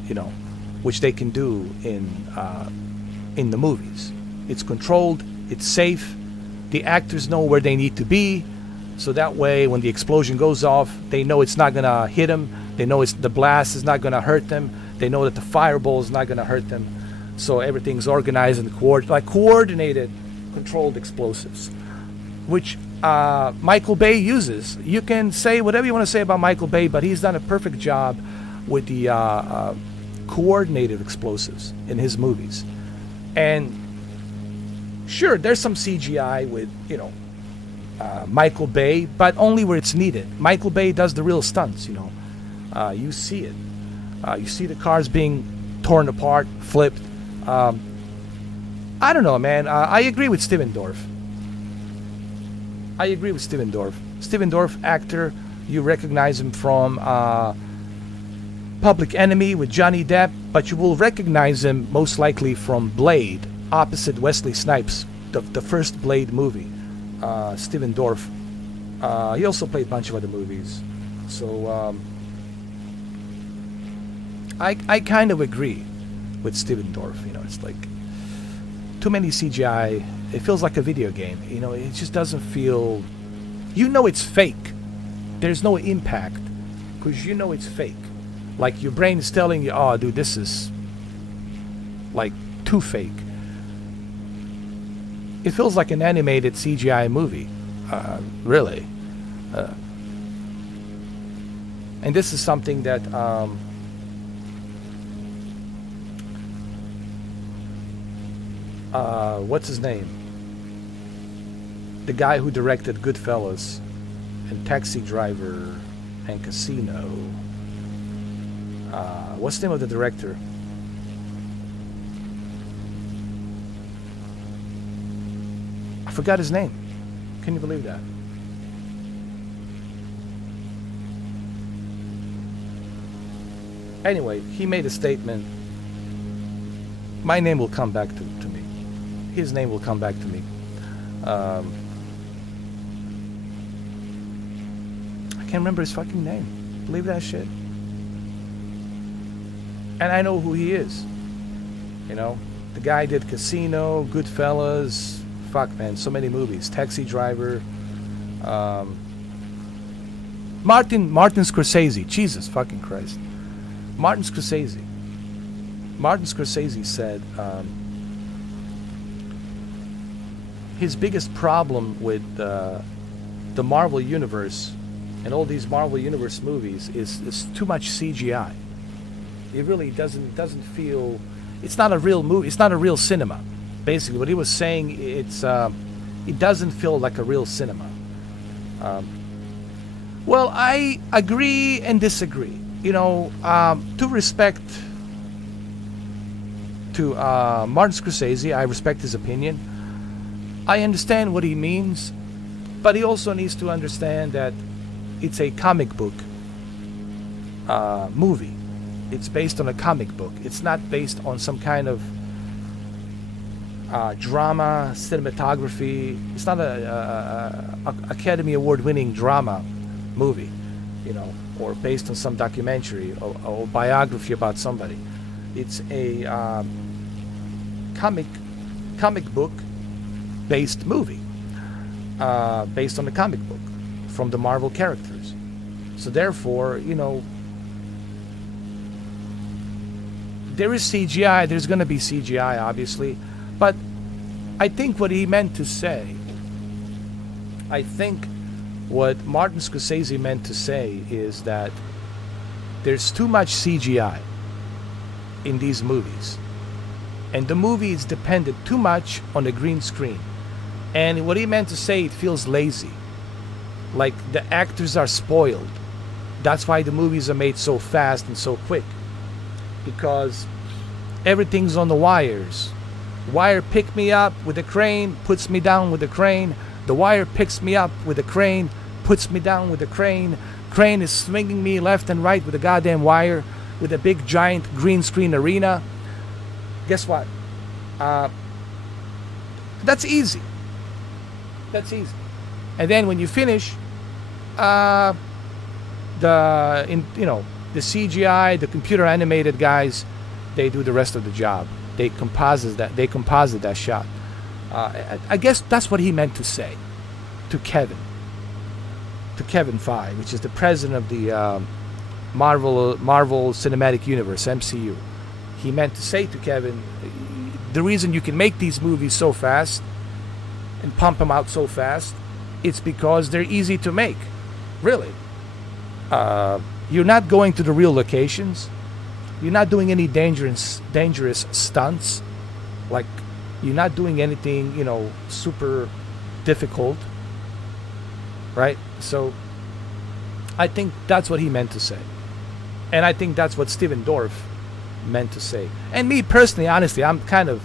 which they can do in the movies. It's controlled, it's safe, the actors know where they need to be, so that way when the explosion goes off, they know it's not gonna hit them, they know the blast is not gonna hurt them, they know that the fireball is not gonna hurt them, so everything's organized and coordinated, controlled explosives, which Michael Bay uses. You can say whatever you want to say about Michael Bay, but he's done a perfect job with the coordinated explosives in his movies. And sure, there's some CGI with, Michael Bay, but only where it's needed. Michael Bay does the real stunts, you see it. You see the cars being torn apart, flipped. I don't know, man. I agree with Steven Dorff. Steven Dorff, actor, you recognize him from Public Enemy with Johnny Depp, but you will recognize him most likely from Blade, opposite Wesley Snipes, the first Blade movie. Steven Dorff. He also played a bunch of other movies. So I kind of agree with Steven Dorff. It's like too many CGI. It feels like a video game. It just doesn't feel. It's fake. There's no impact because it's fake. Like your brain is telling you, "Oh, dude, this is like too fake." It feels like an animated CGI movie, really. And this is something that what's his name? The guy who directed Goodfellas and Taxi Driver and Casino. What's the name of the director? I forgot his name. Can you believe that? Anyway, he made a statement. My name will come back to me. His name will come back to me. I can't remember his fucking name. Believe that shit. And I know who he is. The guy did Casino, Goodfellas. Fuck, man, so many movies. Taxi Driver. Martin Scorsese. Jesus fucking Christ. Martin Scorsese said his biggest problem with the Marvel Universe and all these Marvel Universe movies is too much CGI. It really doesn't feel. It's not a real movie. It's not a real cinema. Basically, what he was saying, it doesn't feel like a real cinema. Well, I agree and disagree. To respect to Martin Scorsese, I respect his opinion. I understand what he means, but he also needs to understand that it's a comic book movie. It's based on a comic book. It's not based on some kind of drama, cinematography. It's not a Academy Award-winning drama movie, you know, or based on some documentary or biography about somebody. It's a comic book based movie, based on the comic book from the Marvel characters. So therefore, you know, there is CGI. There's going to be CGI, obviously, but I think what he meant to say, I think what Martin Scorsese meant to say is that there's too much CGI in these movies, and the movie is dependent too much on the green screen. And what he meant to say, it feels lazy, like the actors are spoiled. That's why the movies are made so fast and so quick, because everything's on the wires. Wire pick me up with a crane, puts me down with a crane. The wire picks me up with a crane, puts me down with a crane. Crane is swinging me left and right with a goddamn wire, with a big giant green screen arena. Guess what? That's easy. That's easy. And then when you finish, the CGI, the computer animated guys, they do the rest of the job. They composite that shot. I guess that's what he meant to say to Kevin Feige, which is the president of the Marvel Cinematic Universe, MCU. He meant to say to Kevin, the reason you can make these movies so fast and pump them out so fast, it's because they're easy to make. Really. You're not going to the real locations. You're not doing any dangerous stunts. Like, you're not doing anything, you know, super difficult. Right? So, I think that's what he meant to say. And I think that's what Steven Dorff meant to say. And me personally, honestly, I'm kind of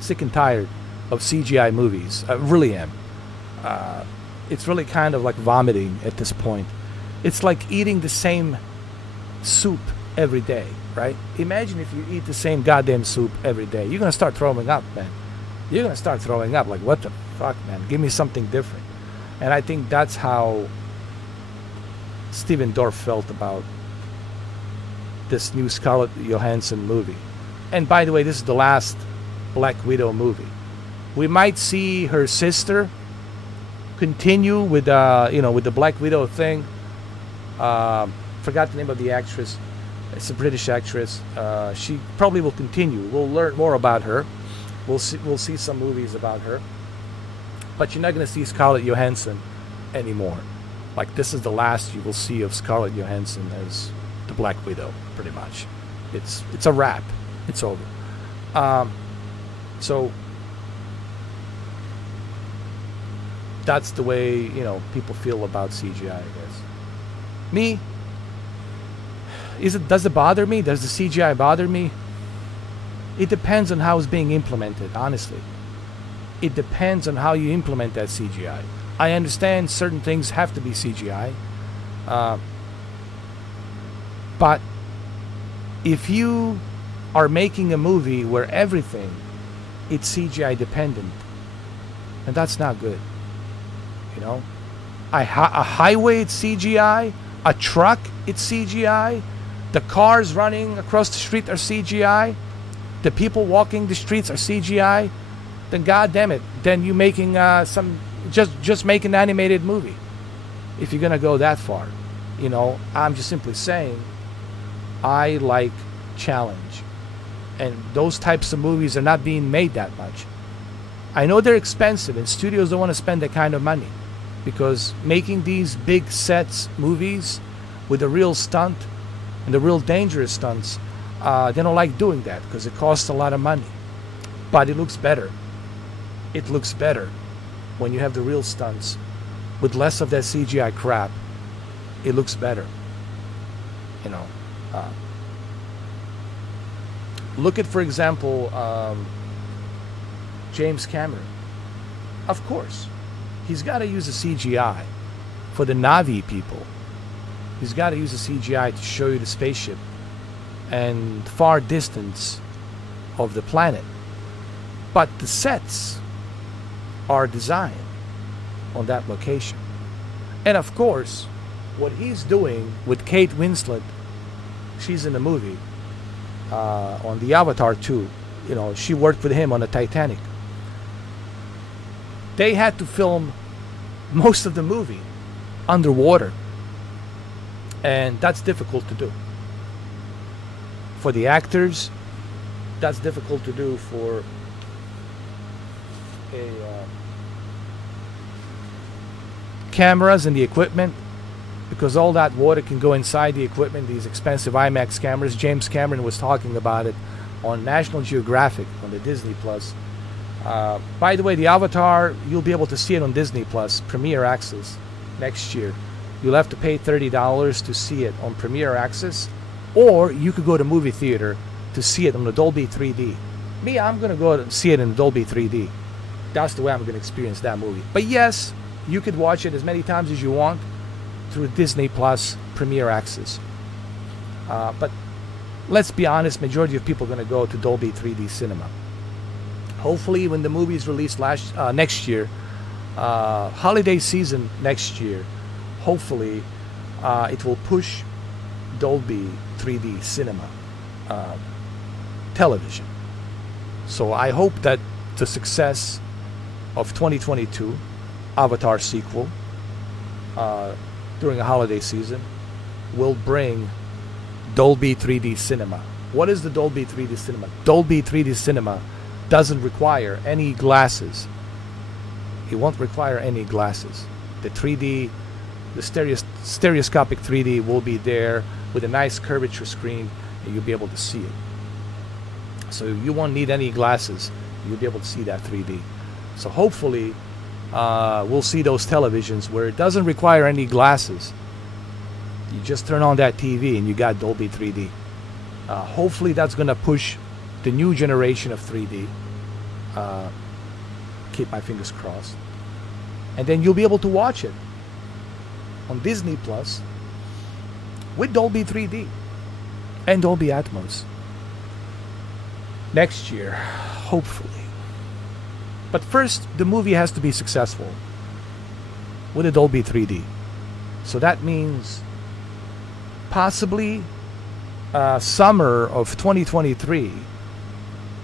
sick and tired of CGI movies. I really am. It's really kind of like vomiting at this point. It's like eating the same soup every day, right? Imagine if you eat the same goddamn soup every day. You're going to start throwing up, man. You're going to start throwing up. Like, what the fuck, man? Give me something different. And I think that's how Steven Dorff felt about this new Scarlett Johansson movie. And by the way, this is the last Black Widow movie. We might see her sister continue with the Black Widow thing. Forgot the name of the actress. It's a British actress. She probably will continue. We'll learn more about her. We'll see some movies about her. But you're not going to see Scarlett Johansson anymore. Like, this is the last you will see of Scarlett Johansson as the Black Widow, pretty much. It's a wrap. It's over. So that's the way, you know, people feel about CGI, I guess. Me, does it bother me? Does the CGI bother me? It depends on how it's being implemented, honestly. It depends on how you implement that CGI. I understand certain things have to be CGI. But if you are making a movie where everything it's CGI dependent, and that's not good. You know, a highway it's CGI, a truck it's CGI, the cars running across the street are CGI, the people walking the streets are CGI. Then God damn it, then you making just make an animated movie. If you're gonna go that far, you know, I'm just simply saying, I like challenge, and those types of movies are not being made that much. I know they're expensive, and studios don't want to spend that kind of money, because making these big sets movies with the real stunt and the real dangerous stunts, they don't like doing that because it costs a lot of money. But it looks better. It looks better when you have the real stunts with less of that CGI crap. It looks better. You know. Look at, for example, James Cameron. Of course, he's got to use a CGI for the Na'vi people. He's got to use a CGI to show you the spaceship and far distance of the planet. But the sets are designed on that location. And of course, what he's doing with Kate Winslet, she's in the movie, on the Avatar 2. You know, she worked with him on the Titanic. They had to film most of the movie underwater. And that's difficult to do. For the actors, that's difficult to do for cameras and the equipment, because all that water can go inside the equipment, these expensive IMAX cameras. James Cameron was talking about it on National Geographic on the Disney Plus. By the way, the Avatar, you'll be able to see it on Disney Plus, Premier Access, next year. You'll have to pay $30 to see it on Premier Access, or you could go to movie theater to see it on the Dolby 3D. Me, I'm going to go and see it in Dolby 3D. That's the way I'm going to experience that movie. But yes, you could watch it as many times as you want through Disney Plus Premier Access. But let's be honest, majority of people are going to go to Dolby 3D cinema. Hopefully, when the movie is released next year, holiday season next year, hopefully it will push Dolby 3D cinema television. So I hope that the success of 2022 Avatar sequel during a holiday season will bring Dolby 3D cinema. What is the Dolby 3D cinema? Dolby 3D cinema doesn't require any glasses. It won't require any glasses. The 3D, the stereoscopic 3D will be there with a nice curvature screen, and you'll be able to see it. So you won't need any glasses. You'll be able to see that 3D. So hopefully we'll see those televisions where it doesn't require any glasses. You just turn on that TV and you got Dolby 3D. Hopefully that's going to push the new generation of 3D. Keep my fingers crossed. And then you'll be able to watch it on Disney Plus with Dolby 3D and Dolby Atmos next year, hopefully. But first, the movie has to be successful with a Dolby 3D. So that means possibly summer of 2023,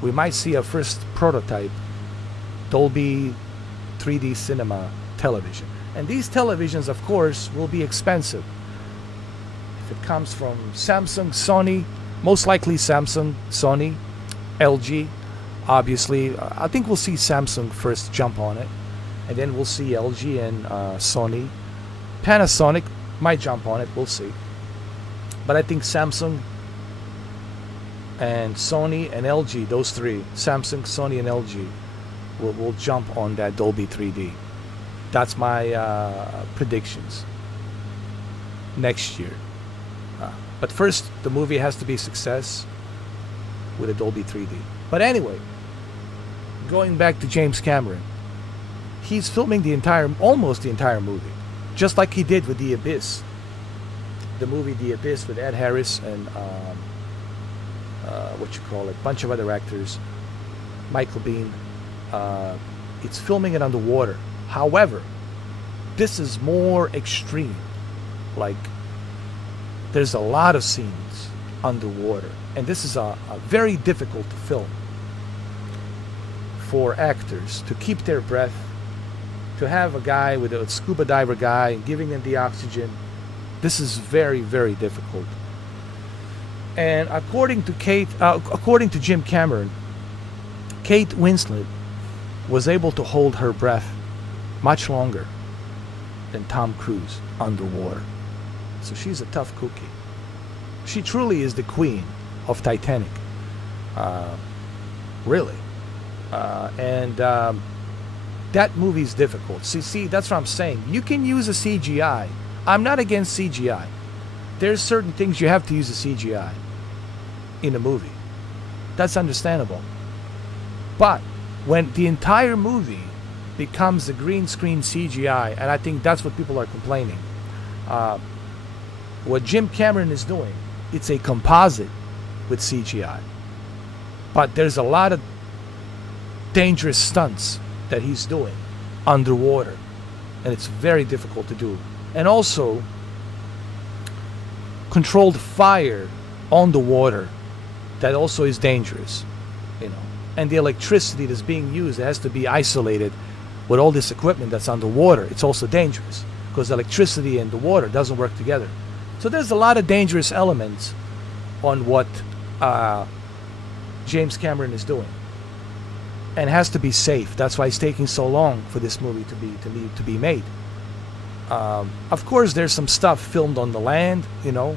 we might see a first prototype Dolby 3D cinema television. And these televisions, of course, will be expensive. If it comes from Samsung, Sony, most likely Samsung, Sony, LG, obviously. I think we'll see Samsung first jump on it, and then we'll see LG and Sony. Panasonic might jump on it, we'll see. But I think Samsung and Sony and LG, those three, Samsung, Sony, and LG, will jump on that Dolby 3D. That's my predictions next year. But first, the movie has to be a success with a Dolby 3D. But anyway, going back to James Cameron, he's filming almost the entire movie, just like he did with The Abyss. The movie The Abyss with Ed Harris and bunch of other actors, Michael Biehn. It's filming it underwater. However, this is more extreme. Like, there's a lot of scenes underwater, and this is a very difficult to film for actors to keep their breath, to have a guy with a scuba diver guy giving them the oxygen. This is very, very difficult. And according to Jim Cameron, Kate Winslet was able to hold her breath much longer than Tom Cruise underwater. So she's a tough cookie. She truly is the queen of Titanic. Really. And that movie's difficult. See, that's what I'm saying. You can use a CGI. I'm not against CGI. There's certain things you have to use a CGI in a movie. That's understandable. But when the entire movie becomes a green screen CGI, and I think that's what people are complaining, what Jim Cameron is doing, it's a composite with CGI. But there's a lot of dangerous stunts that he's doing underwater, and it's very difficult to do. And also controlled fire on the water, that also is dangerous, you know. And the electricity that's being used, it has to be isolated with all this equipment that's underwater. It's also dangerous because electricity and the water doesn't work together. So there's a lot of dangerous elements on what James Cameron is doing, and has to be safe. That's why it's taking so long for this movie to be made. Of course, there's some stuff filmed on the land, you know,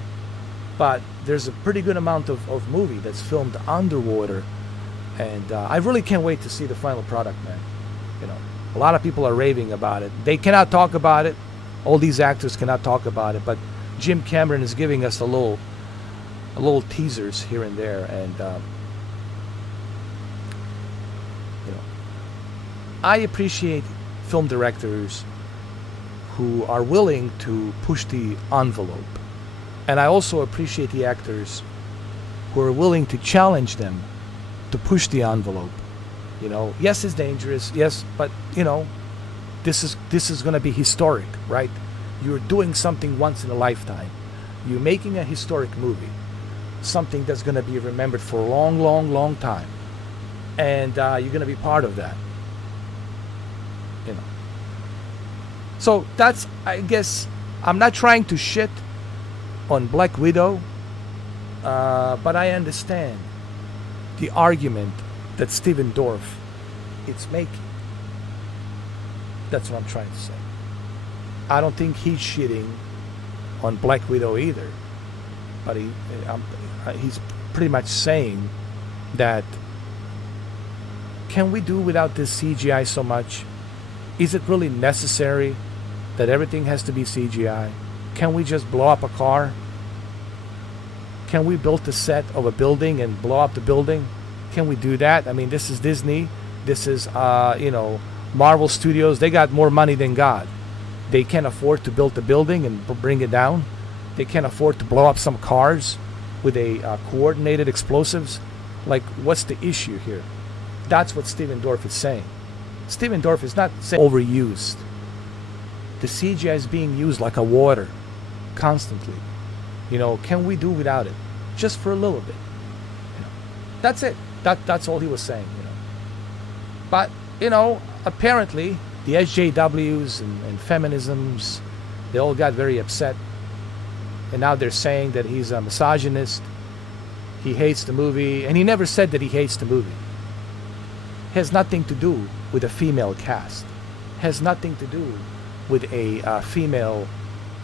but there's a pretty good amount of movie that's filmed underwater, and I really can't wait to see the final product, man. You know, a lot of people are raving about it. They cannot talk about it. All these actors cannot talk about it, but Jim Cameron is giving us a little teasers here and there, and you know, I appreciate film directors who are willing to push the envelope, and I also appreciate the actors who are willing to challenge them to push the envelope. You know, yes, it's dangerous, yes, but you know, this is going to be historic, right? You're doing something once in a lifetime. You're making a historic movie, something that's going to be remembered for a long, long, long time, and you're going to be part of that. You know. So that's, I guess, I'm not trying to shit on Black Widow, but I understand the argument that Steven Dorff is making. That's what I'm trying to say. I don't think he's shitting on Black Widow either, but he's pretty much saying that, can we do without this CGI so much? Is it really necessary that everything has to be CGI? Can we just blow up a car? Can we build the set of a building and blow up the building? Can we do that? I mean, this is Disney. This is, you know, Marvel Studios. They got more money than God. They can't afford to build the building and bring it down. They can't afford to blow up some cars with a coordinated explosives. Like, what's the issue here? That's what Steven Dorff is saying. Steven Dorff is not saying overused. The CGI is being used like a water, constantly. You know, can we do without it? Just for a little bit. You know, that's it. That's all he was saying, you know. But, you know, apparently the SJWs and feminisms, they all got very upset. And now they're saying that he's a misogynist. He hates the movie. And he never said that he hates the movie. It has nothing to do with a female cast. It has nothing to do with a female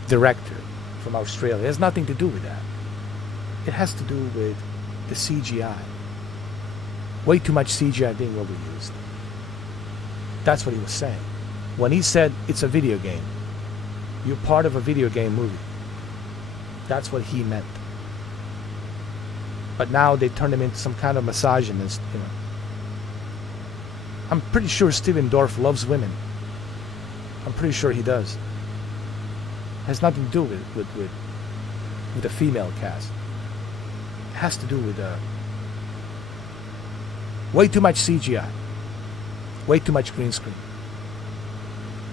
director from Australia. It has nothing to do with that. It has to do with the CGI. Way too much CGI being overused. That's what he was saying. When he said it's a video game, you're part of a video game movie. That's what he meant. But now they turned him into some kind of misogynist, you know. I'm pretty sure Steven Dorff loves women. I'm pretty sure he does. Has nothing to do with the female cast. It has to do with way too much CGI. Way too much green screen.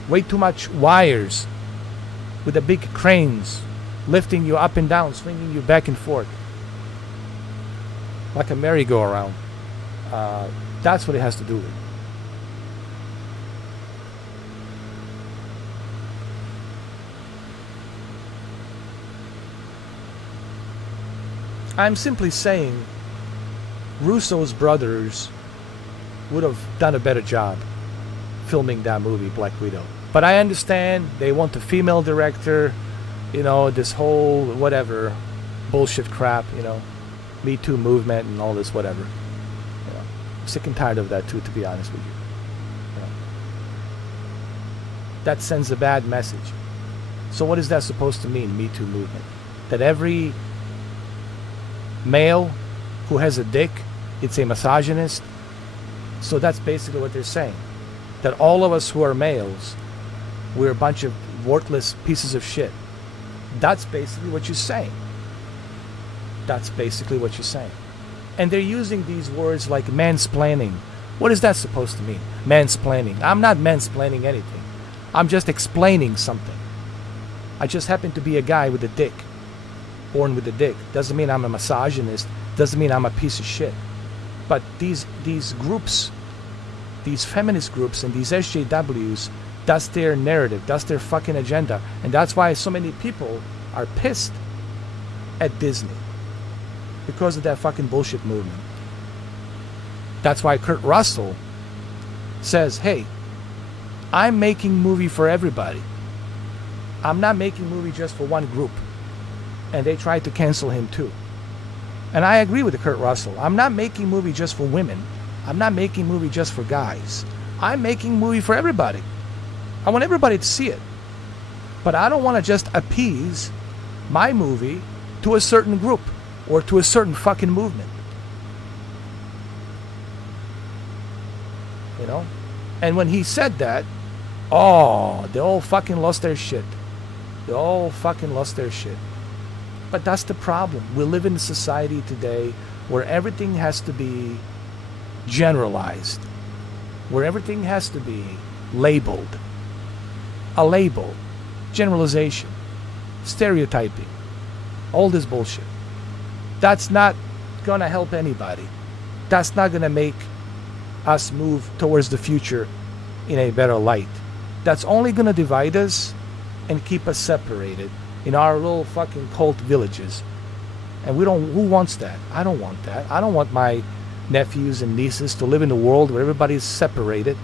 Way too much wires with the big cranes lifting you up and down, swinging you back and forth like a merry-go-round. That's what it has to do with. I'm simply saying Russo's brothers would have done a better job filming that movie, Black Widow. But I understand they want a female director, you know, this whole whatever bullshit crap, you know, Me Too movement and all this whatever. You know, I'm sick and tired of that too, to be honest with you. You know, that sends a bad message. So what is that supposed to mean, Me Too movement? That every male who has a dick, it's a misogynist? So that's basically what they're saying. That all of us who are males, we're a bunch of worthless pieces of shit. That's basically what you're saying. That's basically what you're saying. And they're using these words like mansplaining, What is that supposed to mean? Mansplaining. I'm not mansplaining anything. I'm just explaining something. I just happen to be a guy with a dick. Born with a dick. Doesn't mean I'm a misogynist. Doesn't mean I'm a piece of shit. But these groups, these feminist groups and these SJWs, that's their narrative. That's their fucking agenda. And that's why so many people are pissed at Disney. Because of that fucking bullshit movement. That's why Kurt Russell says, hey, I'm making movie for everybody. I'm not making movie just for one group. And they tried to cancel him too. And I agree with Kurt Russell. I'm not making movie just for women. I'm not making movie just for guys. I'm making movie for everybody. I want everybody to see it. But I don't want to just appease my movie to a certain group or to a certain fucking movement. You know? And when he said that, oh, they all fucking lost their shit. They all fucking lost their shit. But that's the problem. We live in a society today where everything has to be generalized. Where everything has to be labeled. A label. Generalization. Stereotyping. All this bullshit. That's not gonna help anybody. That's not gonna make us move towards the future in a better light. That's only gonna divide us and keep us separated in our little fucking cult villages. And we don't, who wants that? I don't want that. I don't want my nephews and nieces to live in a world where everybody's separated,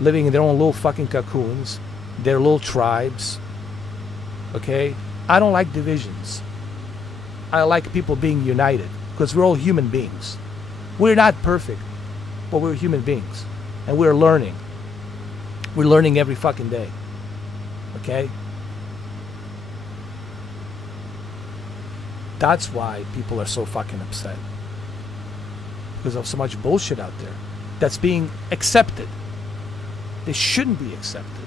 living in their own little fucking cocoons, their little tribes. Okay? I don't like divisions. I like people being united because we're all human beings. We're not perfect, but we're human beings. And we're learning. We're learning every fucking day. Okay? That's why people are so fucking upset. Because of so much bullshit out there that's being accepted. They shouldn't be accepted.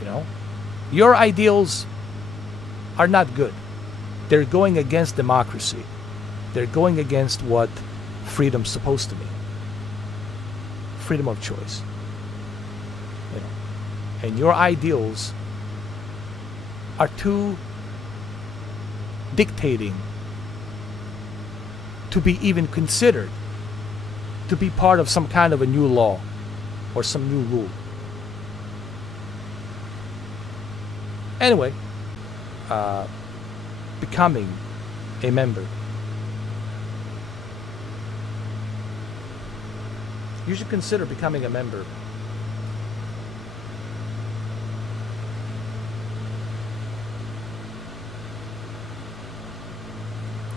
You know? Your ideals are not good. They're going against democracy. They're going against what freedom's supposed to be. Freedom of choice. You know? And your ideals are too dictating to be even considered to be part of some kind of a new law or some new rule. Anyway, becoming a member. You should consider becoming a member.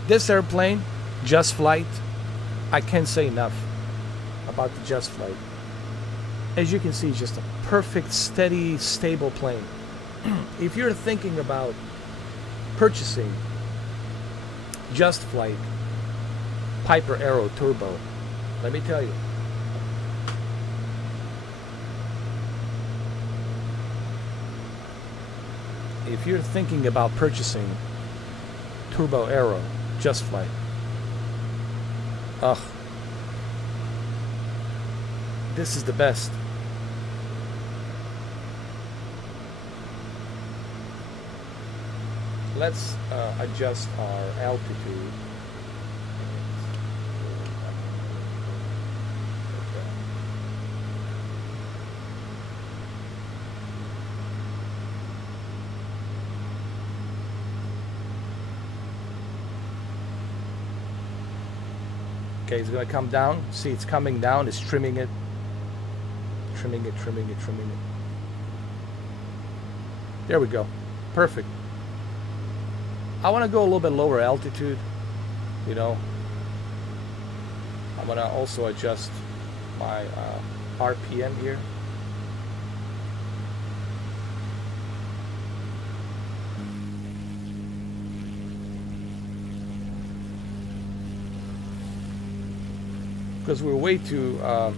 This airplane, JustFlight, I can't say enough about the JustFlight. As you can see, just a perfect, steady, stable plane. If you're thinking about purchasing JustFlight Piper Aero Turbo, let me tell you, if you're thinking about purchasing Turbo Aero JustFlight, ugh, this is the best. Let's adjust our altitude. Okay, it's going to come down. See, it's coming down. It's trimming it. Trimming it, trimming it, trimming it. There we go. Perfect. I want to go a little bit lower altitude. You know. I'm going to also adjust my RPM here. Because we're way too high.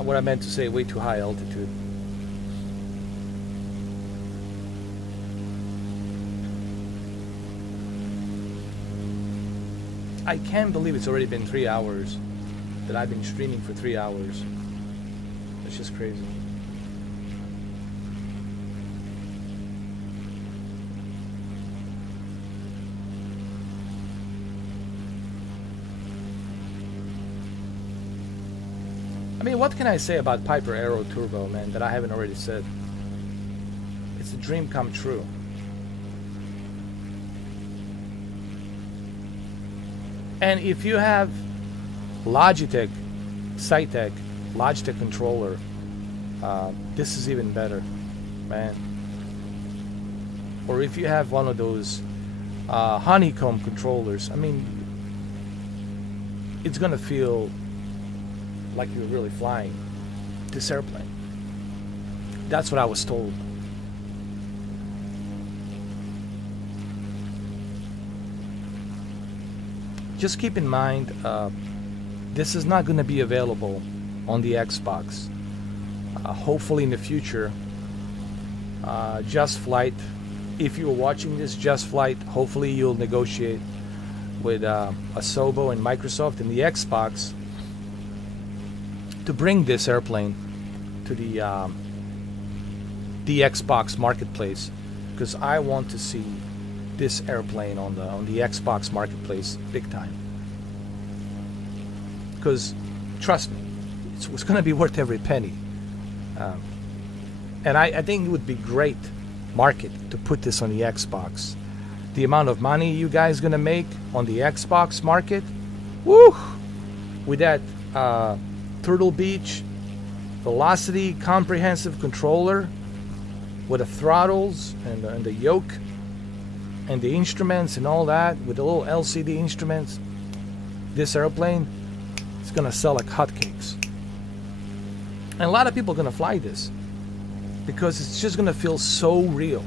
What I meant to say, way too high altitude. I can't believe it's already been 3 hours that I've been streaming for 3 hours. It's just crazy. I mean, what can I say about Piper Aero Turbo, man, that I haven't already said? It's a dream come true. And if you have Logitech, Cytec, Logitech controller, this is even better, man. Or if you have one of those honeycomb controllers, I mean, it's gonna feel like you're really flying this airplane. That's what I was told. Just keep in mind, this is not going to be available on the Xbox. Hopefully in the future, JustFlight, if you're watching this, JustFlight, hopefully you'll negotiate with Asobo and Microsoft and the Xbox to bring this airplane to the Xbox marketplace, because I want to see this airplane on the Xbox marketplace big time. Because trust me, it's going to be worth every penny. And I think it would be great market to put this on the Xbox. The amount of money you guys going to make on the Xbox market, woo! With that Turtle Beach Velocity comprehensive controller with the throttles and the yoke and the instruments and all that, with the little LCD instruments, this airplane is gonna sell like hotcakes. And a lot of people are gonna fly this because it's just gonna feel so real.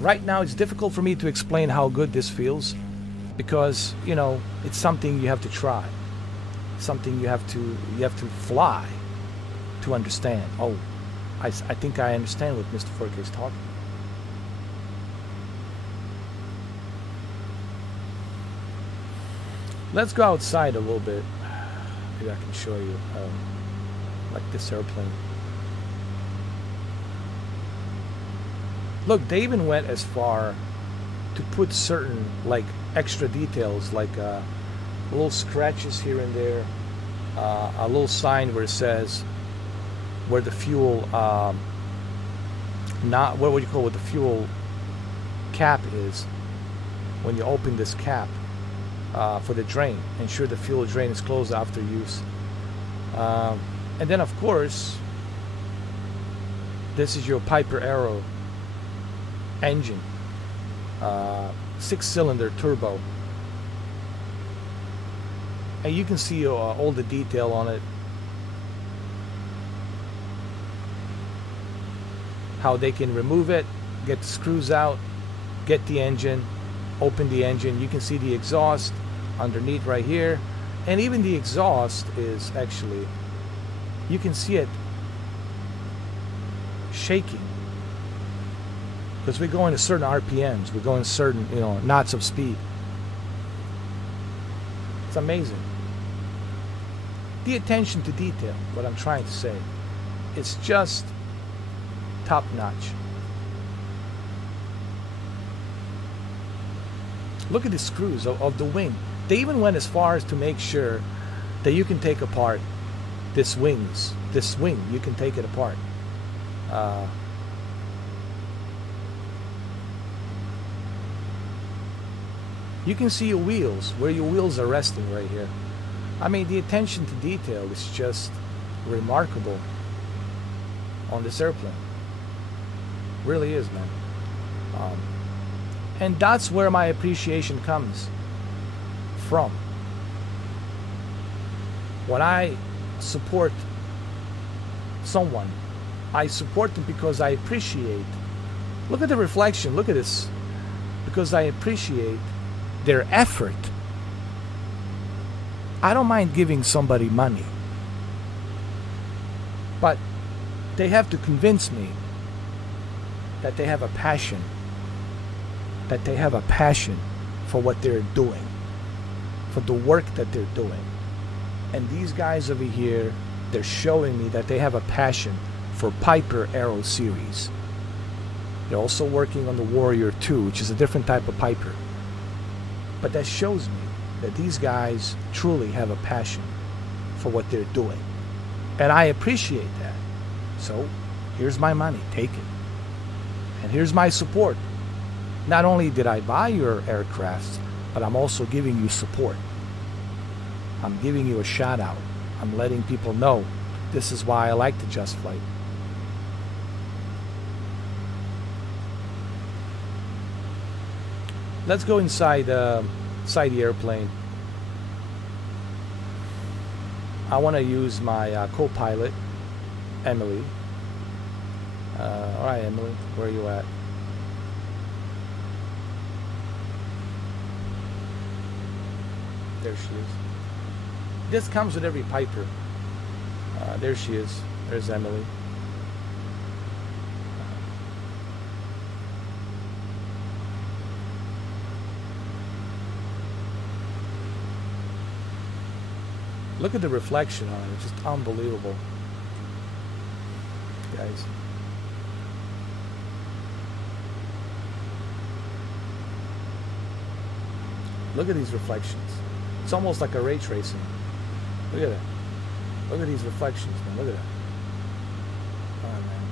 Right now it's difficult for me to explain how good this feels, because you know it's something you have to try, something you have to fly to understand. Oh, I think I understand what Mr. Forke is talking about. Let's go outside a little bit. Maybe I can show you like this airplane. Look, they even went as far to put certain like extra details, like little scratches here and there, a little sign where it says where the fuel, not what would you call it, the fuel cap is. When you open this cap for the drain, ensure the fuel drain is closed after use. And then of course, this is your Piper Aero engine, 6-cylinder turbo, and you can see all the detail on it, how they can remove it, get the screws out, get the engine, open the engine. You can see the exhaust underneath right here, and even the exhaust is actually, you can see it shaking, because we're going to certain RPMs, we're going certain, you know, knots of speed. It's amazing. The attention to detail, what I'm trying to say, it's just top notch. Look at the screws of the wing. They even went as far as to make sure that you can take apart this wing. You can take it apart. You can see your wheels, where your wheels are resting right here. I mean, the attention to detail is just remarkable on this airplane. Really is, man. And that's where my appreciation comes from. When I support someone, I support them because I appreciate. Look at the reflection, look at this. Because I appreciate their effort. I don't mind giving somebody money, but they have to convince me that they have a passion, for what they're doing. for the work that they're doing. And these guys over here, they're showing me that they have a passion for Piper Arrow series. They're also working on the Warrior 2, which is a different type of Piper. But that shows me that these guys truly have a passion for what they're doing. And I appreciate that. So here's my money, take it. And here's my support. Not only did I buy your aircrafts, but I'm also giving you support. I'm giving you a shout out. I'm letting people know this is why I like the JustFlight. Let's go inside the airplane. I want to use my co-pilot, Emily. All right, Emily, where are you at? There she is. This comes with every Piper. There she is. There's Emily. Look at the reflection on it. It's just unbelievable. Guys. Look at these reflections. It's almost like a ray tracing. Look at that. Look at these reflections, man. Look at that. Oh, man.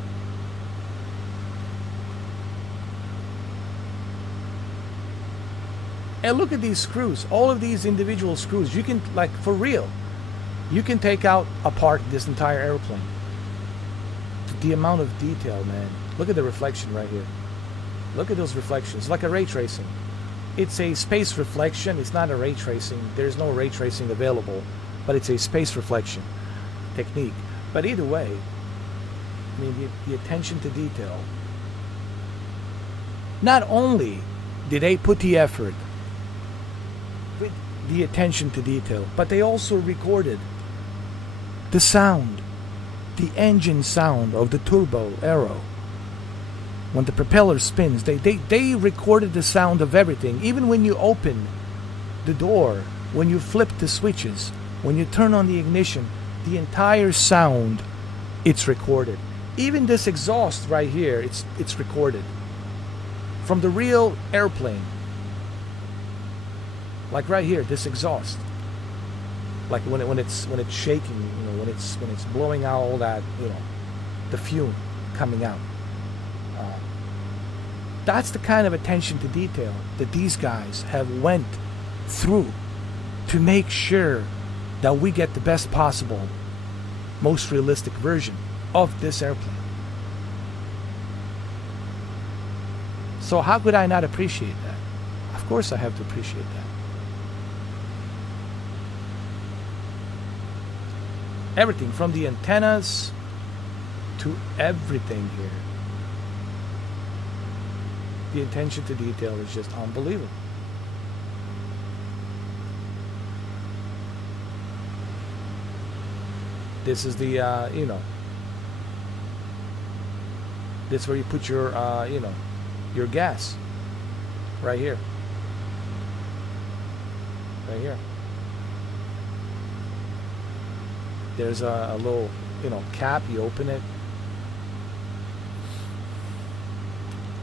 And look at these screws. All of these individual screws. You can, like, for real, you can take out apart this entire airplane. The amount of detail, man. Look at the reflection right here. Look at those reflections. Like a ray tracing. It's a space reflection. It's not a ray tracing. There's no ray tracing available. But it's a space reflection technique. But either way, I mean, the attention to detail. Not only did they put the effort with the attention to detail, but they also recorded the sound, the engine sound of the turbo arrow. When the propeller spins, they recorded the sound of everything. Even when you open the door, when you flip the switches, when you turn on the ignition, the entire sound, it's recorded. Even this exhaust right here, it's recorded from the real airplane. Like right here, this exhaust. Like when it's shaking, you know, when it's blowing out all that, you know, the fume coming out. That's the kind of attention to detail that these guys have went through to make sure that we get the best possible, most realistic version of this airplane. So how could I not appreciate that? Of course I have to appreciate that. Everything from the antennas to everything here. The attention to detail is just unbelievable. This is the, you know, this is where you put your, you know, your gas. Right here. Right here. There's a little, you know, cap. You open it.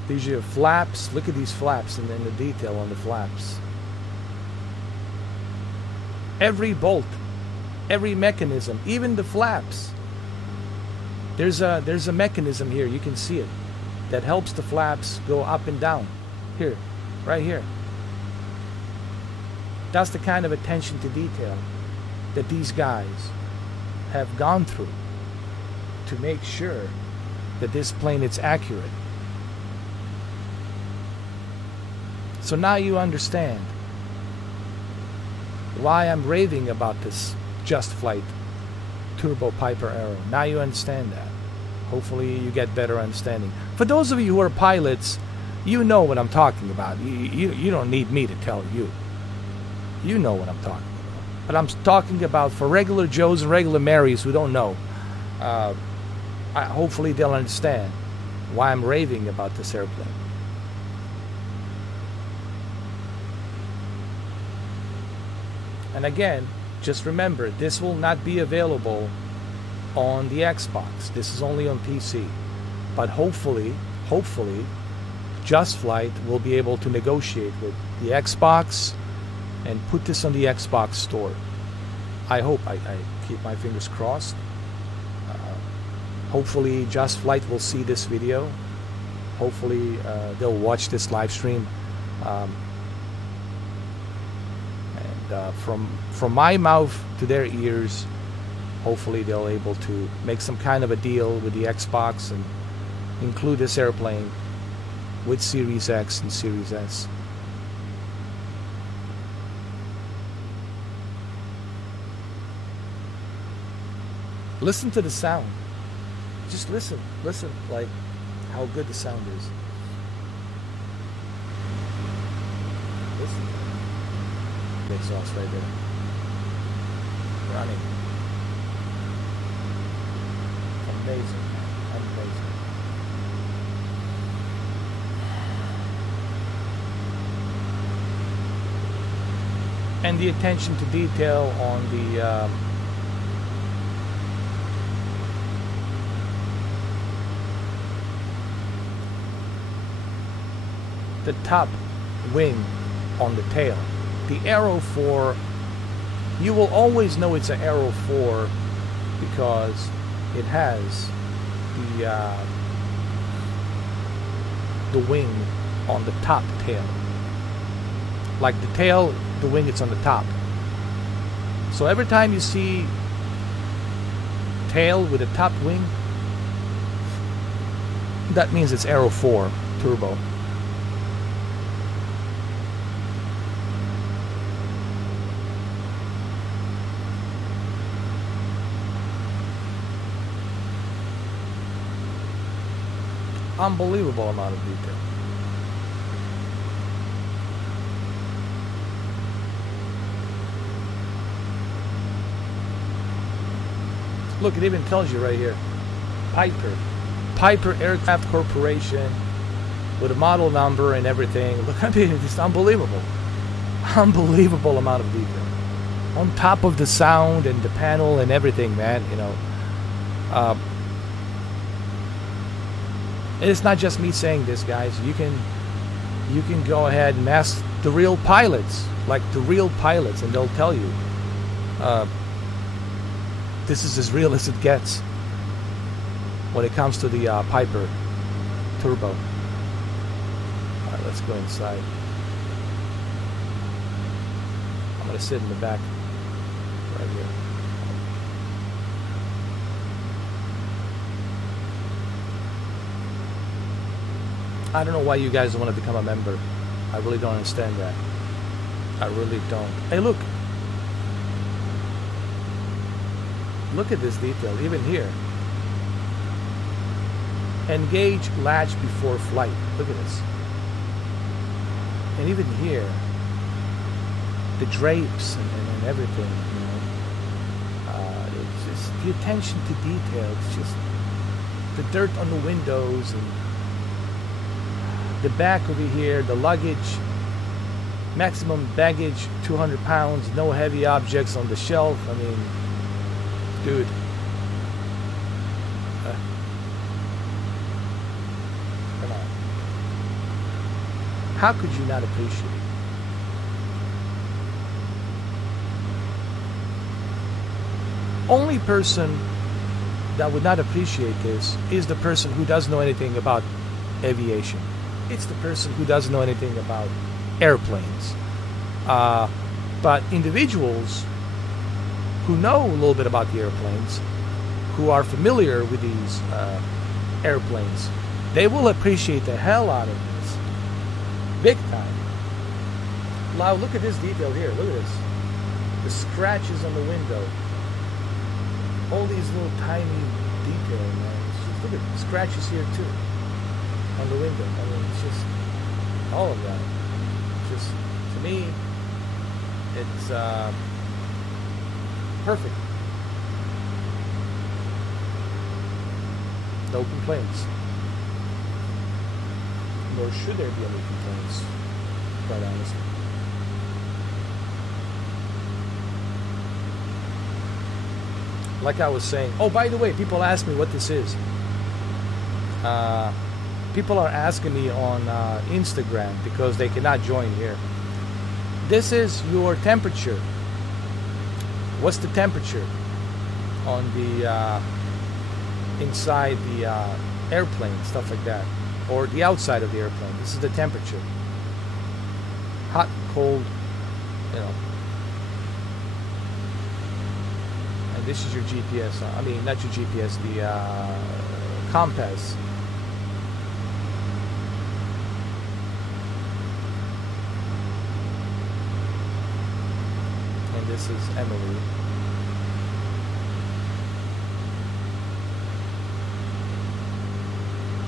These are your flaps. Look at these flaps and then the detail on the flaps. Every bolt, every mechanism, even the flaps. There's a mechanism here, you can see it, that helps the flaps go up and down. Here, right here. That's the kind of attention to detail that these guys have gone through to make sure that this plane is accurate. So now you understand why I'm raving about this JustFlight Turbo Piper Arrow. Now you understand that. Hopefully you get better understanding. For those of you who are pilots, you know what I'm talking about. You don't need me to tell you. You know what I'm talking about. But I'm talking about for regular Joes and regular Marys who don't know. Hopefully they'll understand why I'm raving about this airplane. And again, just remember, this will not be available on the Xbox. This is only on PC. But hopefully, JustFlight will be able to negotiate with the Xbox and put this on the Xbox store. I hope. I keep my fingers crossed. Hopefully JustFlight will see this video. Hopefully they'll watch this live stream. From my mouth to their ears, hopefully they'll able to make some kind of a deal with the Xbox and include this airplane with Series X and Series S. Listen to the sound. Just listen like how good the sound is. Listen. The exhaust right there. Running. Amazing. Amazing. And the attention to detail on the top wing on the tail. The Aero 4, you will always know it's an Aero 4 because it has the wing on the top tail. Like the tail, the wing is on the top. So every time you see tail with a top wing, that means it's Aero 4 turbo. Unbelievable amount of detail. Look, it even tells you right here. Piper Aircraft Corporation with a model number and everything. Look, I mean, it's unbelievable. Unbelievable amount of detail. On top of the sound and the panel and everything, man, you know. And it's not just me saying this, guys. You can go ahead and ask the real pilots, like the real pilots, and they'll tell you this is as real as it gets when it comes to the Piper turbo. All right, let's go inside. I'm gonna sit in the back right here. I don't know why you guys want to become a member. I really don't understand that. I really don't. Hey, look. Look at this detail, even here. Engage latch before flight. Look at this. And even here, the drapes and everything, you know. It's just the attention to detail. It's just the dirt on the windows and the back over here, the luggage, maximum baggage 200 pounds, no heavy objects on the shelf. I mean, dude. Come on. How could you not appreciate it? Only person that would not appreciate this is the person who doesn't know anything about aviation. It's the person who doesn't know anything about airplanes. But individuals who know a little bit about the airplanes, who are familiar with these airplanes, they will appreciate the hell out of this. Big time. Now look at this detail here. Look at this. The scratches on the window. All these little tiny details, man. Look at the scratches here too. On the window. I mean, it's just all of that. Just, to me, it's perfect. No complaints. Nor should there be any complaints, quite honestly. like I was saying. Oh, by the way, people ask me what this is. People are asking me on Instagram because they cannot join here. This is your temperature. What's the temperature on the inside the airplane, stuff like that, or the outside of the airplane? This is the temperature. Hot, cold, you know. And this is your GPS. I mean, not your GPS, the compass. And this is Emily.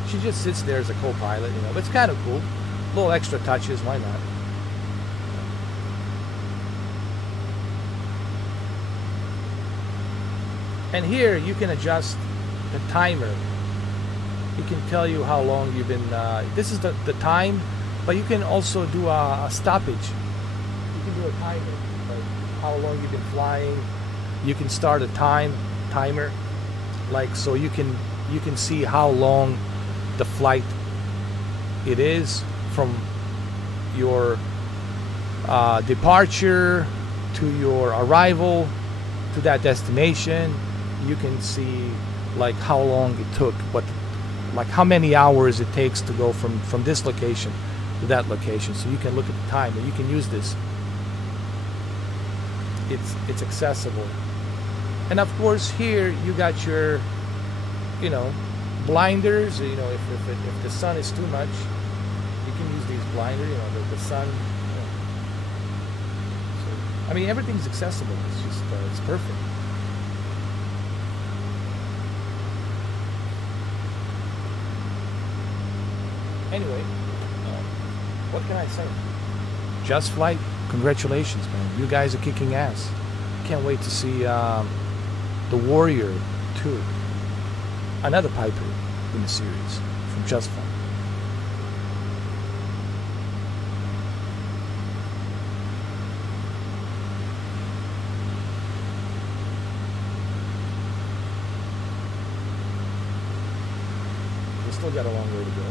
She just sits there as a co-pilot, you know. But it's kind of cool. Little extra touches, why not? And here you can adjust the timer. It can tell you how long you've been. This is the time, but you can also do a stoppage. You can do a timer, like how long you've been flying. You can start a timer, like so you can see how long the flight it is from your departure to your arrival to that destination. You can see like how long it took, like how many hours it takes to go from this location to that location. So you can look at the time and you can use this. It's accessible. And of course here you got your, you know, blinders. You know, if the sun is too much, you can use these blinders. You know, the sun. You know. So, I mean, everything's accessible. It's just it's perfect. Anyway, what can I say? JustFlight, congratulations, man. You guys are kicking ass. Can't wait to see the Warrior 2. Another Piper in the series from JustFlight. We still got a long way to go.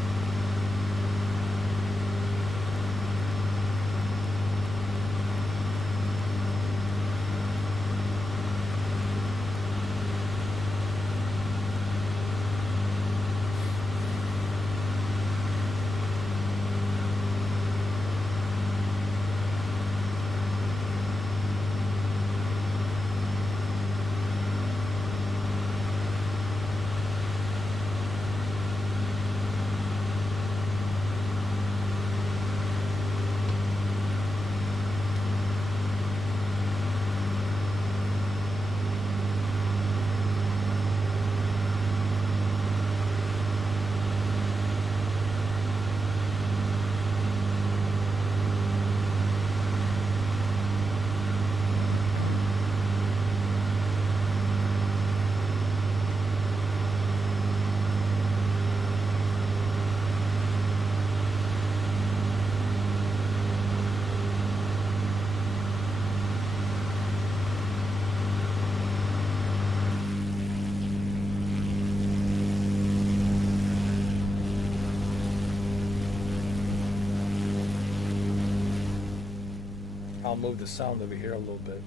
I'll move the sound over here a little bit.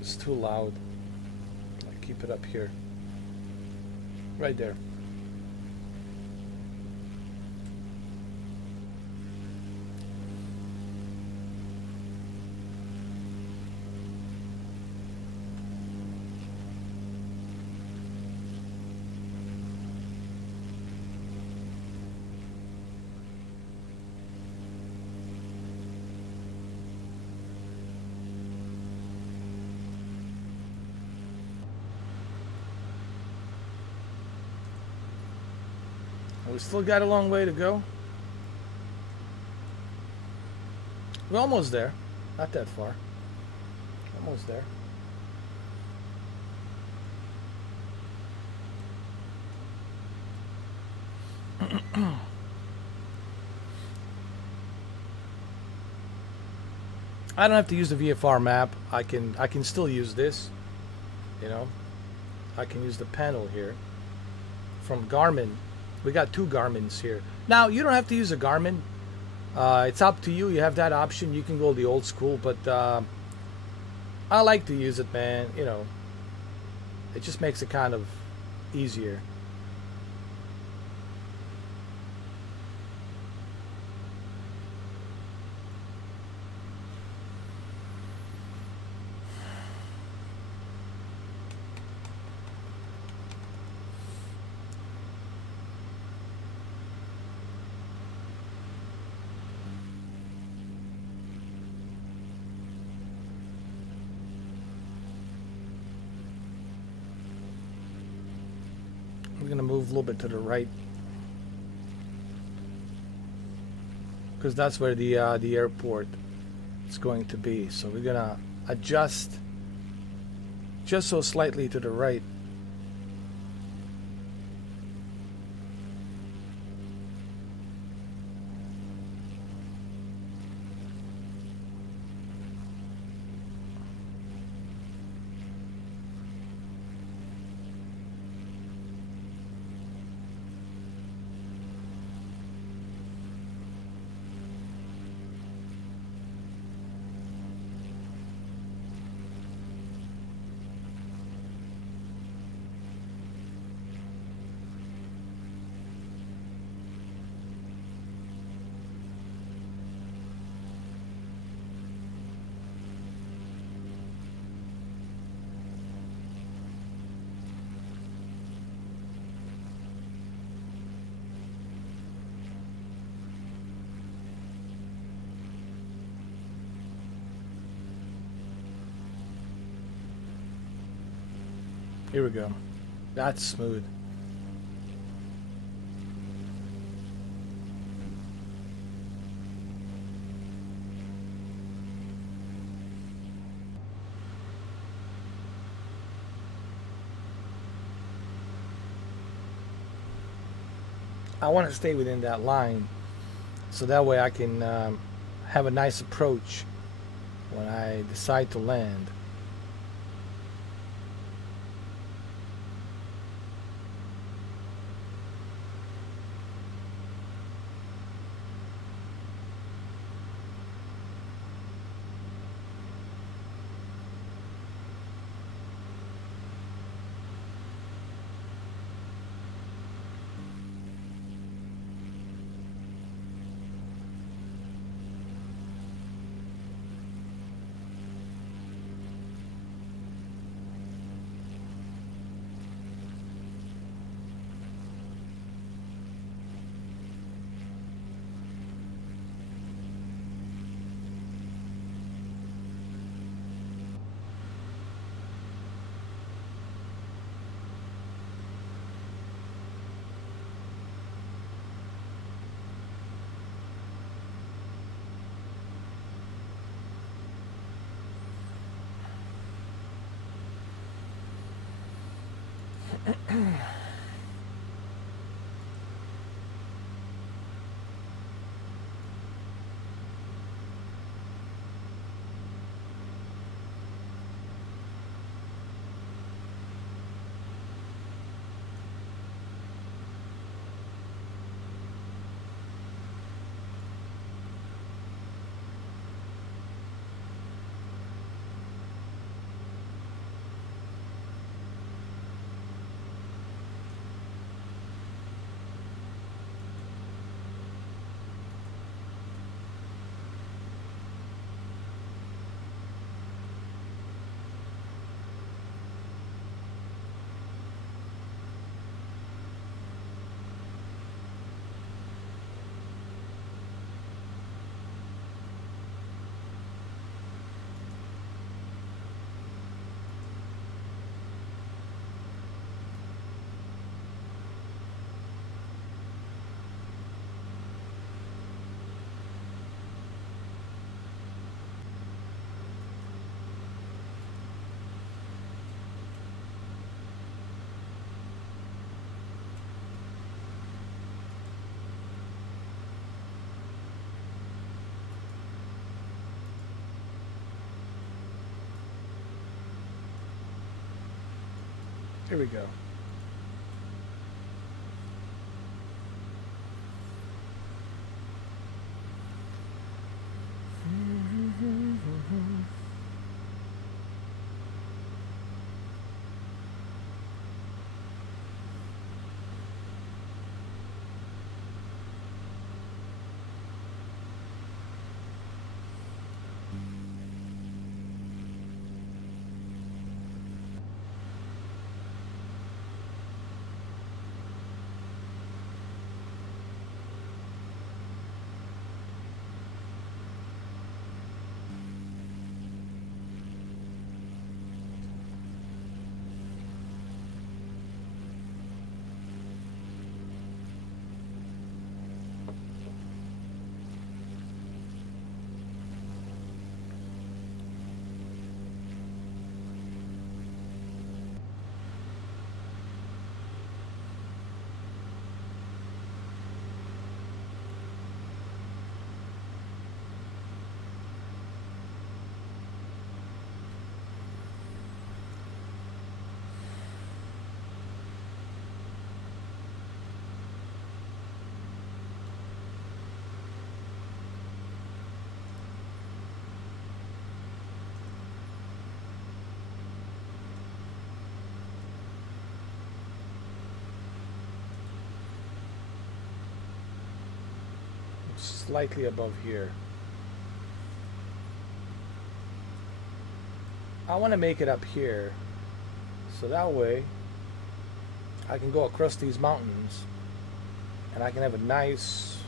It's too loud. I'll keep it up here. Right there. We still got a long way to go. We're almost there. Not that far. Almost there. I don't have to use the VFR map. I can still use this, you know. I can use the panel here from Garmin. We got 2 Garmins here. Now, you don't have to use a Garmin. It's up to you. You have that option. You can go the old school, but I like to use it, man. You know, it just makes it kind of easier. We're going to move a little bit to the right because that's where the airport is going to be. So we're going to adjust just so slightly to the right. Here we go. That's smooth. I want to stay within that line so that way I can have a nice approach when I decide to land. Here we go. Slightly above here. I want to make it up here so that way I can go across these mountains and I can have a nice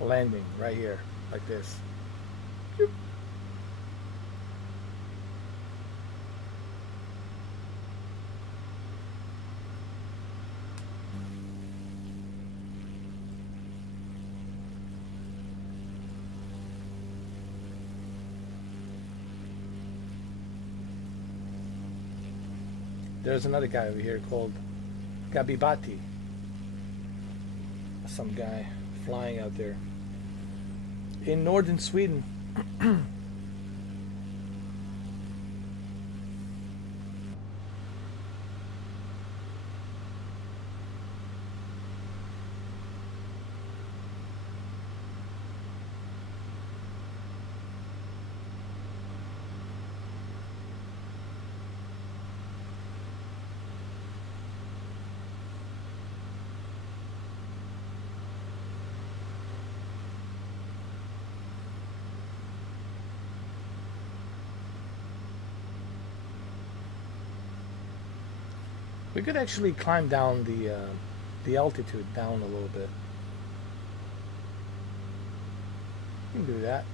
landing right here like this. Boop. There's another guy over here called Gabibati. Some guy flying out there in northern Sweden. We could actually climb down the altitude down a little bit. We can do that.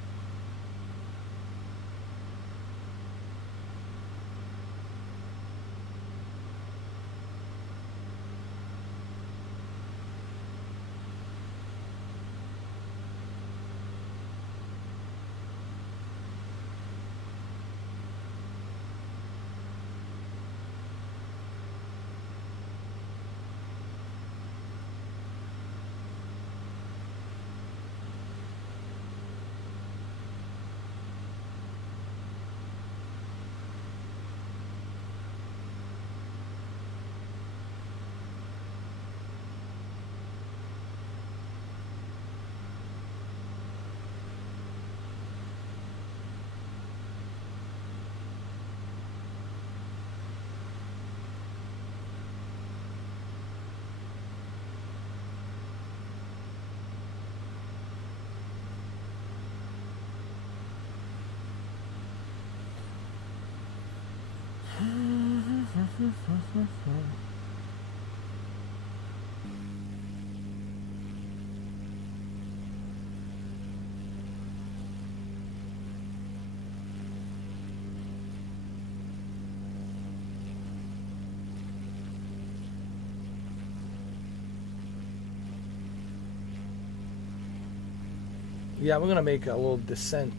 Yeah, we're gonna make a little descent,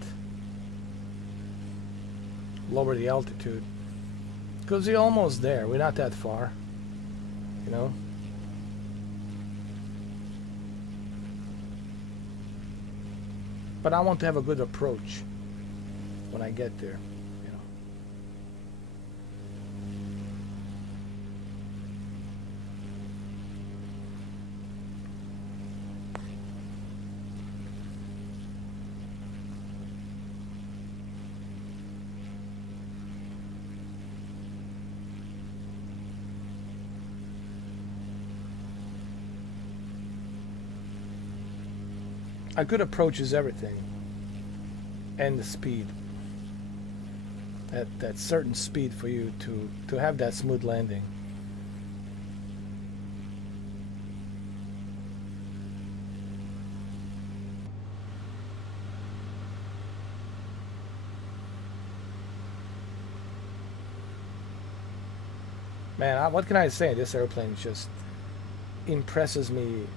lower the altitude, because we're almost there. We're not that far, you know. But I want to have a good approach when I get there, you know. A good approach is everything, and the speed. That certain speed for you to have that smooth landing. Man, what can I say? This airplane just impresses me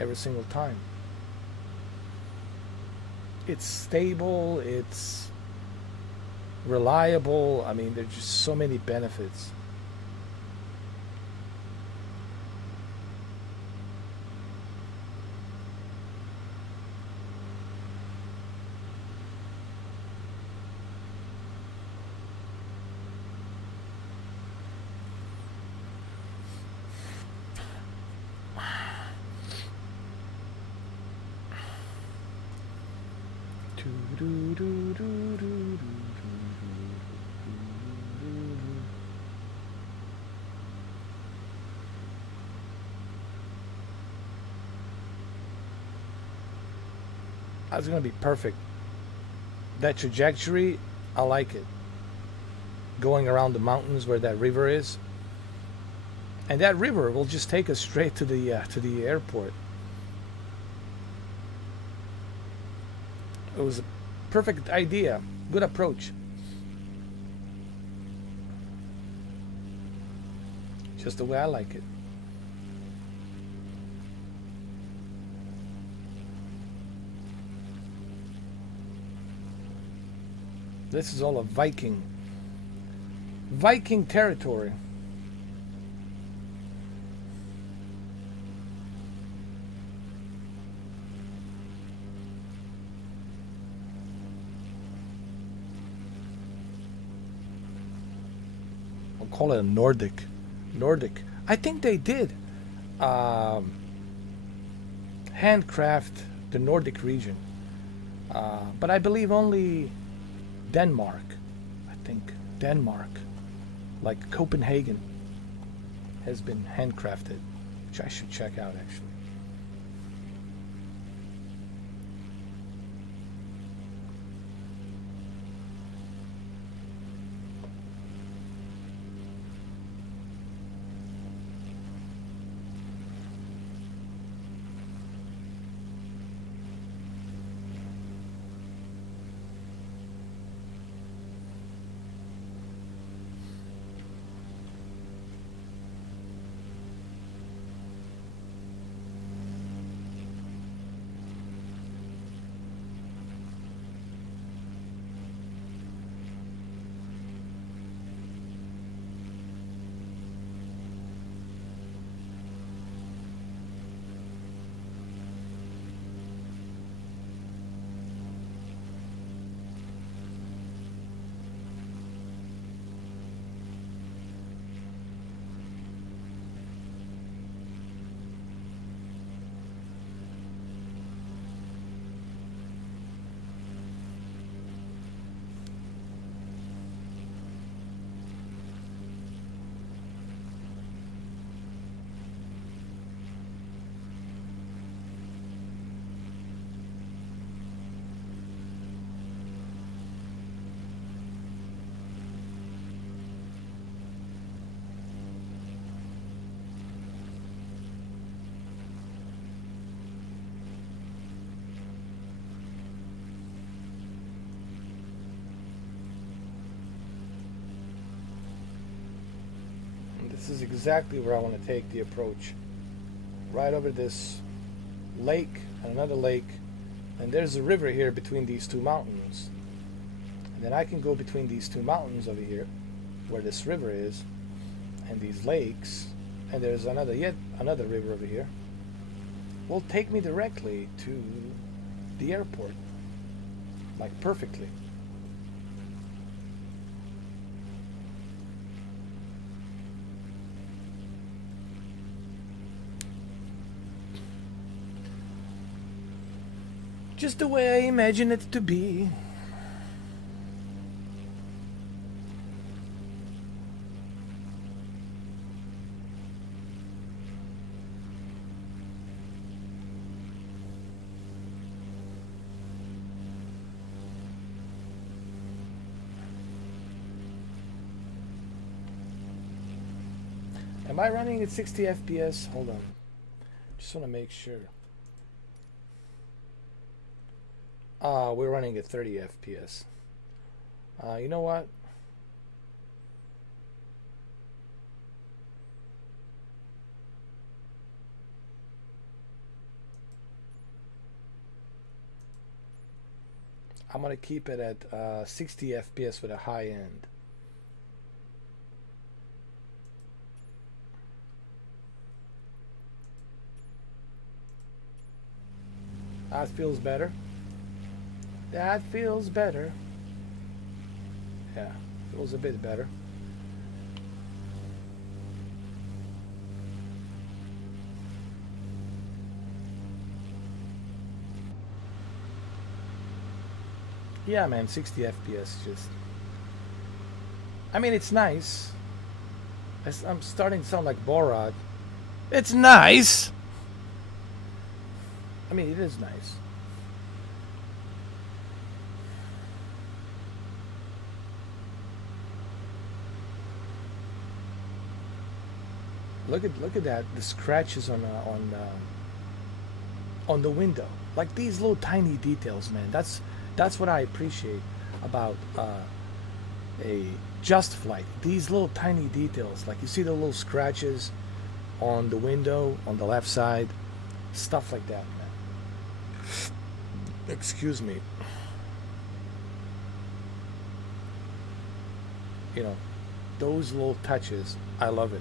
every single time. It's stable, it's reliable. I mean, there's just so many benefits. That's going to be perfect. That trajectory, I like it. Going around the mountains where that river is. And that river will just take us straight to the airport. It was a perfect idea. Good approach. Just the way I like it. This is all a Viking territory. I'll call it a Nordic. I think they did handcraft the Nordic region, but I believe only Denmark. I think Denmark, like Copenhagen, has been handcrafted, which I should check out actually. This is exactly where I want to take the approach. Right over this lake and another lake, and there's a river here between these two mountains. And then I can go between these two mountains over here, where this river is, and these lakes, and there's yet another river over here. Will take me directly to the airport, like perfectly. Just the way I imagine it to be. I running at 60 FPS? Hold on. Just want to make sure. We're running at 30 FPS. You know what? I'm going to keep it at 60 FPS with a high end. That feels better. That feels better. Yeah, feels a bit better. Yeah, man, 60 FPS just... I mean, it's nice. I'm starting to sound like Borat. It's nice! I mean, it is nice. Look at that, the scratches on the window. Like these little tiny details, man. That's what I appreciate about a JustFlight. These little tiny details, like you see the little scratches on the window on the left side, stuff like that, man. Excuse me. You know, those little touches, I love it.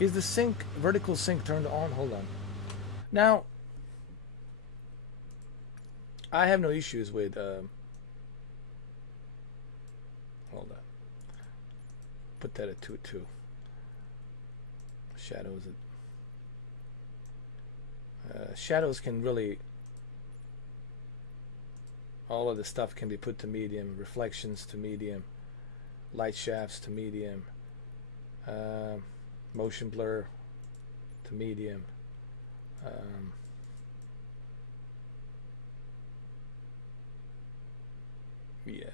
Is the sync, vertical sync turned on? Hold on. Now, I have no issues with, hold on. Put that at 2.2. Shadows. Shadows can really, all of the stuff can be put to medium. Reflections to medium. Light shafts to medium. Motion blur to medium. Yeah.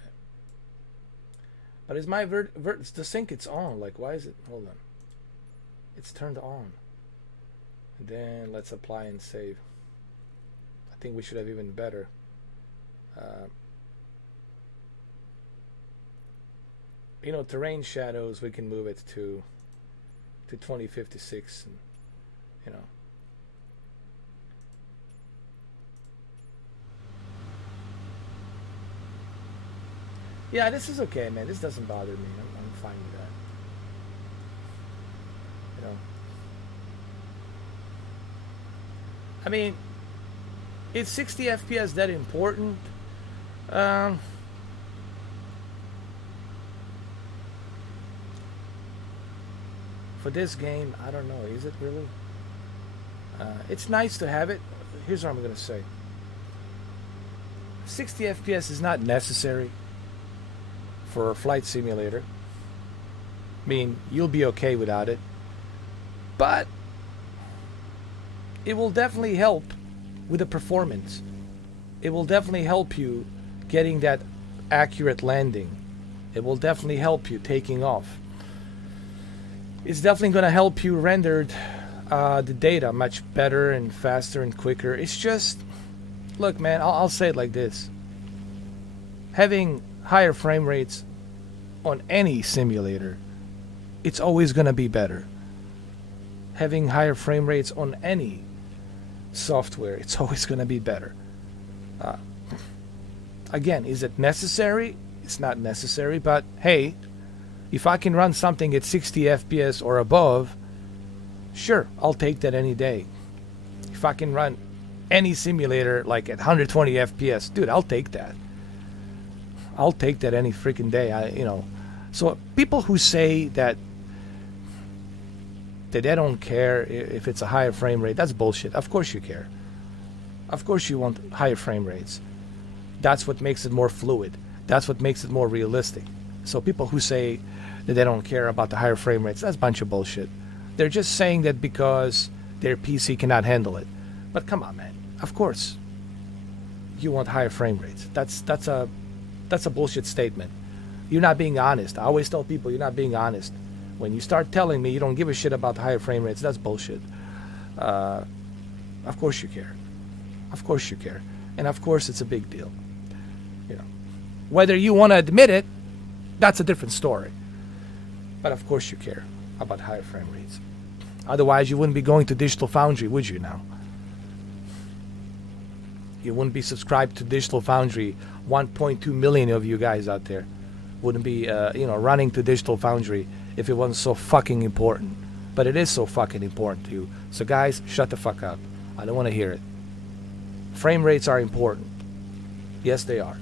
But is my it's the sync, it's on. Like, why is it? Hold on. It's turned on. And then let's apply and save. I think we should have even better. You know, terrain shadows, we can move it to 2056, and you know. Yeah, this is okay, man. This doesn't bother me. I'm fine with that. You know. I mean, is 60 FPS that important? For this game, I don't know. Is it really? It's nice to have it. Here's what I'm going to say. 60 FPS is not necessary for a flight simulator. I mean, you'll be okay without it. But it will definitely help with the performance. It will definitely help you getting that accurate landing. It will definitely help you taking off. It's definitely going to help you render the data much better and faster and quicker. It's just, look, man, I'll say it like this. Having higher frame rates on any simulator, it's always going to be better. Having higher frame rates on any software, it's always going to be better. Again, is it necessary? It's not necessary, but hey, if I can run something at 60 FPS or above, sure, I'll take that any day. If I can run any simulator like at 120 FPS, dude, I'll take that. I'll take that any freaking day. You know, so people who say that they don't care if it's a higher frame rate, that's bullshit. Of course you care. Of course you want higher frame rates. That's what makes it more fluid. That's what makes it more realistic. So people who say that they don't care about the higher frame rates, that's a bunch of bullshit. They're just saying that because their PC cannot handle it. But come on, man. Of course, you want higher frame rates. That's a bullshit statement. You're not being honest. I always tell people you're not being honest. When you start telling me you don't give a shit about higher frame rates, that's bullshit. Of course you care. Of course you care. And of course it's a big deal. You know, whether you want to admit it, that's a different story. But of course you care about higher frame rates. Otherwise you wouldn't be going to Digital Foundry, would you now? You wouldn't be subscribed to Digital Foundry. 1.2 million of you guys out there wouldn't be, running to Digital Foundry if it wasn't so fucking important. But it is so fucking important to you. So guys, shut the fuck up. I don't want to hear it. Frame rates are important. Yes, they are.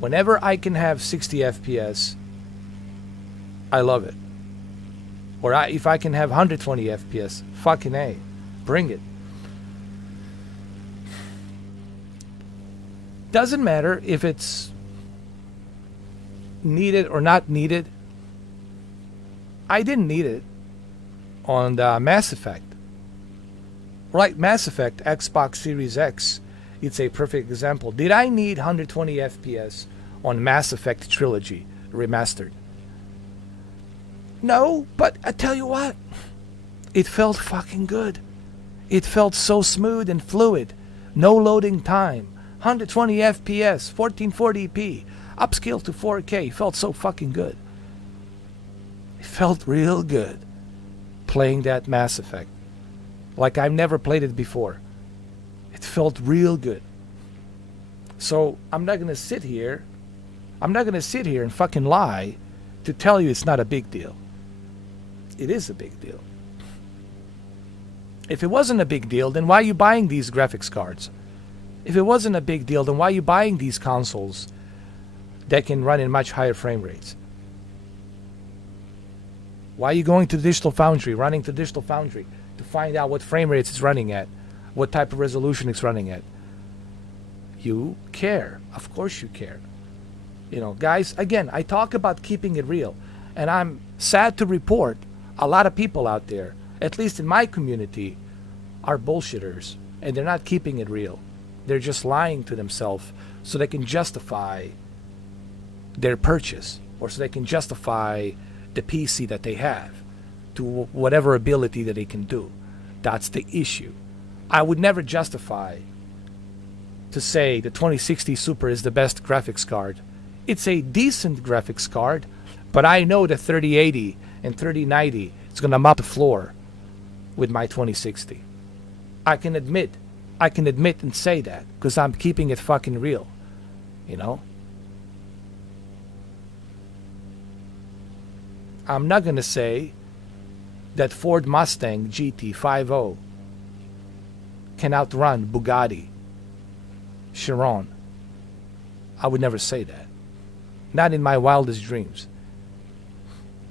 Whenever I can have 60 FPS, I love it. Or if I can have 120 FPS, fucking A, bring it. Doesn't matter if it's needed or not needed. I didn't need it on the Mass Effect. Right, Mass Effect, Xbox Series X, it's a perfect example. Did I need 120 FPS on Mass Effect Trilogy Remastered? No, but I tell you what, it felt fucking good. It felt so smooth and fluid. No loading time. 120 FPS, 1440p, upscale to 4K. Felt so fucking good. It felt real good playing that Mass Effect. Like I've never played it before. It felt real good. So I'm not gonna sit here and fucking lie to tell you it's not a big deal. It is a big deal. If it wasn't a big deal, then why are you buying these graphics cards? If it wasn't a big deal, then why are you buying these consoles that can run in much higher frame rates? Why are you going to Digital Foundry, running to Digital Foundry to find out what frame rates it's running at, what type of resolution it's running at? You care. Of course you care. You know, guys, again, I talk about keeping it real. And I'm sad to report a lot of people out there, at least in my community, are bullshitters. And they're not keeping it real. They're just lying to themselves so they can justify their purchase, or so they can justify the PC that they have to whatever ability that they can do. That's the issue. I would never justify to say the 2060 Super is the best graphics card. It's a decent graphics card, but I know the 3080 and 3090 is going to mop the floor with my 2060. I can admit and say that because I'm keeping it fucking real, you know? I'm not going to say that Ford Mustang GT50 can outrun Bugatti Chiron. I would never say that. Not in my wildest dreams.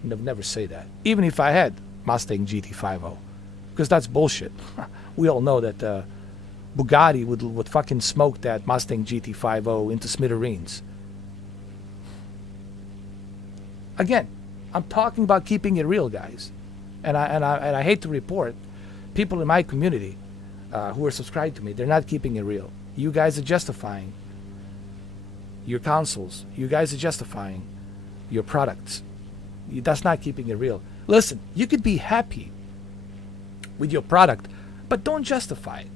I'd never say that. Even if I had Mustang GT50. Because that's bullshit. We all know that Bugatti would fucking smoke that Mustang GT50 into smithereens. Again, I'm talking about keeping it real, guys. And I hate to report people in my community who are subscribed to me, they're not keeping it real. You guys are justifying your consoles. You guys are justifying your products. That's not keeping it real. Listen, you could be happy with your product, but don't justify it.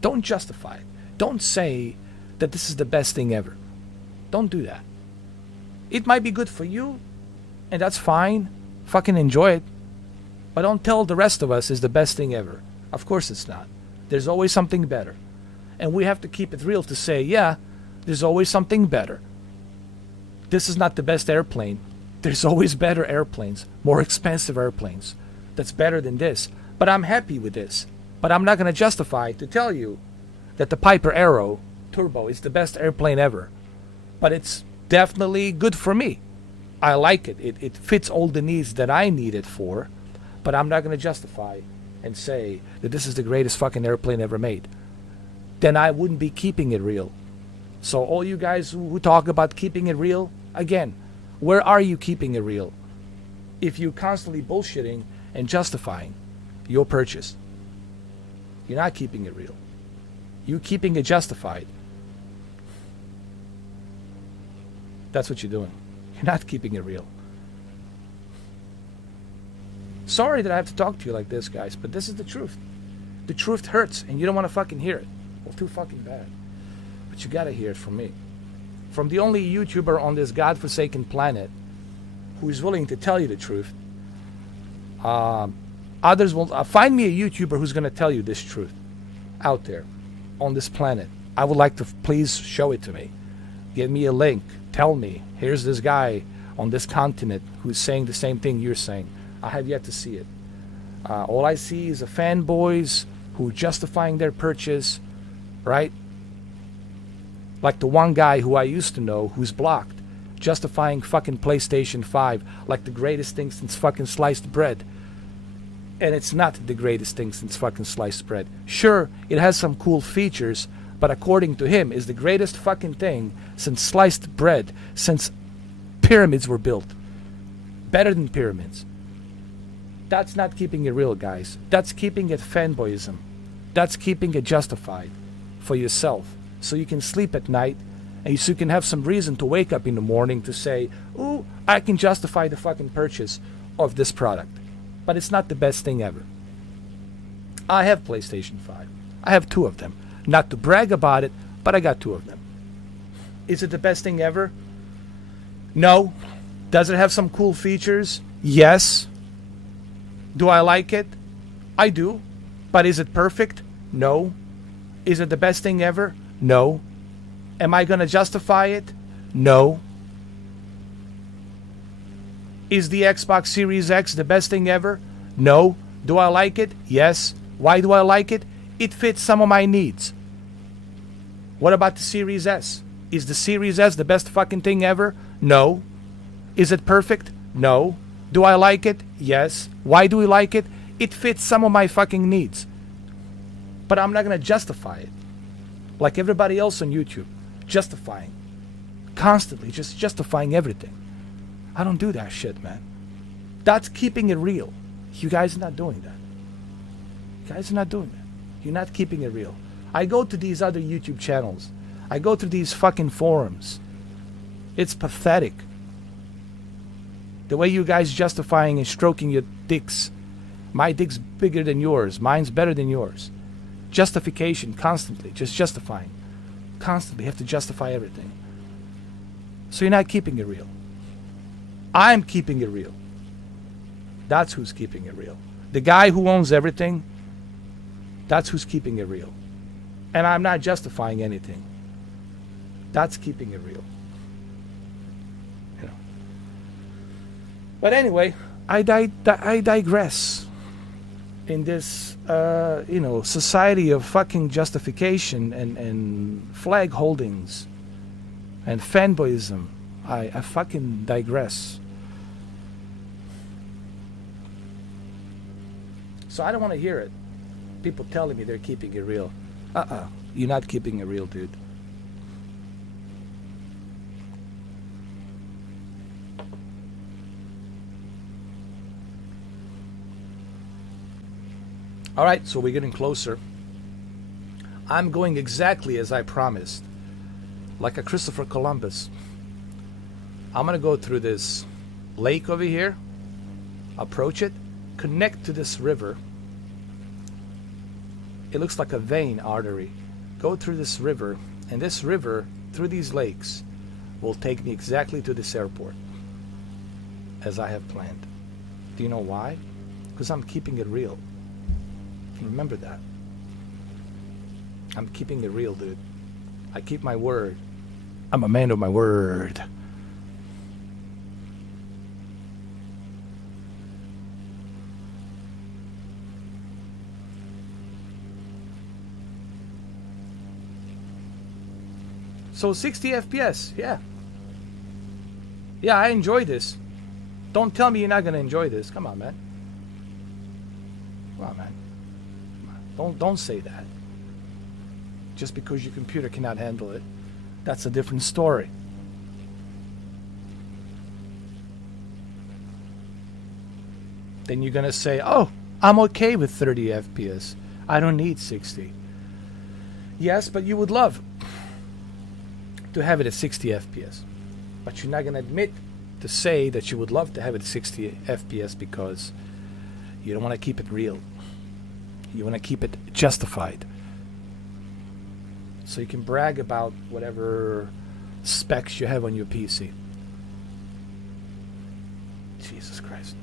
Don't justify it. Don't say that this is the best thing ever. Don't do that. It might be good for you, and that's fine. Fucking enjoy it. But don't tell the rest of us it's the best thing ever. Of course it's not. There's always something better. And we have to keep it real to say, yeah, there's always something better. This is not the best airplane. There's always better airplanes, more expensive airplanes. That's better than this. But I'm happy with this. But I'm not going to justify to tell you that the Piper Arrow Turbo is the best airplane ever. But it's definitely good for me. I like it. It fits all the needs that I need it for. But I'm not going to justify and say that this is the greatest fucking airplane ever made. Then I wouldn't be keeping it real. So all you guys who talk about keeping it real, again, where are you keeping it real? If you're constantly bullshitting and justifying your purchase. You're not keeping it real. You're keeping it justified. That's what you're doing. You're not keeping it real. Sorry that I have to talk to you like this, guys, but this is the truth. The truth hurts, and you don't want to fucking hear it. Well, too fucking bad. But you gotta hear it from me. From the only YouTuber on this godforsaken planet who is willing to tell you the truth. Others will find me a YouTuber who's going to tell you this truth out there on this planet. I would like to please show it to me. Give me a link. Tell me, here's this guy on this continent who's saying the same thing you're saying. I have yet to see it. All I see is a fanboys who are justifying their purchase, right? Like the one guy who I used to know who's blocked, justifying fucking PlayStation 5 like the greatest thing since fucking sliced bread. And it's not the greatest thing since fucking sliced bread. Sure, it has some cool features, but according to him, is the greatest fucking thing since sliced bread, since pyramids were built. Better than pyramids. That's not keeping it real, guys. That's keeping it fanboyism. That's keeping it justified for yourself. So you can sleep at night, and so you can have some reason to wake up in the morning to say, ooh, I can justify the fucking purchase of this product. But it's not the best thing ever. I have PlayStation 5. I have 2 of them. Not to brag about it, but I got 2 of them. Is it the best thing ever? No. Does it have some cool features? Yes. Do I like it? I do. But is it perfect? No. Is it the best thing ever? No. Am I going to justify it? No. Is the Xbox Series X the best thing ever? No. Do I like it? Yes. Why do I like it? It fits some of my needs. What about the Series S? Is the Series S the best fucking thing ever? No. Is it perfect? No. Do I like it? Yes. Why do we like it? It fits some of my fucking needs. But I'm not going to justify it. Like everybody else on YouTube. Justifying. Constantly just justifying everything. I don't do that shit, man. That's keeping it real. You guys are not doing that. You guys are not doing that. You're not keeping it real. I go to these other YouTube channels. I go to these fucking forums. It's pathetic. The way you guys justifying and stroking your dicks. My dick's bigger than yours. Mine's better than yours. Justification constantly. Just justifying. Constantly have to justify everything. So you're not keeping it real. I'm keeping it real. That's who's keeping it real. The guy who owns everything, that's who's keeping it real. And I'm not justifying anything. That's keeping it real. You know. But anyway, I digress. In this, society of fucking justification and flag holdings and fanboyism, I fucking digress. So I don't want to hear it. People telling me they're keeping it real. You're not keeping it real, dude. Alright, so we're getting closer. I'm going exactly as I promised. Like a Christopher Columbus. I'm going to go through this lake over here. Approach it. Connect to this river. It looks like a vein artery. Go through this river. And this river, through these lakes, will take me exactly to this airport. As I have planned. Do you know why? Because I'm keeping it real. Remember that. I'm keeping it real, dude. I keep my word. I'm a man of my word. So 60 FPS, yeah. Yeah, I enjoy this. Don't tell me you're not going to enjoy this. Come on, man. Come on, man. Don't say that. Just because your computer cannot handle it. That's a different story. Then you're going to say, oh, I'm okay with 30 FPS. I don't need 60. Yes, but you would love to have it at 60 FPS. But you're not going to admit to say that you would love to have it at 60 FPS because you don't want to keep it real. You want to keep it justified. So you can brag about whatever specs you have on your PC. Jesus Christ.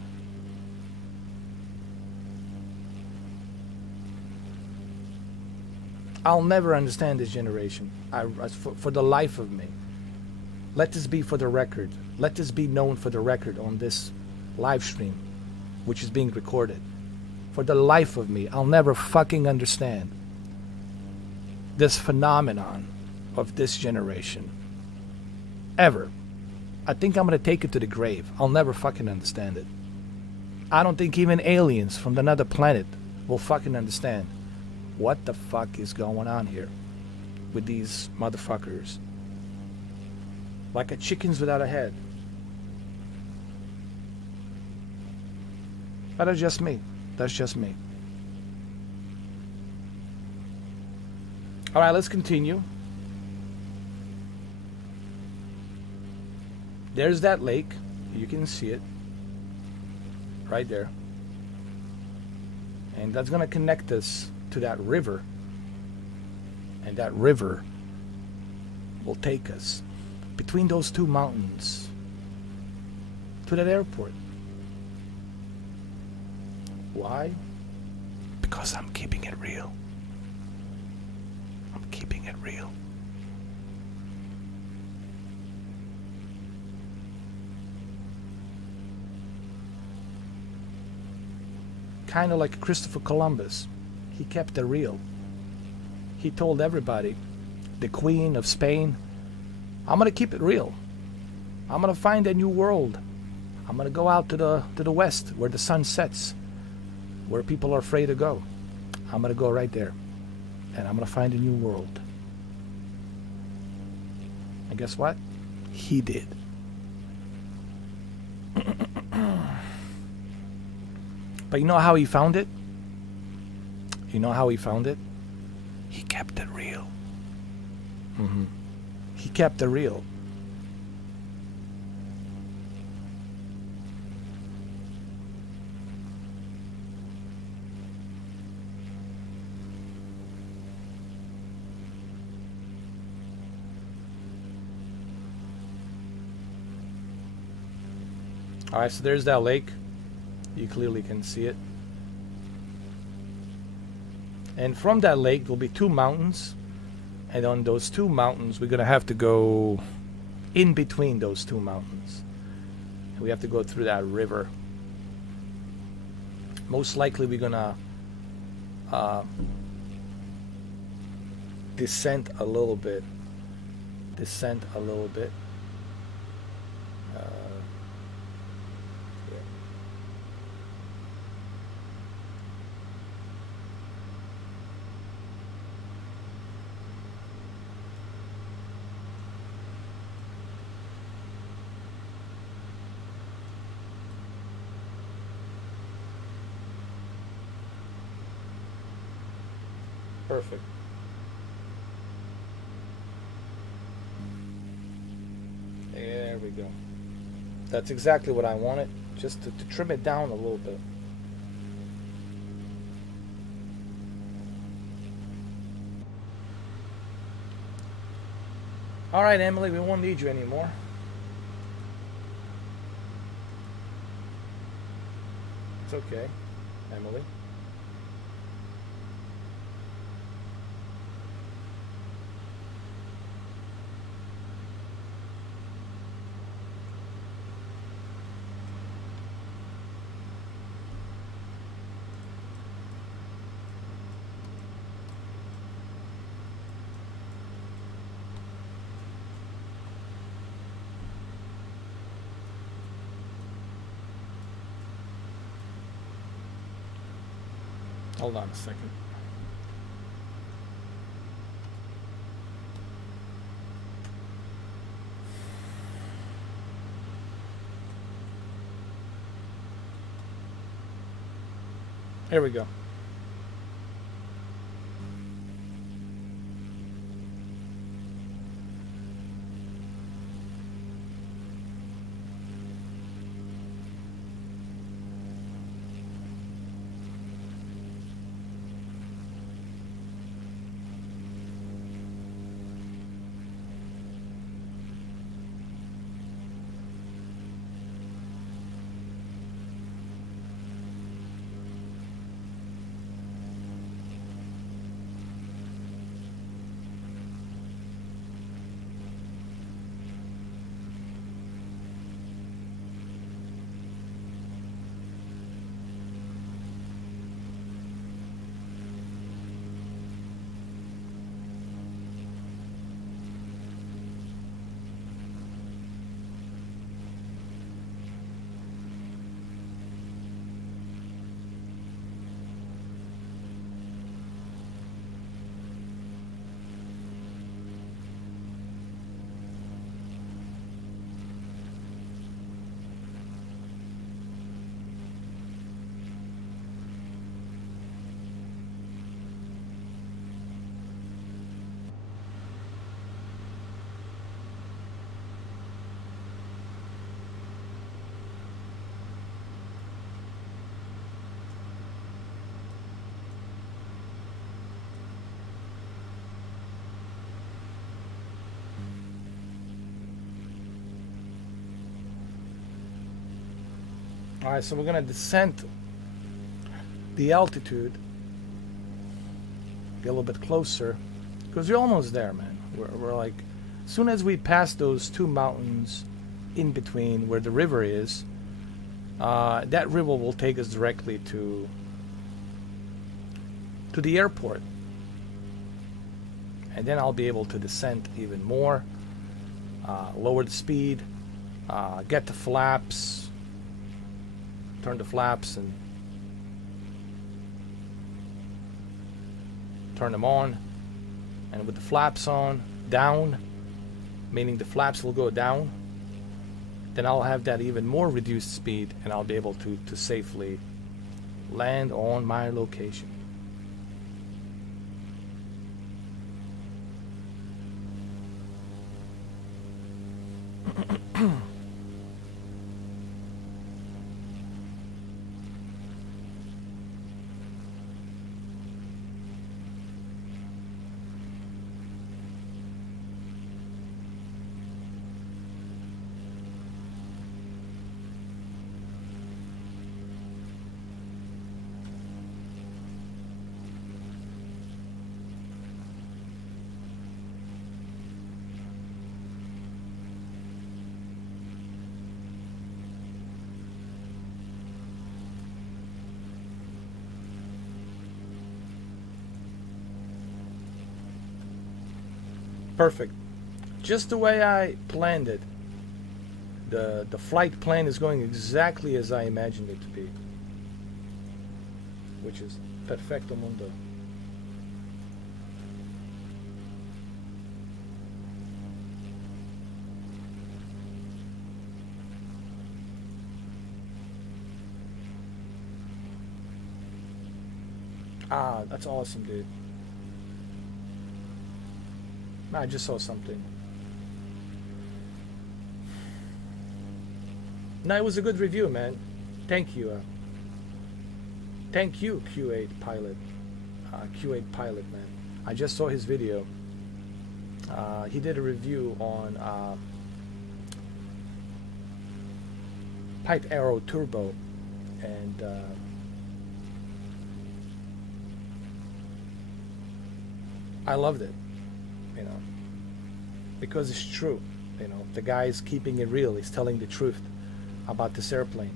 I'll never understand this generation. For the life of me. Let this be for the record. Let this be known for the record on this live stream, which is being recorded. For the life of me, I'll never fucking understand this phenomenon of this generation. Ever. I think I'm gonna take it to the grave. I'll never fucking understand it. I don't think even aliens from another planet will fucking understand what the fuck is going on here with these motherfuckers. Like a chickens without a head. But that's just me. That's just me. Alright, let's continue. There's that lake. You can see it. Right there. And that's going to connect us to that river. And that river will take us between those two mountains to that airport. Why? Because I'm keeping it real. I'm keeping it real. Kind of like Christopher Columbus. He kept it real. He told everybody, the Queen of Spain, I'm going to keep it real. I'm going to find a new world. I'm going to go out to the west where the sun sets, where people are afraid to go. I'm going to go right there. And I'm going to find a new world. And guess what? He did. But you know how he found it? You know how he found it? He kept it real. He kept it real. Alright, so there's that lake. You clearly can see it. And from that lake, there'll be two mountains. And on those two mountains, we're going to have to go in between those two mountains. We have to go through that river. Most likely, we're going to descend a little bit. Descend a little bit. Perfect. There we go. That's exactly what I wanted, just to trim it down a little bit. All right, Emily, we won't need you anymore. It's okay, Emily. Hold on a second. Here we go. Alright, so we're gonna descend the altitude, get a little bit closer, because we're almost there, man. We're like, as soon as we pass those two mountains in between where the river is, that river will take us directly to the airport. And then I'll be able to descend even more, lower the speed, get the flaps, turn the flaps and turn them on. And with the flaps on, down, meaning the flaps will go down, then I'll have that even more reduced speed and I'll be able to safely land on my location. Perfect. Just the way I planned it. The flight plan is going exactly as I imagined it to be. Which is perfecto mundo. Ah, that's awesome, dude. I just saw something. No, it was a good review, man. Thank you. Thank you, Q8 pilot. Q8 pilot, man. I just saw his video. He did a review on Pipe Arrow Turbo, and I loved it. You know, because it's true. You know, the guy's keeping it real. He's telling the truth about this airplane.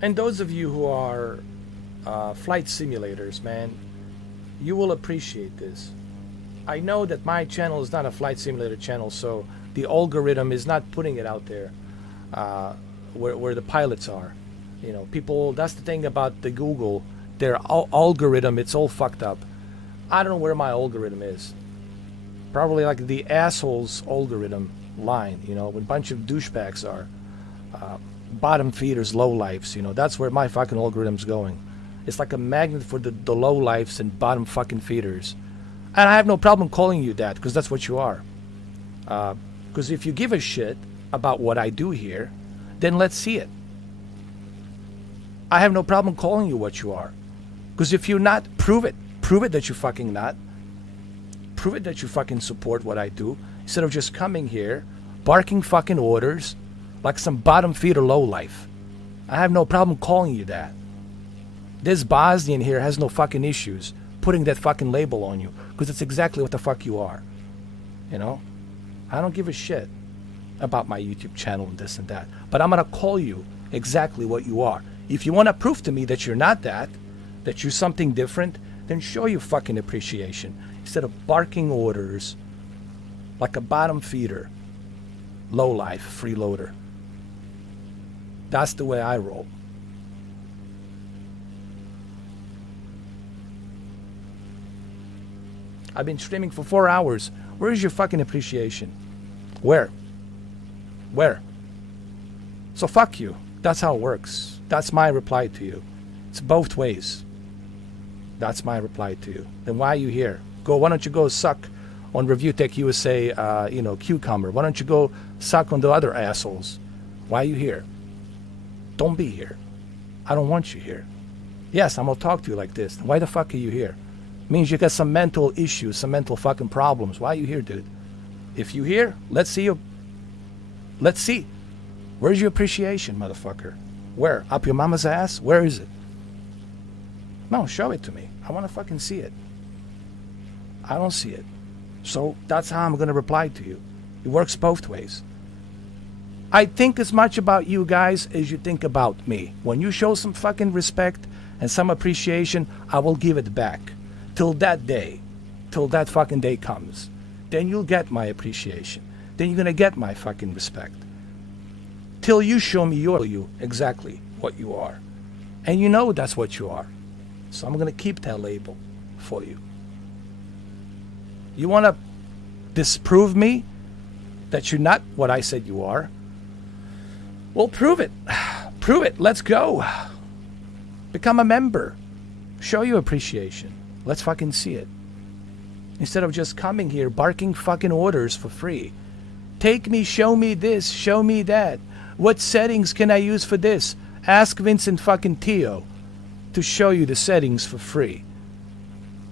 And those of you who are flight simulators, man, you will appreciate this. I know that my channel is not a flight simulator channel, so the algorithm is not putting it out there where the pilots are. You know, people, that's the thing about the Google, their algorithm, it's all fucked up. I don't know where my algorithm is. Probably like the assholes algorithm line, you know, when a bunch of douchebags are. Bottom feeders, lowlifes, you know, that's where my fucking algorithm's going. It's like a magnet for the lowlifes and bottom fucking feeders. And I have no problem calling you that, because that's what you are. Because if you give a shit about what I do here, then let's see it. I have no problem calling you what you are. Because if you're not, prove it. Prove it that you're fucking not. Prove it that you fucking support what I do, instead of just coming here, barking fucking orders, like some bottom feeder lowlife. I have no problem calling you that. This Bosnian here has no fucking issues putting that fucking label on you, because it's exactly what the fuck you are. You know? I don't give a shit about my YouTube channel and this and that, but I'm gonna call you exactly what you are. If you want to prove to me that you're not that you're something different, then show your fucking appreciation, instead of barking orders like a bottom feeder, lowlife, freeloader. That's the way I roll. I've been streaming for 4 hours. Where is your fucking appreciation? Where? Where? So fuck you. That's how it works. That's my reply to you. It's both ways. That's my reply to you. Then why are you here? Why don't you go suck on Review Tech USA, Cucumber? Why don't you go suck on the other assholes? Why are you here? Don't be here. I don't want you here. Yes, I'm gonna talk to you like this. Why the fuck are you here? Means you got some mental issues, some mental fucking problems. Why are you here, dude? If you here, let's see you. Let's see. Where's your appreciation, motherfucker? Where? Up your mama's ass? Where is it? No, show it to me. I want to fucking see it. I don't see it. So that's how I'm going to reply to you. It works both ways. I think as much about you guys as you think about me. When you show some fucking respect and some appreciation, I will give it back. Till that day. Till that fucking day comes. Then you'll get my appreciation. Then you're going to get my fucking respect. Till you show me you exactly what you are. And you know that's what you are. So I'm going to keep that label for you. You want to disprove me that you're not what I said you are? Well, prove it. Prove it. Let's go. Become a member. Show you appreciation. Let's fucking see it. Instead of just coming here barking fucking orders for free. Take me, show me this, show me that. What settings can I use for this? Ask Vincent fucking Tio to show you the settings for free.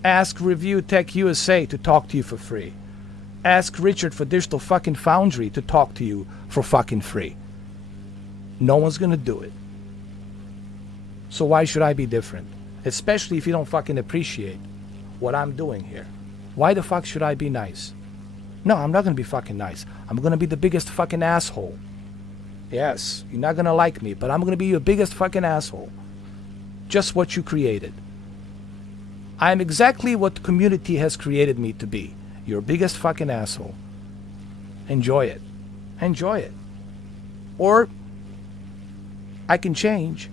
Ask Review Tech USA to talk to you for free. Ask Richard for Digital fucking Foundry to talk to you for fucking free. No one's gonna do it. So why should I be different? Especially if you don't fucking appreciate what I'm doing here. Why the fuck should I be nice? No, I'm not gonna be fucking nice. I'm gonna be the biggest fucking asshole. Yes, you're not gonna like me, but I'm gonna be your biggest fucking asshole. Just what you created. I'm exactly what the community has created me to be. Your biggest fucking asshole. Enjoy it. Enjoy it. Or I can change.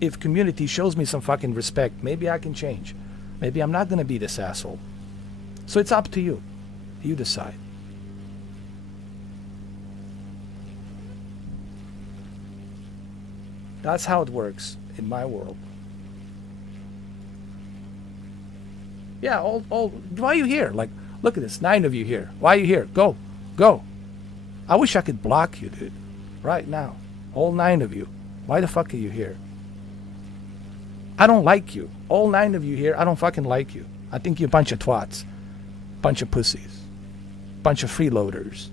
If community shows me some fucking respect, maybe I can change. Maybe I'm not gonna be this asshole. So it's up to you. You decide. That's how it works in my world. Yeah, all why are you here? Like, look at this, 9 of you here. Why are you here? Go, go. I wish I could block you, dude. Right now. All 9 of you. Why the fuck are you here? I don't like you. All 9 of you here, I don't fucking like you. I think you're a bunch of twats. Bunch of pussies. Bunch of freeloaders.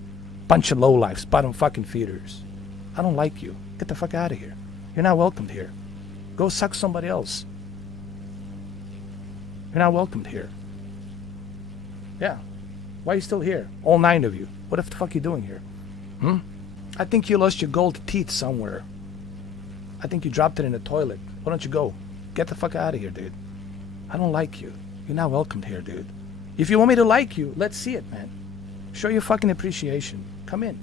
Bunch of lowlifes, bottom fucking feeders. I don't like you. Get the fuck out of here. You're not welcomed here. Go suck somebody else. You're not welcomed here. Yeah. Why are you still here? All 9 of you. What the fuck are you doing here? I think you lost your gold teeth somewhere. I think you dropped it in the toilet. Why don't you go? Get the fuck out of here, dude. I don't like you. You're not welcomed here, dude. If you want me to like you, let's see it, man. Show your fucking appreciation. Come in.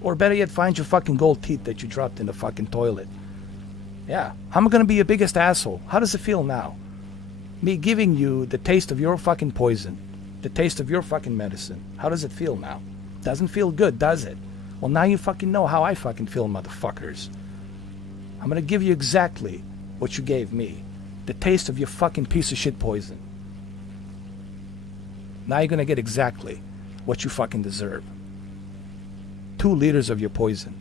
Or better yet, find your fucking gold teeth that you dropped in the fucking toilet. Yeah, I'm gonna be your biggest asshole. How does it feel now? Me giving you the taste of your fucking poison. The taste of your fucking medicine. How does it feel now? Doesn't feel good, does it? Well, now you fucking know how I fucking feel, motherfuckers. I'm gonna give you exactly what you gave me. The taste of your fucking piece of shit poison. Now you're gonna get exactly what you fucking deserve. 2 liters of your poison.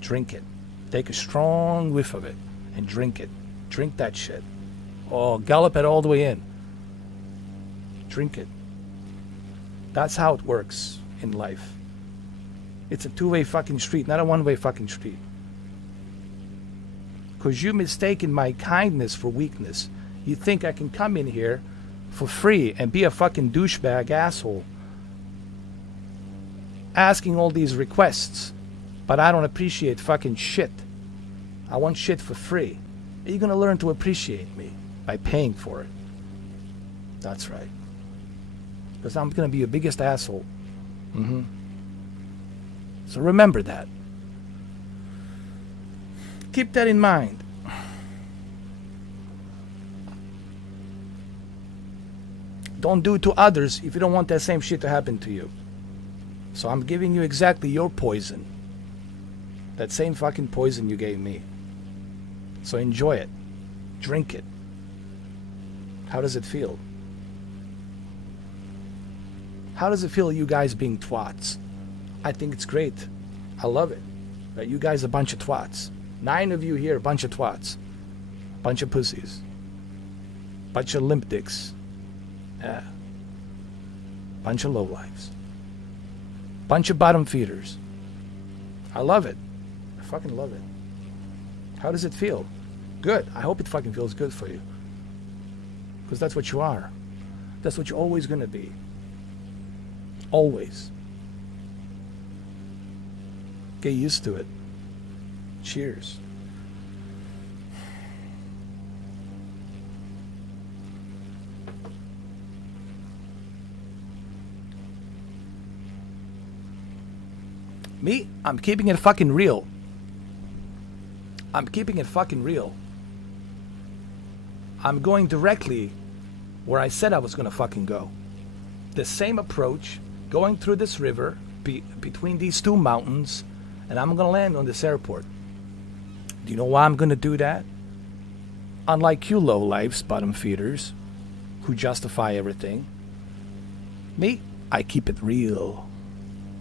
Drink it. Take a strong whiff of it and drink it. Drink that shit. Oh, gallop it all the way in. Drink it. That's how it works in life. It's a 2-way fucking street, not a 1-way fucking street. Because you mistaken my kindness for weakness. You think I can come in here for free and be a fucking douchebag asshole asking all these requests, but I don't appreciate fucking shit. I want shit for free. Are you gonna learn to appreciate me by paying for it? That's right. Because I'm gonna be your biggest asshole. So remember that. Keep that in mind. Don't do it to others if you don't want that same shit to happen to you. So I'm giving you exactly your poison. That same fucking poison you gave me. So enjoy it. Drink it. How does it feel? How does it feel, you guys being twats? I think it's great. I love it. That you guys are a bunch of twats. 9 of you here, a bunch of twats. Bunch of pussies. Bunch of limp dicks. Yeah. Bunch of lowlifes. Bunch of bottom feeders. I love it. I fucking love it. How does it feel? Good. I hope it fucking feels good for you. Because that's what you are. That's what you're always going to be. Always. Get used to it. Cheers. Me, I'm keeping it fucking real. I'm keeping it fucking real. I'm going directly where I said I was going to fucking go. The same approach, going through this river, between these 2 mountains, and I'm going to land on this airport. Do you know why I'm going to do that? Unlike you lowlifes, bottom feeders, who justify everything, me, I keep it real.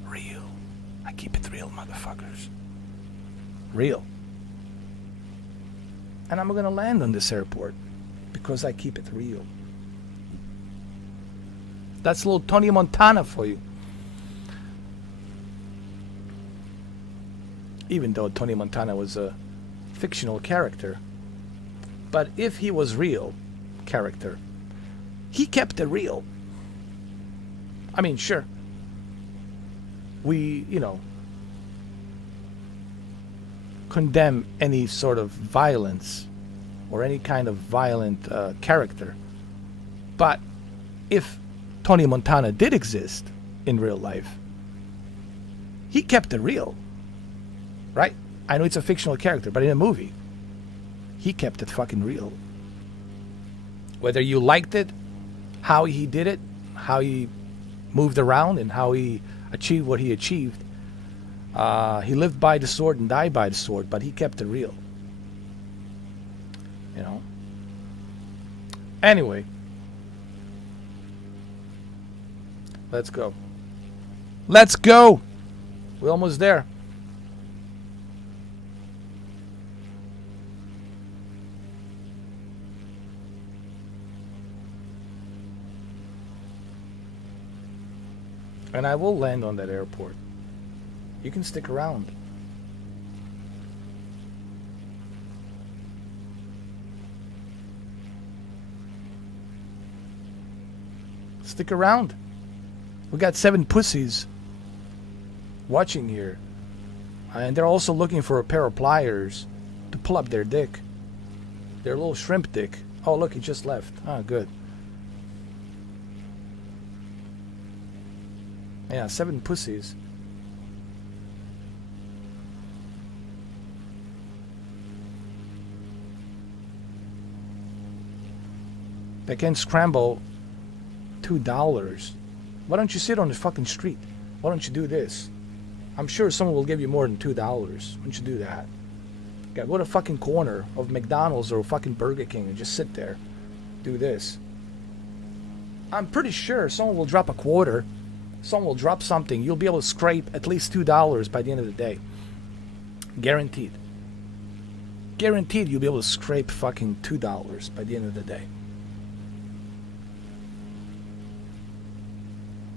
Real. I keep it real, motherfuckers. Real. And I'm going to land on this airport because I keep it real. That's a little Tony Montana for you. Even though Tony Montana was a fictional character. But if he was real character, he kept it real. I mean, sure. We, condemn any sort of violence or any kind of violent character. But if Tony Montana did exist in real life, he kept it real. Right? I know it's a fictional character, but in a movie, he kept it fucking real. Whether you liked it, how he did it, how he moved around, and how he achieved what he achieved, he lived by the sword and died by the sword, but he kept it real. Anyway, let's go. Let's go! We're almost there. And I will land on that airport. You can stick around. Stick around. We got 7 pussies watching here. And they're also looking for a pair of pliers to pull up their dick. Their little shrimp dick. Oh, look, he just left. Ah, good. Yeah, 7 pussies. They can scramble $2. Why don't you sit on the fucking street? Why don't you do this? I'm sure someone will give you more than $2. Why don't you do that? Yeah, go to a fucking corner of McDonald's or fucking Burger King and just sit there. Do this. I'm pretty sure someone will drop a quarter. Someone will drop something. You'll be able to scrape at least $2 by the end of the day. Guaranteed. Guaranteed you'll be able to scrape fucking $2 by the end of the day.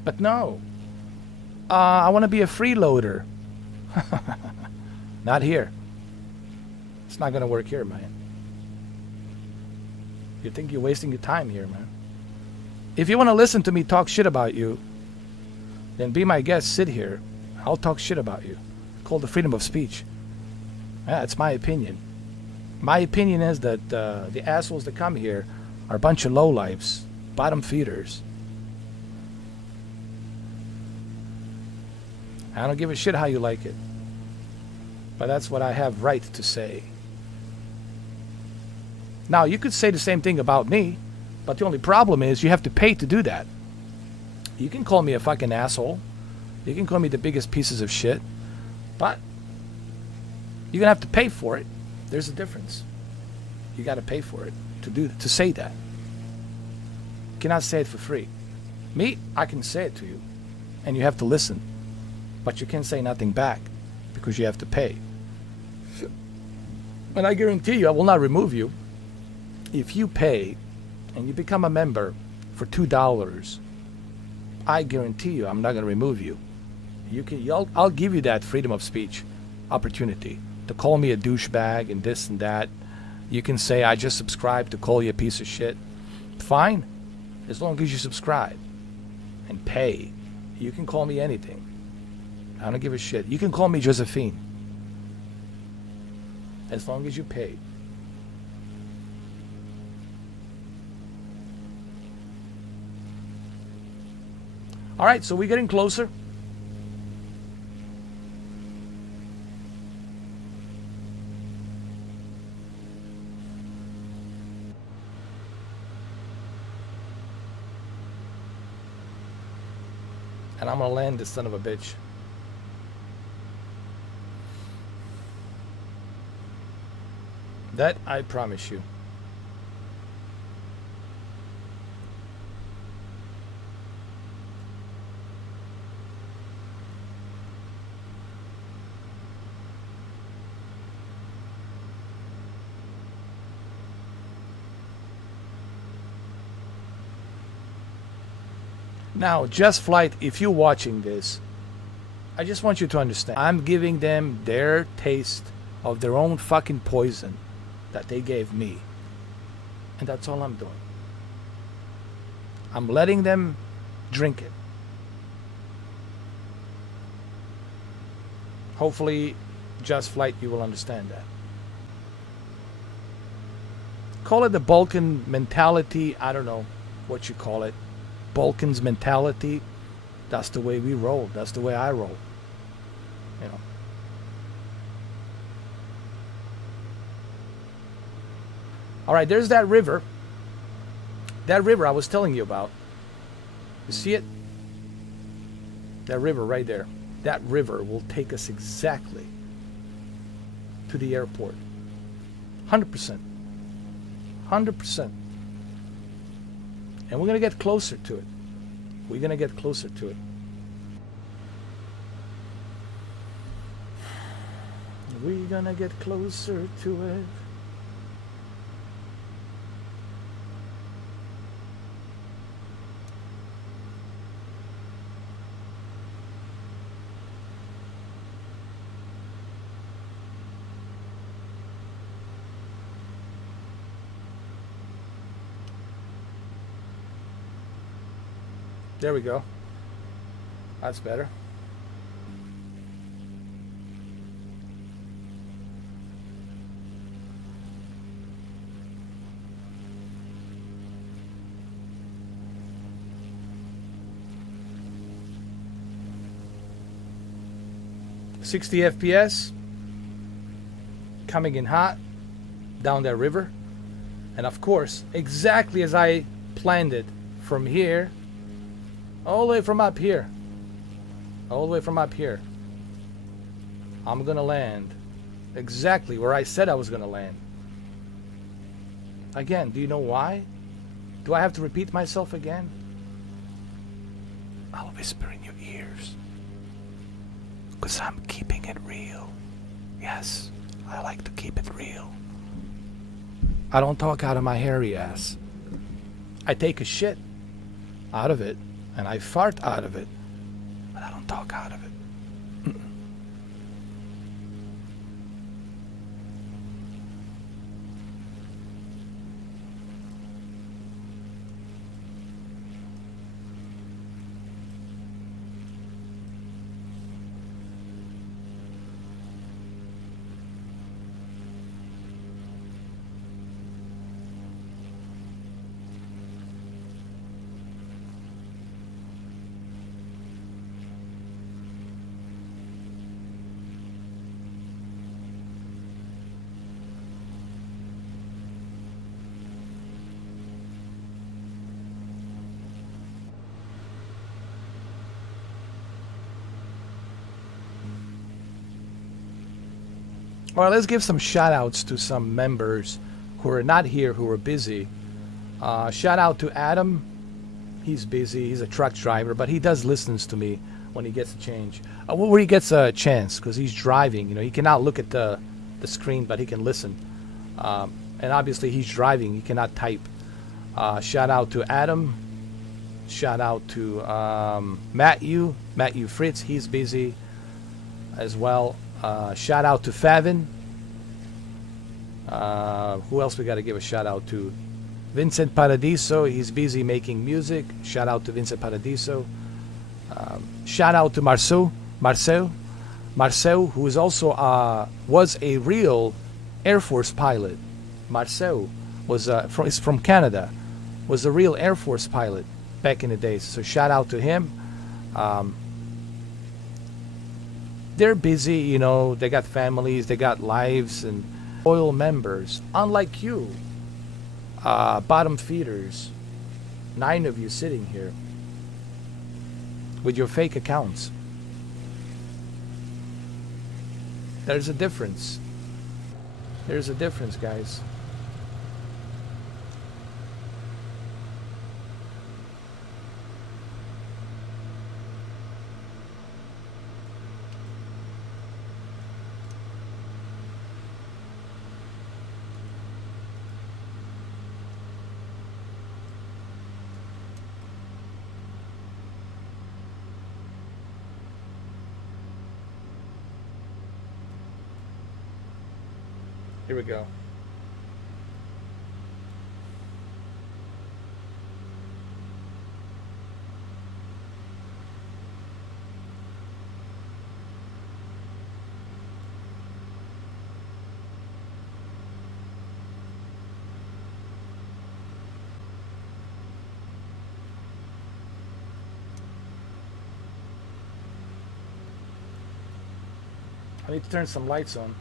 But no. I want to be a freeloader. Not here. It's not going to work here, man. You think you're wasting your time here, man. If you want to listen to me talk shit about you, then be my guest, sit here. I'll talk shit about you. Called the freedom of speech. Yeah, it's my opinion. My opinion is that the assholes that come here are a bunch of lowlifes, bottom feeders. I don't give a shit how you like it. But that's what I have right to say. Now, you could say the same thing about me, but the only problem is you have to pay to do that. You can call me a fucking asshole. You can call me the biggest pieces of shit. But you're going to have to pay for it. There's a difference. You got to pay for it to say that. You cannot say it for free. Me, I can say it to you. And you have to listen. But you can't say nothing back because you have to pay. And I guarantee you, I will not remove you. If you pay and you become a member for $2, I guarantee you I'm not going to remove you. I'll give you that freedom of speech opportunity to call me a douchebag and this and that. You can say I just subscribed to call you a piece of shit. Fine, as long as you subscribe and pay. You can call me anything. I don't give a shit. You can call me Josephine, as long as you pay. All right, so we're getting closer. And I'm gonna land this son of a bitch. That I promise you. Now, JustFlight, if you're watching this, I just want you to understand. I'm giving them their taste of their own fucking poison that they gave me. And that's all I'm doing. I'm letting them drink it. Hopefully, JustFlight, you will understand that. Call it the Balkan mentality. I don't know what you call it. Balkans mentality. That's the way we roll. That's the way I roll. You know. All right, there's that river. That river I was telling you about. You see it? That river right there. That river will take us exactly to the airport. 100%. 100%. And we're going to get closer to it. We're going to get closer to it. We're going to get closer to it. There we go. That's better. .60 FPS. Coming in hot down that river. And of course, exactly as I planned it, from here all the way from up here. All the way from up here. I'm gonna land exactly where I said I was gonna land. Again, do you know why? Do I have to repeat myself again? I'll whisper in your ears. 'Cause I'm keeping it real. Yes, I like to keep it real. I don't talk out of my hairy ass. I take a shit out of it. And I fart out of it, but I don't talk out of it. All right, let's give some shout outs to some members who are not here, who are busy. Shout out to Adam. He's busy. He's a truck driver, but he does listens to me when he gets a change. Where he gets a chance, because he's driving. You know, he cannot look at the the screen, but he can listen. And obviously he's driving, he cannot type. Shout out to Adam. Shout out to Matthew Fritz, he's busy as well. Shout out to Favin. Who else we got to give a shout out to? Vincent Paradiso, he's busy making music. Shout out to Vincent Paradiso. Shout out to Marceau, who is also was a real Air Force pilot. Marceau is from Canada, was a real Air Force pilot back in the days. So shout out to him. They're busy, you know, they got families, they got lives, and loyal members, unlike you, bottom feeders, 9 of you sitting here with your fake accounts. There's a difference. There's a difference, guys. Here we go. I need to turn some lights on.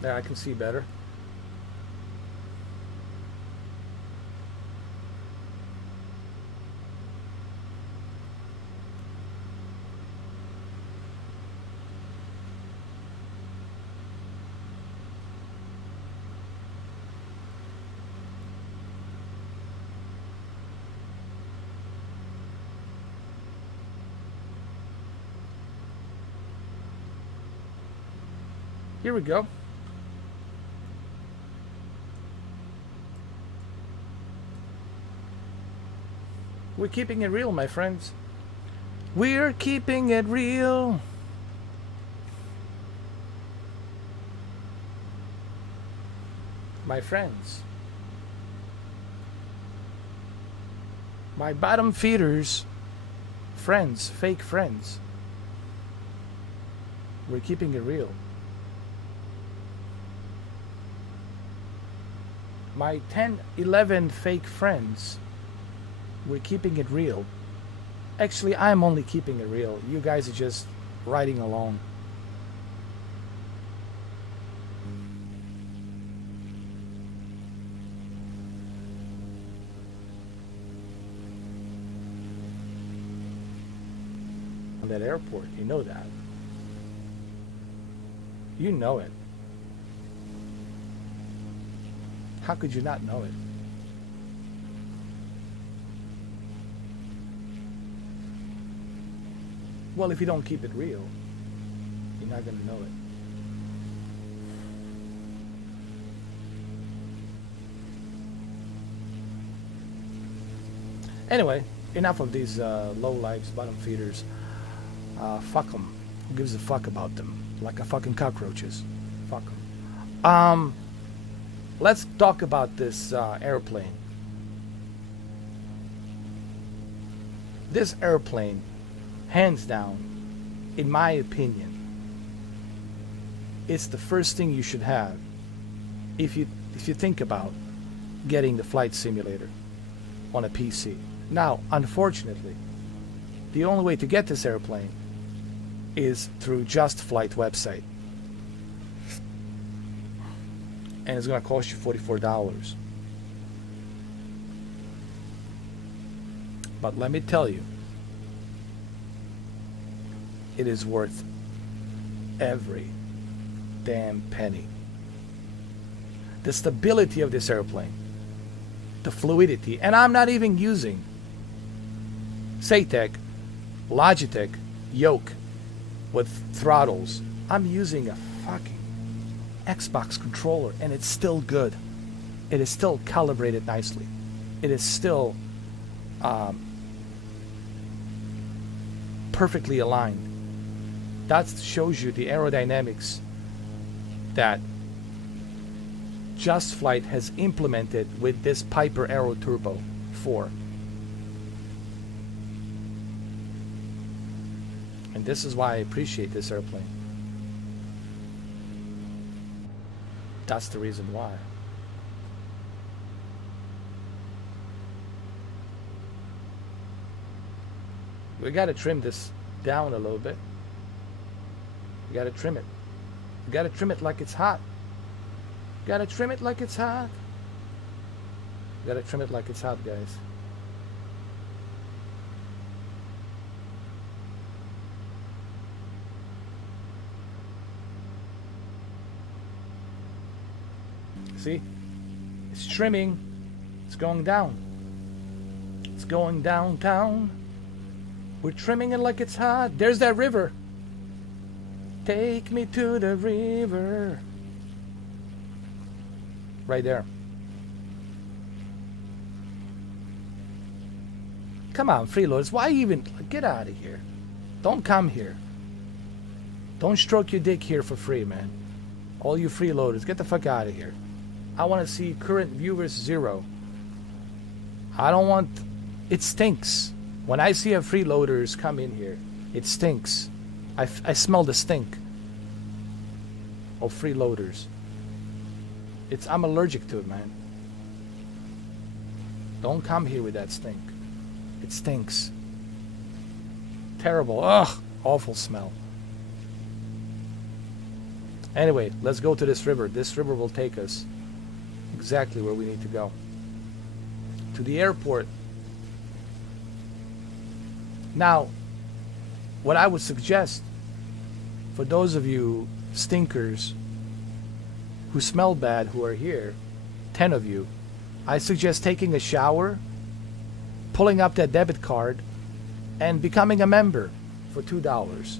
There, I can see better. Here we go. We're keeping it real, my friends. We're keeping it real. My friends. My bottom feeders. Friends, fake friends. We're keeping it real. My 10, 11 fake friends. We're keeping it real. Actually, I'm only keeping it real. You guys are just riding along. On that airport, you know that. You know it. How could you not know it? Well, if you don't keep it real, you're not going to know it. Anyway, enough of these low lives, bottom feeders. Fuck them. Who gives a fuck about them? Like a fucking cockroaches. Fuck them. Let's talk about this airplane. This airplane, hands down, in my opinion, it's the first thing you should have if you think about getting the flight simulator on a PC. Now, unfortunately, the only way to get this airplane is through JustFlight website. And it's going to cost you $44. But let me tell you, it is worth every damn penny. The stability of this airplane, the fluidity, and I'm not even using Saytech, Logitech yoke with throttles I'm using a fucking Xbox controller and it's still good. It is still calibrated nicely. It is still perfectly aligned. That shows you the aerodynamics that JustFlight has implemented with this Piper Aero Turbo 4. And this is why I appreciate this airplane. That's the reason why. We gotta trim this down a little bit. We gotta trim it. We gotta trim it like it's hot. Gotta trim it like it's hot. Gotta trim it like it's hot, guys. See? It's trimming. It's going down. It's going downtown. We're trimming it like it's hot. There's that river. Take me to the river. Right there. Come on, freeloaders. Why even? Get out of here. Don't come here. Don't stroke your dick here for free, man. All you freeloaders, get the fuck out of here. I want to see current viewers 0. I don't want... It stinks. When I see a freeloaders come in here, it stinks. I smell the stink of freeloaders. I'm allergic to it, man. Don't come here with that stink. It stinks. Terrible. Ugh. Awful smell. Anyway, let's go to this river. This river will take us exactly where we need to go. To the airport. Now, what I would suggest for those of you stinkers who smell bad who are here, 10 of you, I suggest taking a shower, pulling up that debit card, and becoming a member for $2.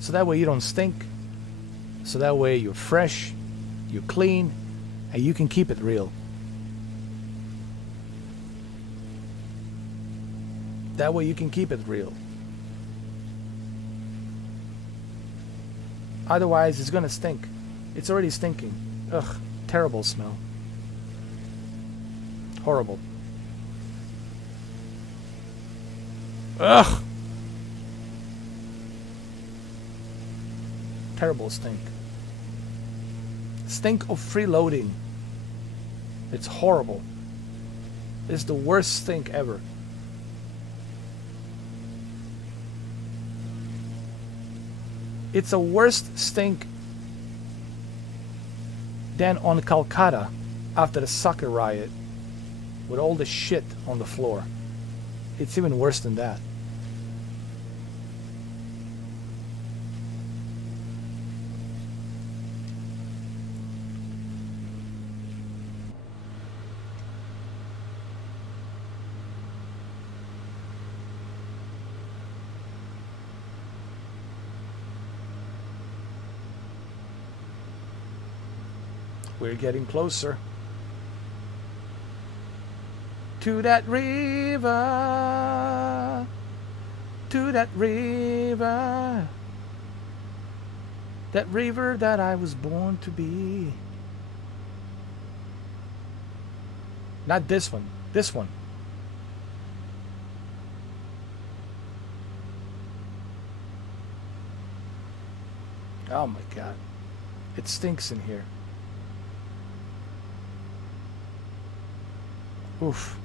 So that way you don't stink. So that way you're fresh, you're clean, and you can keep it real. That way you can keep it real. Otherwise, it's gonna stink. It's already stinking. Ugh, terrible smell. Horrible. Ugh. Terrible stink. Stink of freeloading. It's horrible. It's the worst stink ever. It's a worse stink than on Calcutta after the sucker riot with all the shit on the floor. It's even worse than that. We're getting closer to that river, to that river that I was born to be. Not this one, this one. Oh my God, it stinks in here. Oof.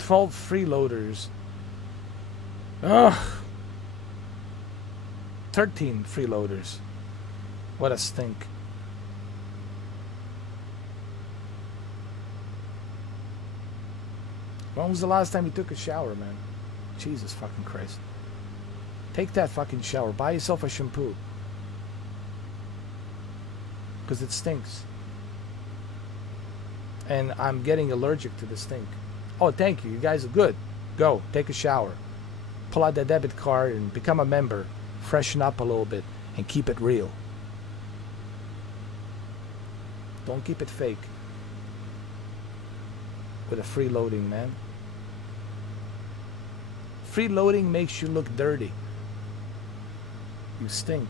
12 freeloaders. Ugh. 13 freeloaders. What a stink. When was the last time you took a shower, man? Jesus fucking Christ. Take that fucking shower. Buy yourself a shampoo. Because it stinks. And I'm getting allergic to this thing. Oh, thank you. You guys are good. Go. Take a shower. Pull out that debit card and become a member freshen up a little bit, and keep it real. Don't keep it fake. With a freeloading, man. Freeloading makes you look dirty. You stink.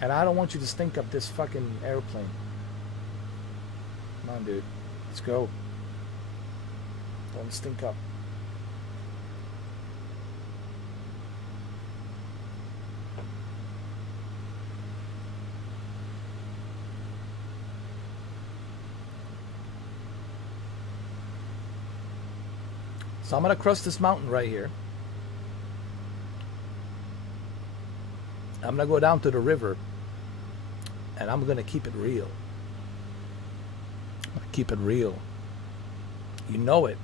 And I don't want you to stink up this fucking airplane. Come on, dude. Let's go. Don't stink up. So I'm going to cross this mountain right here. I'm going to go down to the river. And I'm going to keep it real. I'm going to keep it real. You know it.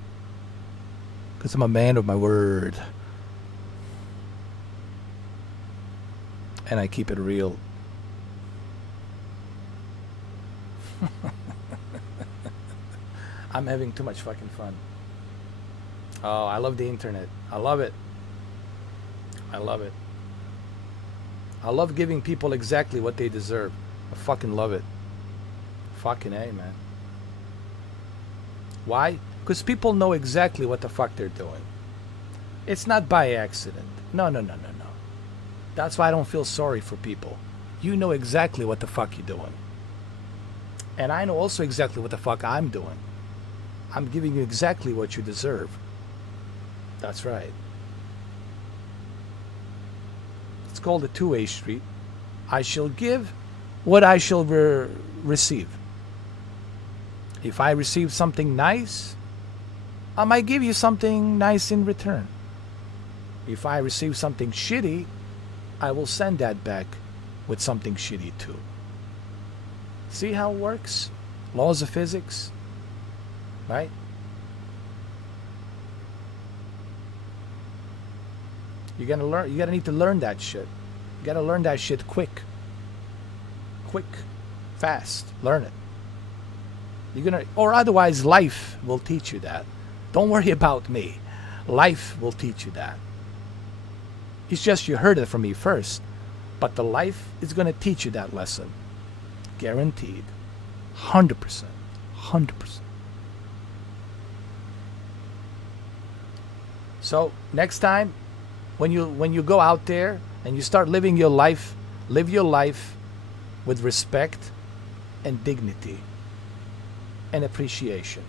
Because I'm a man of my word. And I keep it real. I'm having too much fucking fun. Oh, I love the internet. I love it. I love it. I love giving people exactly what they deserve. I fucking love it. Fucking A, man. Why? Because people know exactly what the fuck they're doing. It's not by accident. No. That's why I don't feel sorry for people. You know exactly what the fuck you're doing. And I know also exactly what the fuck I'm doing. I'm giving you exactly what you deserve. That's right. It's called a two-way street. I shall give what I shall receive. If I receive something nice, I might give you something nice in return. If I receive something shitty, I will send that back with something shitty too. See how it works? Laws of physics, right? You're gonna need to learn that shit. You gotta learn that shit quick. Quick, fast, learn it. Or otherwise life will teach you that. Don't worry about me. Life will teach you that. It's just you heard it from me first. But the life is gonna teach you that lesson. Guaranteed. 100%. 100%. So next time, when you go out there and you start living your life, live your life with respect and dignity and appreciation.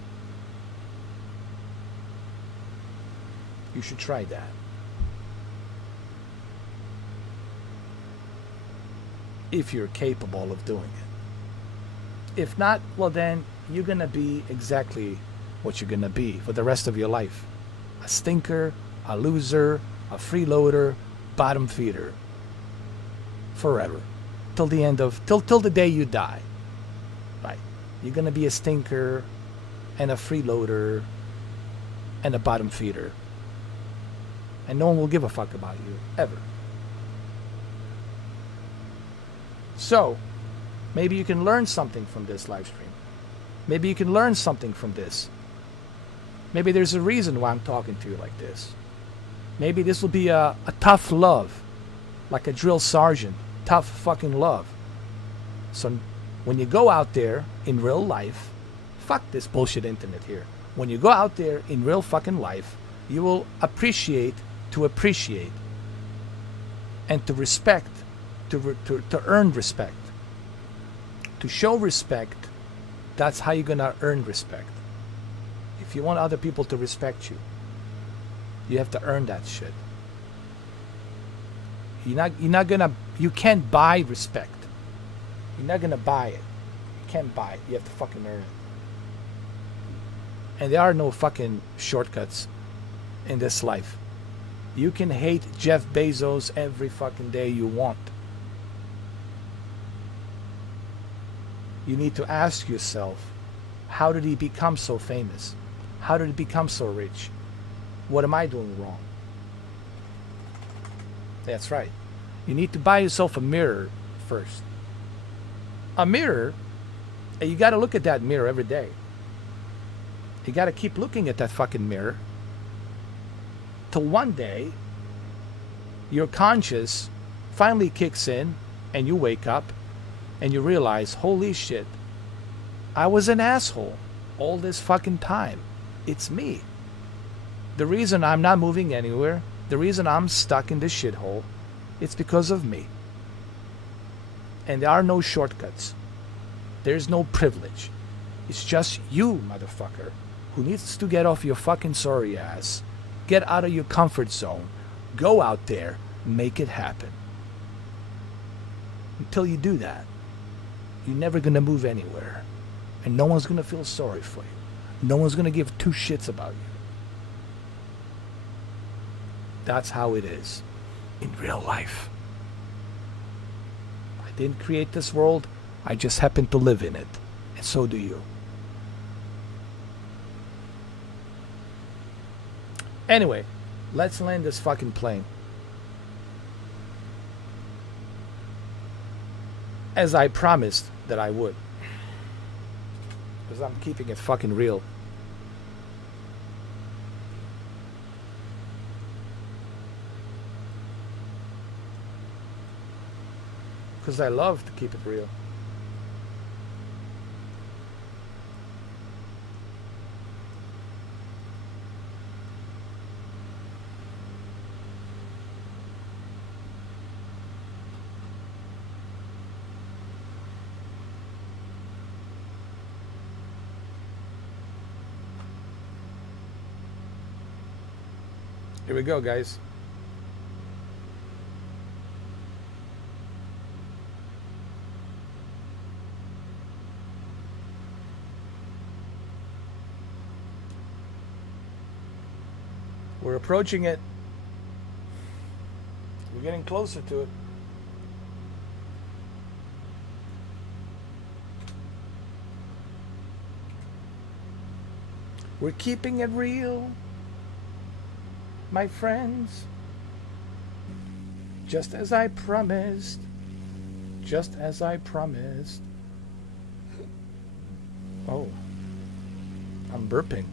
You should try that. If you're capable of doing it. If not, well then you're gonna be exactly what you're gonna be for the rest of your life. A stinker, a loser, a freeloader, bottom feeder. Forever. Till the day you die. Right. You're gonna be a stinker and a freeloader and a bottom feeder. And no one will give a fuck about you. Ever. So, maybe you can learn something from this live stream. Maybe you can learn something from this. Maybe there's a reason why I'm talking to you like this. Maybe this will be a tough love. Like a drill sergeant. Tough fucking love. So when you go out there in real life, fuck this bullshit internet here. When you go out there in real fucking life, you will appreciate and to respect, to earn respect. To show respect, that's how you're gonna earn respect. If you want other people to respect you, you have to earn that shit. You can't buy respect. You're not gonna buy it. You can't buy it. You have to fucking earn it. And there are no fucking shortcuts in this life. You can hate Jeff Bezos every fucking day you want. You need to ask yourself, how did he become so famous? How did he become so rich? What am I doing wrong? That's right. You need to buy yourself a mirror first. A mirror, and you got to look at that mirror every day. You got to keep looking at that fucking mirror till one day your conscience finally kicks in and you wake up and you realize, holy shit, I was an asshole all this fucking time. It's me. The reason I'm not moving anywhere, the reason I'm stuck in this shithole, it's because of me. And there are no shortcuts. There's no privilege. It's just you, motherfucker, who needs to get off your fucking sorry ass, get out of your comfort zone, go out there, make it happen. Until you do that, you're never gonna move anywhere. And no one's gonna feel sorry for you. No one's gonna give two shits about you. That's how it is in real life. I didn't create this world, I just happen to live in it. And so do you. Anyway, let's land this fucking plane. As I promised that I would. Because I'm keeping it fucking real. Because I love to keep it real. Here we go, guys. We're approaching it. We're getting closer to it. We're keeping it real, my friends. Just as I promised. Just as I promised. Oh. I'm burping.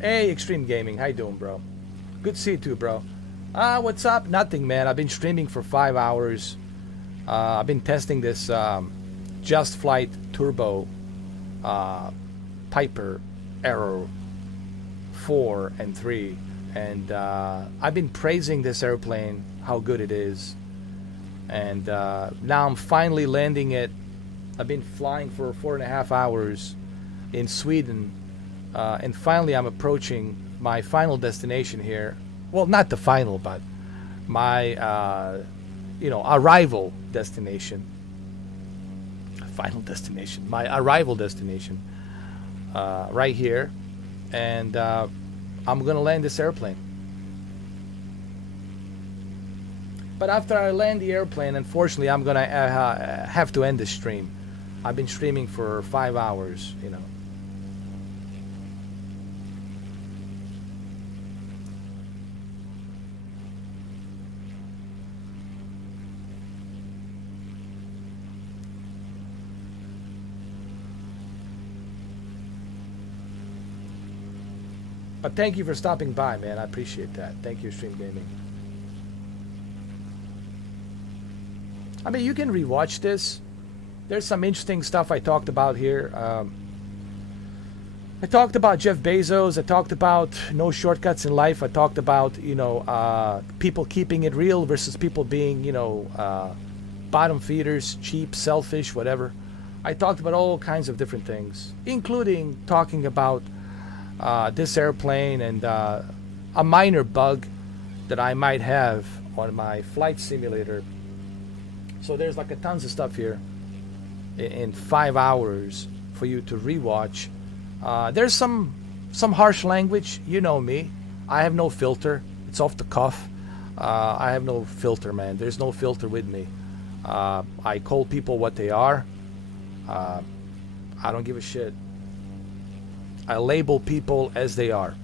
Hey, Extreme Gaming. How you doing, bro? Good to see you too, bro. What's up? Nothing, man. I've been streaming for 5 hours. I've been testing this JustFlight Turbo Piper Arrow 4 and 3. And I've been praising this airplane, how good it is. And now I'm finally landing it. I've been flying for 4.5 hours in Sweden. And finally I'm approaching my final destination here. Well, not the final, but my, arrival destination. Final destination. My arrival destination. Right here. And I'm going to land this airplane. But after I land the airplane, unfortunately, I'm going to have to end the stream. I've been streaming for 5 hours, you know. But thank you for stopping by, man. I appreciate that. Thank you, Stream Gaming. I mean, you can rewatch this. There's some interesting stuff I talked about here. I talked about Jeff Bezos. I talked about no shortcuts in life. I talked about, people keeping it real versus people being, bottom feeders, cheap, selfish, whatever. I talked about all kinds of different things, including talking about this airplane and a minor bug that I might have on my flight simulator. So there's like a tons of stuff here in 5 hours for you to rewatch. There's some harsh language. You know me. I have no filter. It's off the cuff. I have no filter, man. There's no filter with me. I call people what they are. I don't give a shit. I label people as they are.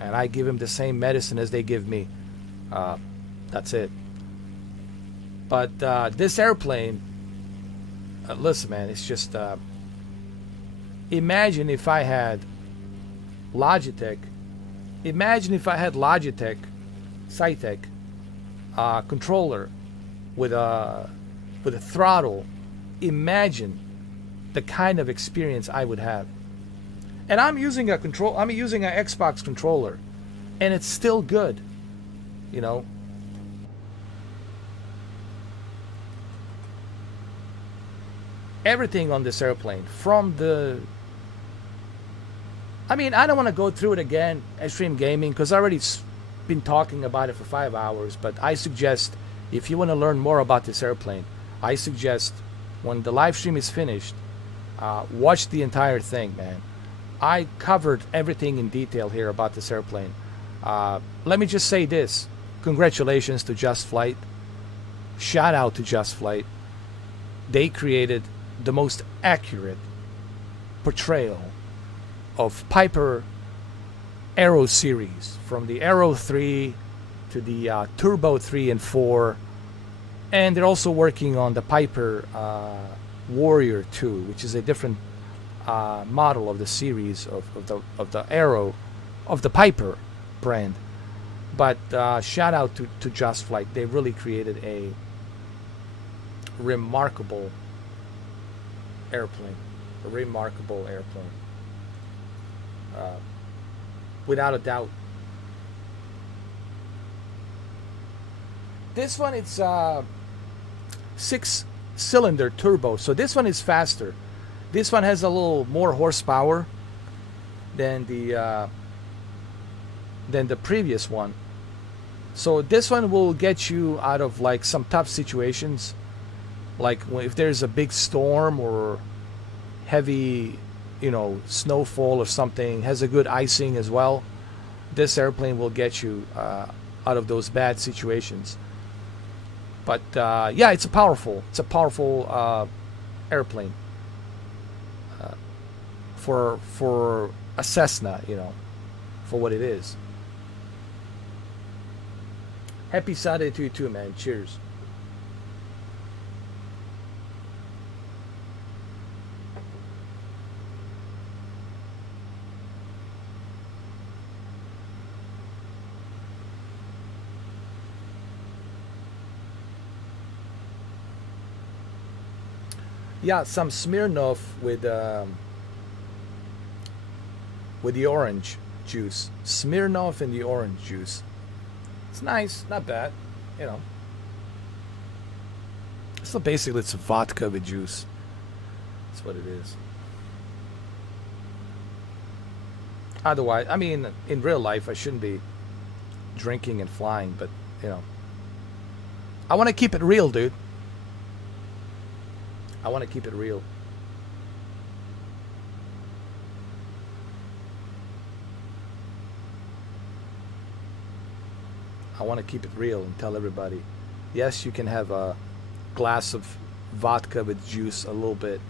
And I give them the same medicine as they give me. That's it. But this airplane, listen, man, it's just... imagine if I had Logitech. Imagine if I had Logitech, Cytec, controller with a throttle, imagine the kind of experience I would have. And I'm using an Xbox controller, and it's still good, you know. Everything on this airplane, from the... I mean, I don't want to go through it again, Extreme Gaming, because I already been talking about it for 5 hours, but I suggest, if you want to learn more about this airplane, I suggest when the live stream is finished, watch the entire thing, man. I covered everything in detail here about this airplane. Let me just say this. Congratulations to JustFlight. Shout out to JustFlight. They created the most accurate portrayal of Piper Aero series, from the Aero 3 to the Turbo 3 and 4, and they're also working on the Piper Warrior 2, which is a different model of the series of the Aero of the Piper brand. But shout out to JustFlight. They really created a remarkable airplane, without a doubt. This one, it's 6-cylinder turbo, so this one is faster. This one has a little more horsepower than the previous one. So this one will get you out of like some tough situations, like if there's a big storm or heavy, you know, snowfall or something. Has a good icing as well. This airplane will get you out of those bad situations. But yeah, it's a powerful airplane for a Cessna, you know, for what it is. Happy Saturday to you too, man. Cheers. Yeah, some Smirnoff with the orange juice. Smirnoff and the orange juice. It's nice, not bad, you know. So basically it's vodka with juice. That's what it is. Otherwise, I mean, in real life I shouldn't be drinking and flying, but, you know. I want to keep it real, dude. I want to keep it real. I want to keep it real and tell everybody, yes, you can have a glass of vodka with juice a little bit,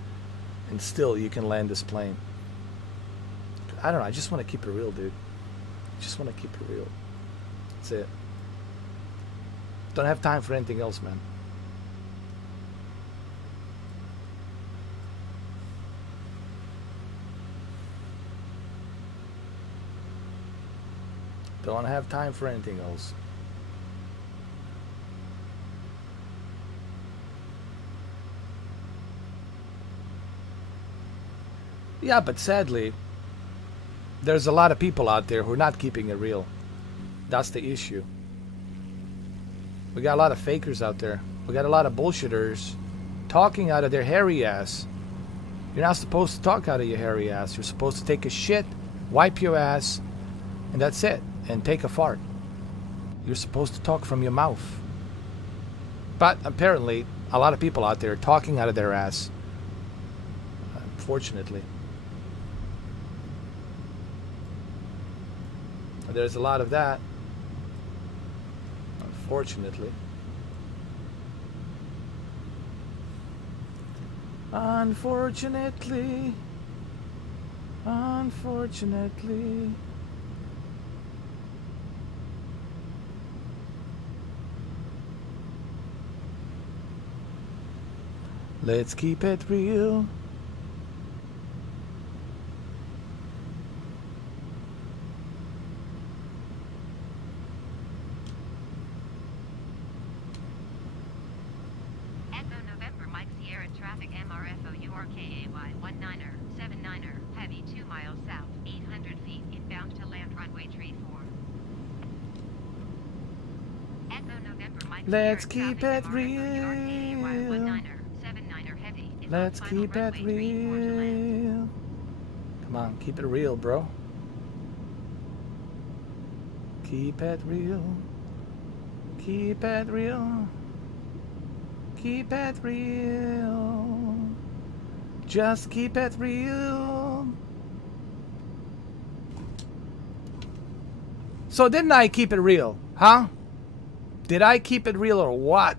and still you can land this plane. I don't know. I just want to keep it real, dude. I just want to keep it real. That's it. Don't have time for anything else, man. Don't have time for anything else. Yeah, but sadly, there's a lot of people out there who are not keeping it real. That's the issue. We got a lot of fakers out there. We got a lot of bullshitters talking out of their hairy ass. You're not supposed to talk out of your hairy ass. You're supposed to take a shit, wipe your ass, and that's it. And take a fart. You're supposed to talk from your mouth. But apparently, a lot of people out there are talking out of their ass. Unfortunately. There's a lot of that. Unfortunately. Unfortunately. Unfortunately. Let's keep it real. 4KAY 19er 79er, heavy 2 miles south, 800 feet, inbound to land runway 34. Echo November Mike Let's Sierra, keep traffic it MRFO RKAY real. 19er 79er, heavy, is on Let's final keep it runway 34 to land. real. Come on, keep it real, bro. Keep it real. Keep it real. Keep it real. Just keep it real. So didn't I keep it real? Huh? Did I keep it real or what?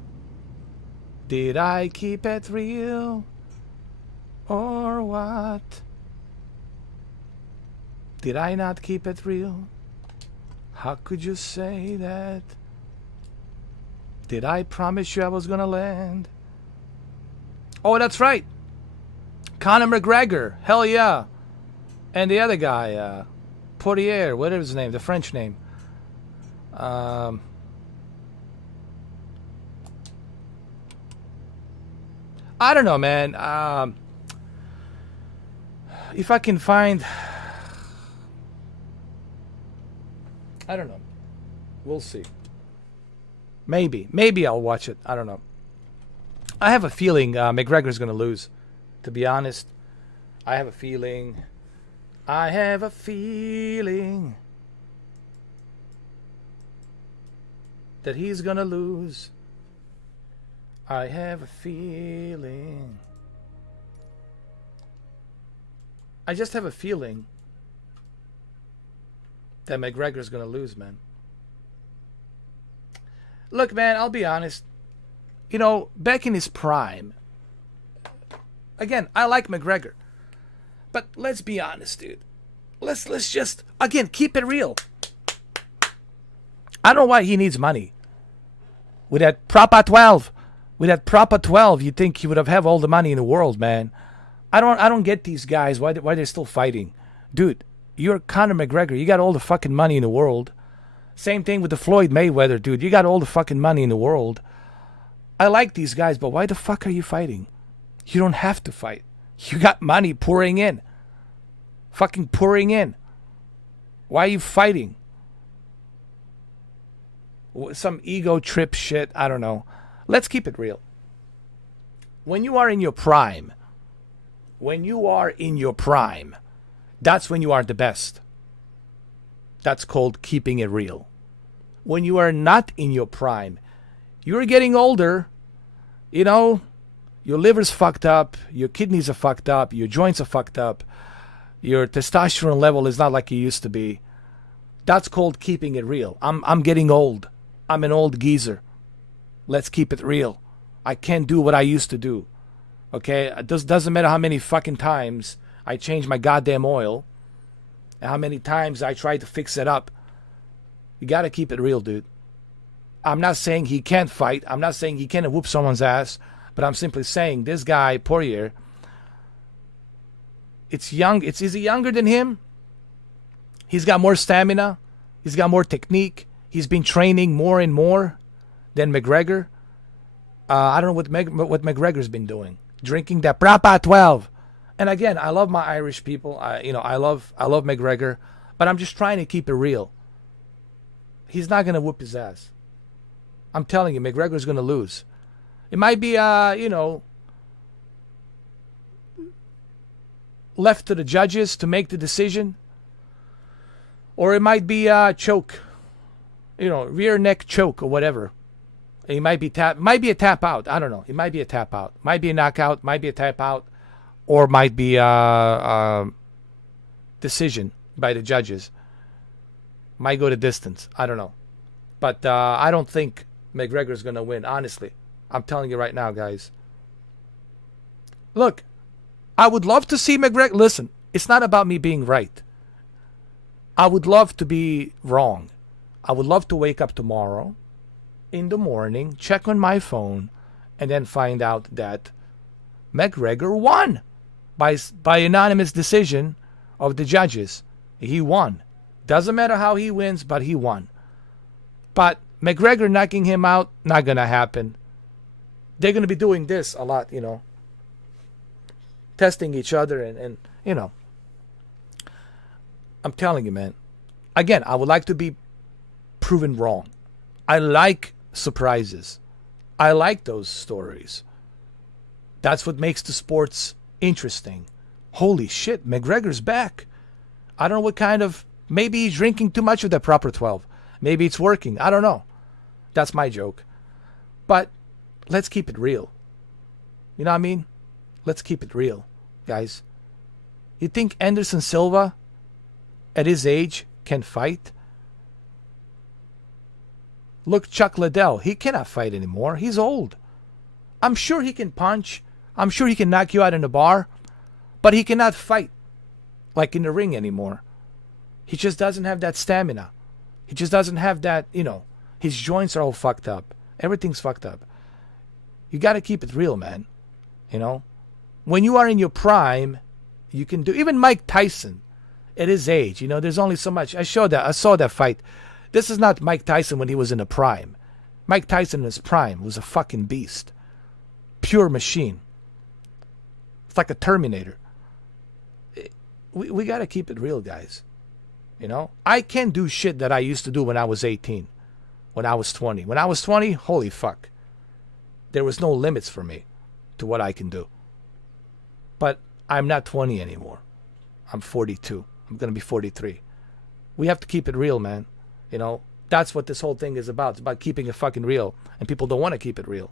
Did I keep it real or what? Did I not keep it real? How could you say that? Did I promise you I was gonna land? Oh, that's right. Conor McGregor. Hell yeah. And the other guy, Poirier, what is his name? The French name. I don't know, man. If I can find... I don't know. We'll see. Maybe I'll watch it. I don't know. I have a feeling McGregor's going to lose. To be honest, I have a feeling that he's going to lose. I have a feeling. I just have a feeling that McGregor's going to lose, man. Look, man, I'll be honest. You know, back in his prime, again, I like McGregor. But let's be honest, dude. Let's just, again, keep it real. I don't know why he needs money. With that Propa 12, you'd think he would have all the money in the world, man. I don't get these guys, why they're still fighting. Dude, you're Conor McGregor. You got all the fucking money in the world. Same thing with the Floyd Mayweather, dude. You got all the fucking money in the world. I like these guys, but why the fuck are you fighting? You don't have to fight. You got money pouring in. Fucking pouring in. Why are you fighting? Some ego trip shit. I don't know. Let's keep it real. When you are in your prime, that's when you are the best. That's called keeping it real. When you are not in your prime, you're getting older, you know, your liver's fucked up, your kidneys are fucked up, your joints are fucked up, your testosterone level is not like it used to be. That's called keeping it real. I'm getting old. I'm an old geezer. Let's keep it real. I can't do what I used to do. Okay? It doesn't matter how many fucking times I change my goddamn oil and how many times I try to fix it up. You gotta keep it real, dude. I'm not saying he can't fight. I'm not saying he can't whoop someone's ass. But I'm simply saying this guy, Poirier, is he younger than him? He's got more stamina. He's got more technique. He's been training more and more than McGregor. I don't know what McGregor's been doing. Drinking that Propa 12. And again, I love my Irish people. I love McGregor. But I'm just trying to keep it real. He's not going to whoop his ass. I'm telling you, McGregor's going to lose. It might be, left to the judges to make the decision. Or it might be a choke. Rear neck choke or whatever. It might be a tap out. I don't know. It might be a tap out. Might be a knockout. Might be a tap out. Or might be a decision by the judges. Might go the distance. I don't know. But I don't think McGregor's going to win, honestly. I'm telling you right now, guys. Look, I would love to see McGregor. Listen, it's not about me being right. I would love to be wrong. I would love to wake up tomorrow in the morning, check on my phone, and then find out that McGregor won by unanimous decision of the judges. He won. Doesn't matter how he wins, but he won. But McGregor knocking him out, not going to happen. They're going to be doing this a lot, testing each other, and I'm telling you, man. Again, I would like to be proven wrong. I like surprises. I like those stories. That's what makes the sports interesting. Holy shit, McGregor's back. I don't know what kind of... Maybe he's drinking too much of that proper 12. Maybe it's working. I don't know. That's my joke. But let's keep it real. You know what I mean? Let's keep it real, guys. You think Anderson Silva, at his age, can fight? Look, Chuck Liddell. He cannot fight anymore. He's old. I'm sure he can punch. I'm sure he can knock you out in a bar. But he cannot fight like in the ring anymore. He just doesn't have that stamina. He just doesn't have that, his joints are all fucked up. Everything's fucked up. You got to keep it real, man. When you are in your prime, you can do... Even Mike Tyson, at his age, there's only so much. I saw that fight. This is not Mike Tyson when he was in a prime. Mike Tyson in his prime was a fucking beast. Pure machine. It's like a Terminator. We got to keep it real, guys. I can't do shit that I used to do when I was 18. When I was 20. When I was 20, holy fuck. There was no limits for me to what I can do. But I'm not 20 anymore. I'm 42. I'm going to be 43. We have to keep it real, man. That's what this whole thing is about. It's about keeping it fucking real. And people don't want to keep it real.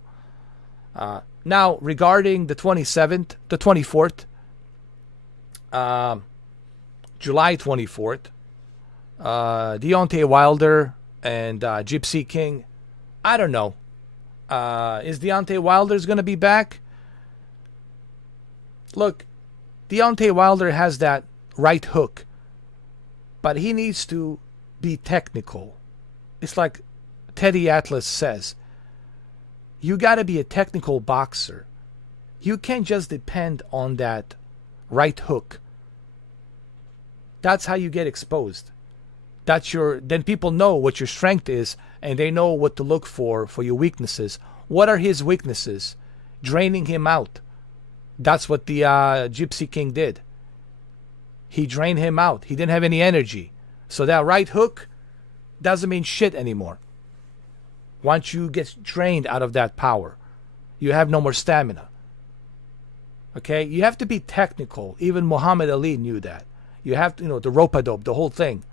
Now, regarding the 24th, July 24th, Deontay Wilder and Gypsy King. I don't know. Is Deontay Wilder's going to be back? Look, Deontay Wilder has that right hook, but he needs to be technical. It's like Teddy Atlas says. You got to be a technical boxer. You can't just depend on that right hook. That's how you get exposed. Then people know what your strength is, and they know what to look for your weaknesses. What are his weaknesses? Draining him out. That's what the Gypsy King did. He drained him out. He didn't have any energy. So that right hook doesn't mean shit anymore. Once you get drained out of that power, you have no more stamina. Okay? You have to be technical. Even Muhammad Ali knew that. You have to, the rope-a-dope, the whole thing.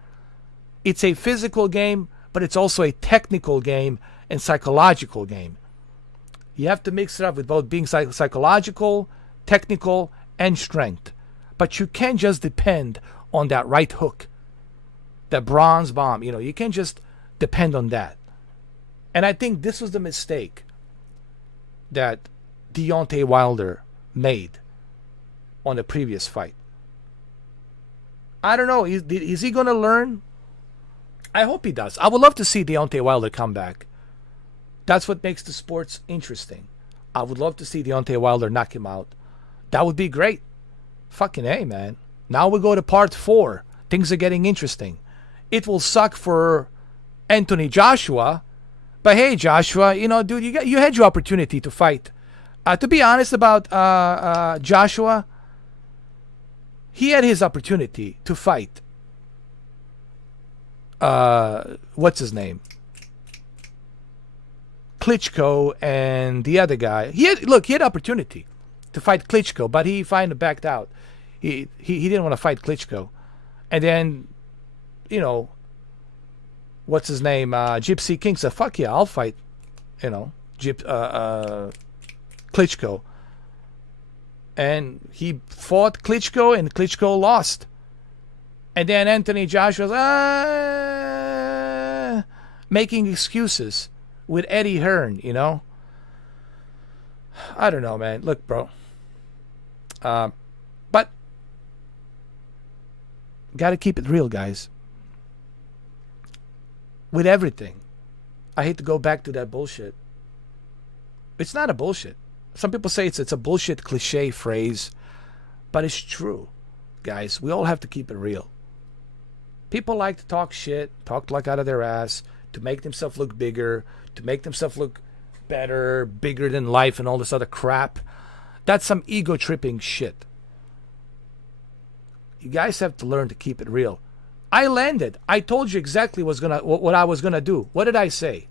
It's a physical game, but it's also a technical game and psychological game. You have to mix it up with both being psychological, technical, and strength. But you can't just depend on that right hook, that bronze bomb. You can't just depend on that. And I think this was the mistake that Deontay Wilder made on the previous fight. I don't know. Is he going to learn? I hope he does. I would love to see Deontay Wilder come back. That's what makes the sports interesting. I would love to see Deontay Wilder knock him out. That would be great. Fucking A, man. Now we go to part 4. Things are getting interesting. It will suck for Anthony Joshua. But hey, Joshua, dude, you had your opportunity to fight. To be honest about Joshua, he had his opportunity to fight. What's his name? Klitschko and the other guy. He had opportunity to fight Klitschko, but he finally backed out. He didn't want to fight Klitschko. And then, what's his name? Gypsy King said, fuck yeah, I'll fight, Klitschko. And he fought Klitschko, and Klitschko lost. And then Anthony Joshua's making excuses with Eddie Hearn, I don't know, man. Look, bro. But got to keep it real, guys. With everything. I hate to go back to that bullshit. It's not a bullshit. Some people say it's a bullshit cliche phrase, but it's true, guys. We all have to keep it real. People like to talk shit, talk like out of their ass, to make themselves look bigger, to make themselves look better, bigger than life, and all this other crap. That's some ego-tripping shit. You guys have to learn to keep it real. I landed. I told you exactly what I was gonna do. What did I say?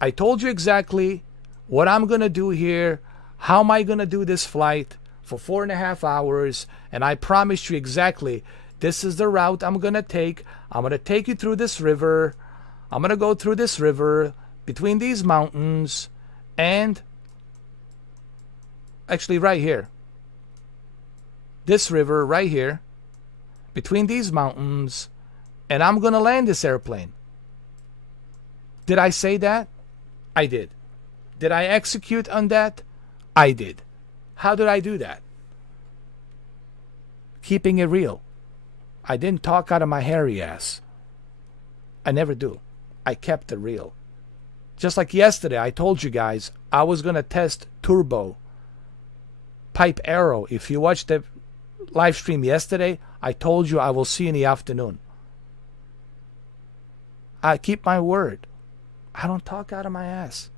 I told you exactly what I'm gonna do here. How am I gonna do this flight for 4.5 hours? And I promised you exactly, this is the route I'm gonna take. I'm gonna take you through this river. I'm gonna go through this river between these mountains, and actually right here. This river right here, between these mountains, and I'm gonna land this airplane. Did I say that? I did. Did I execute on that? I did. How did I do that? Keeping it real. I didn't talk out of my hairy ass. I never do. I kept it real. Just like yesterday, I told you guys I was gonna test turbo pipe arrow. If you watched the live stream yesterday, I told you I will see you in the afternoon. I keep my word. I don't talk out of my ass.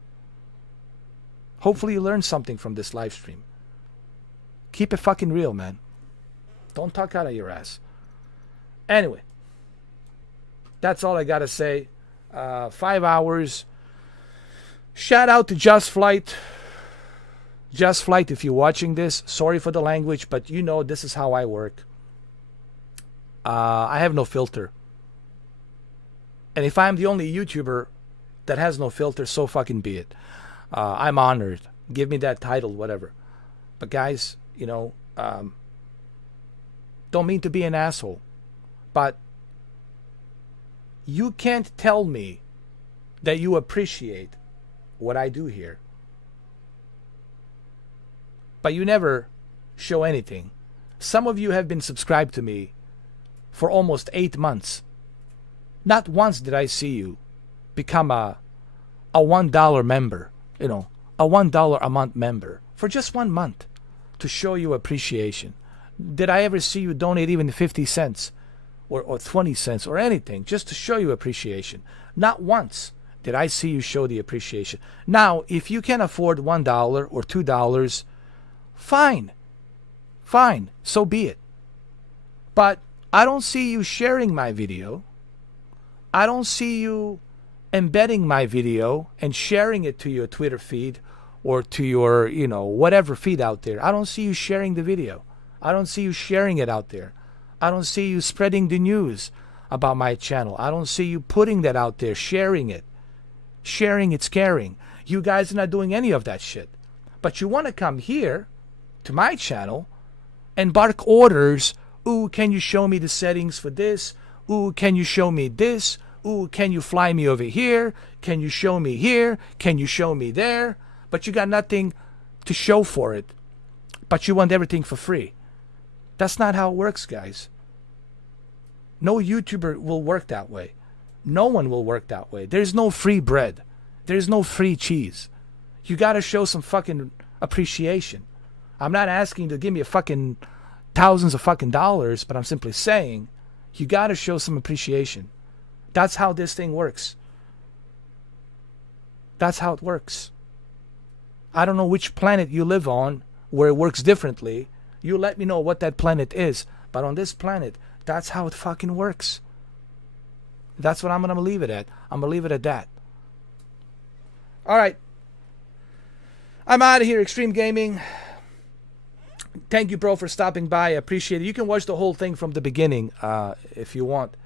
Hopefully you learned something from this live stream. Keep it fucking real, man. Don't talk out of your ass. Anyway, that's all I gotta say. 5 hours. Shout out to JustFlight. JustFlight, if you're watching this, sorry for the language, but you know this is how I work. I have no filter. And if I'm the only YouTuber that has no filter, so fucking be it. I'm honored. Give me that title, whatever. But guys, you know, don't mean to be an asshole, but you can't tell me that you appreciate what I do here, but you never show anything. Some of you have been subscribed to me for almost 8 months. Not once did I see you become a $1 member, you know, a $1 a month member for just 1 month to show you appreciation. Did I ever see you donate even 50 cents or 20 cents or anything just to show you appreciation? Not once did I see you show the appreciation. Now, if you can afford $1 or $2, fine. Fine, so be it. But I don't see you sharing my video. I don't see you embedding my video and sharing it to your Twitter feed or to your, you know, whatever feed out there. I don't see you sharing the video. I don't see you sharing it out there. I don't see you spreading the news about my channel. I don't see you putting that out there, sharing it. Sharing it's caring. You guys are not doing any of that shit. But you want to come here to my channel and bark orders. Ooh, can you show me the settings for this? Ooh, can you show me this? Ooh, can you fly me over here? Can you show me here? Can you show me there? But you got nothing to show for it. But you want everything for free. That's not how it works, guys. No YouTuber will work that way. No one will work that way. There's no free bread. There's no free cheese. You got to show some fucking appreciation. I'm not asking you to give me a fucking thousands of fucking dollars, but I'm simply saying you got to show some appreciation. That's how this thing works. That's how it works. I don't know which planet you live on where it works differently. You let me know what that planet is. But on this planet, that's how it fucking works. That's what I'm going to leave it at. I'm going to leave it at that. All right. I'm out of here, Extreme Gaming. Thank you, bro, for stopping by. I appreciate it. You can watch the whole thing from the beginning if you want.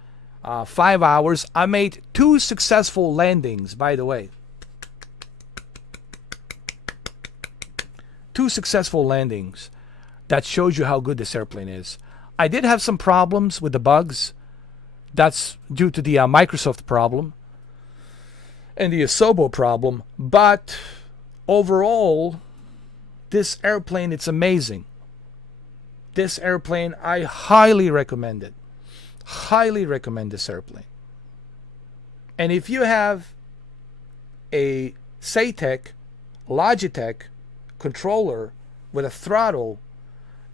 5 hours. I made 2 successful landings, by the way. 2 successful landings. That shows you how good this airplane is. I did have some problems with the bugs. That's due to the Microsoft problem and the Asobo problem. But overall, this airplane, it's amazing. This airplane, I highly recommend it. Highly recommend this airplane. And if you have a Saytech, Logitech controller with a throttle,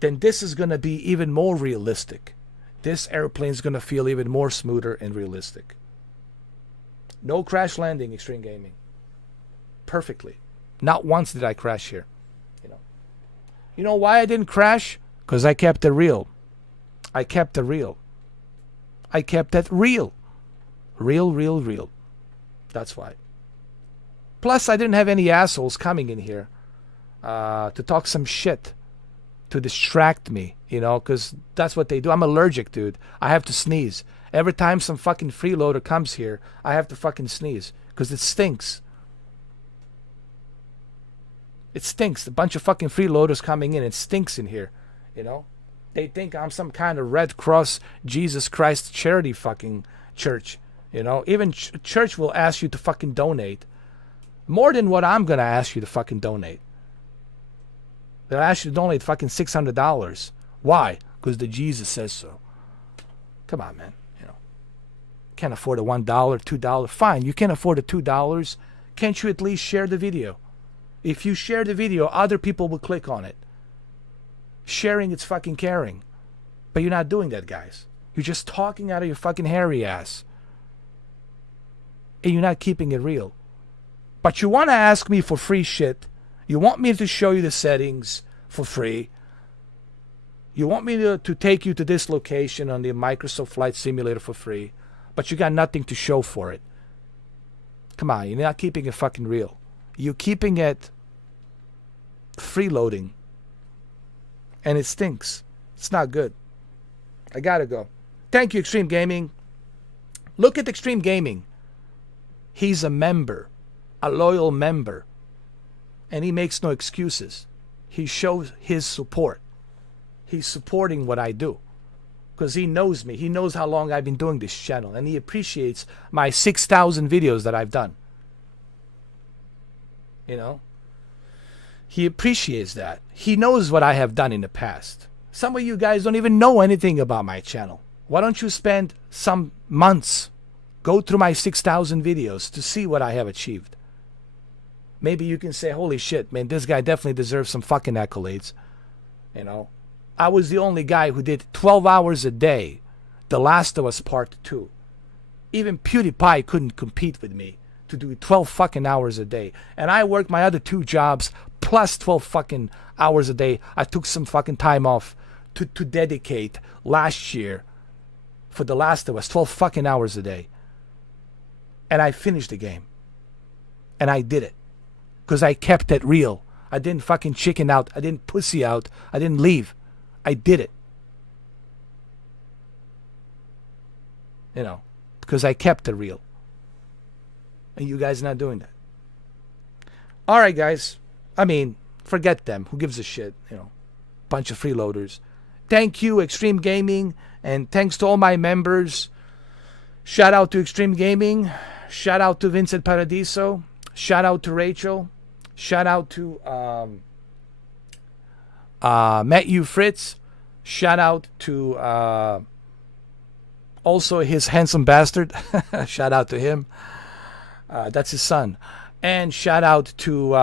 then this is going to be even more realistic. This airplane is going to feel even more smoother and realistic. No crash landing, Extreme Gaming. Perfectly. Not once did I crash here. You know why I didn't crash? Because I kept it real. I kept it real. I kept it real. Real, real, real. That's why. Plus, I didn't have any assholes coming in here to talk some shit, to distract me, you know, because that's what they do. I'm allergic, dude. I have to sneeze. Every time some fucking freeloader comes here, I have to fucking sneeze because it stinks. It stinks. A bunch of fucking freeloaders coming in. It stinks in here, you know. They think I'm some kind of Red Cross Jesus Christ charity fucking church, you know. Even church will ask you to fucking donate more than what I'm gonna ask you to fucking donate. They'll ask you to donate fucking $600. Why? Because the Jesus says so. Come on, man. You know, can't afford a $1, $2. Fine, you can't afford the $2. Can't you at least share the video? If you share the video, other people will click on it. Sharing is fucking caring. But you're not doing that, guys. You're just talking out of your fucking hairy ass. And you're not keeping it real. But you want to ask me for free shit. You want me to show you the settings for free. You want me to take you to this location on the Microsoft Flight Simulator for free. But you got nothing to show for it. Come on, you're not keeping it fucking real. You're keeping it freeloading. And it stinks. It's not good. I gotta go. Thank you, Extreme Gaming. Look at Extreme Gaming. He's a member. A loyal member. And he makes no excuses. He shows his support. He's supporting what I do. Because he knows me. He knows how long I've been doing this channel. And he appreciates my 6,000 videos that I've done. You know? He appreciates that. He knows what I have done in the past. Some of you guys don't even know anything about my channel. Why don't you spend some months, go through my 6,000 videos to see what I have achieved? Maybe you can say, holy shit, man, this guy definitely deserves some fucking accolades. You know? I was the only guy who did 12 hours a day, The Last of Us Part 2. Even PewDiePie couldn't compete with me to do 12 fucking hours a day. And I worked my other 2 jobs plus 12 fucking hours a day. I took some fucking time off to dedicate last year for The Last of Us, 12 fucking hours a day. And I finished the game. And I did it. Because I kept it real. I didn't fucking chicken out. I didn't pussy out. I didn't leave. I did it. You know, because I kept it real. And you guys are not doing that. All right, guys. I mean, forget them. Who gives a shit? You know, bunch of freeloaders. Thank you, Extreme Gaming. And thanks to all my members. Shout out to Extreme Gaming. Shout out to Vincent Paradiso. Shout out to Rachel. Shout out to Matthew Fritz. Shout out to also his handsome bastard. Shout out to him. That's his son. And shout out to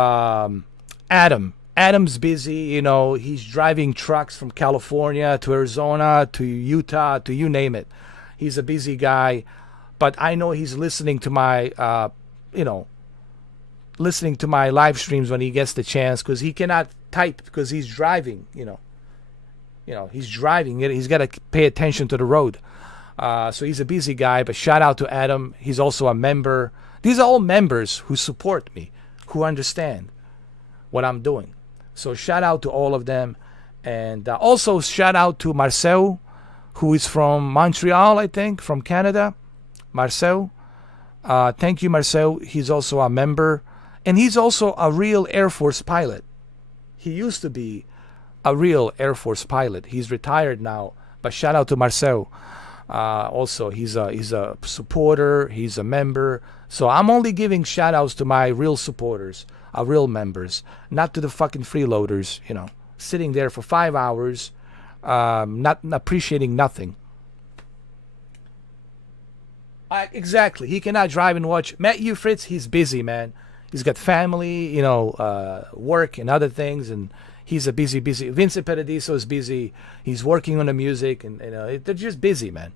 Adam. Adam's busy, you know, he's driving trucks from California to Arizona to Utah to you name it. He's a busy guy, but I know he's listening to my, listening to my live streams when he gets the chance, because he cannot type because he's driving, he's driving. He's got to pay attention to the road. So he's a busy guy, but shout out to Adam. He's also a member. These are all members who support me, who understand what I'm doing. So shout out to all of them. And also shout out to Marcel, who is from Montreal, I think, from Canada. Marcel. Thank you, Marcel. He's also a member. And he's also a real Air Force pilot. He used to be a real Air Force pilot. He's retired now. But shout out to Marcel. Also, he's a supporter. He's a member. So I'm only giving shout outs to my real supporters, real members, not to the fucking freeloaders, sitting there for 5 hours, not appreciating nothing. Exactly. He cannot drive and watch. Matthew Fritz, he's busy, man. He's got family, work and other things, and he's a busy. Vincent Paradiso is busy. He's working on the music, and they're just busy, man.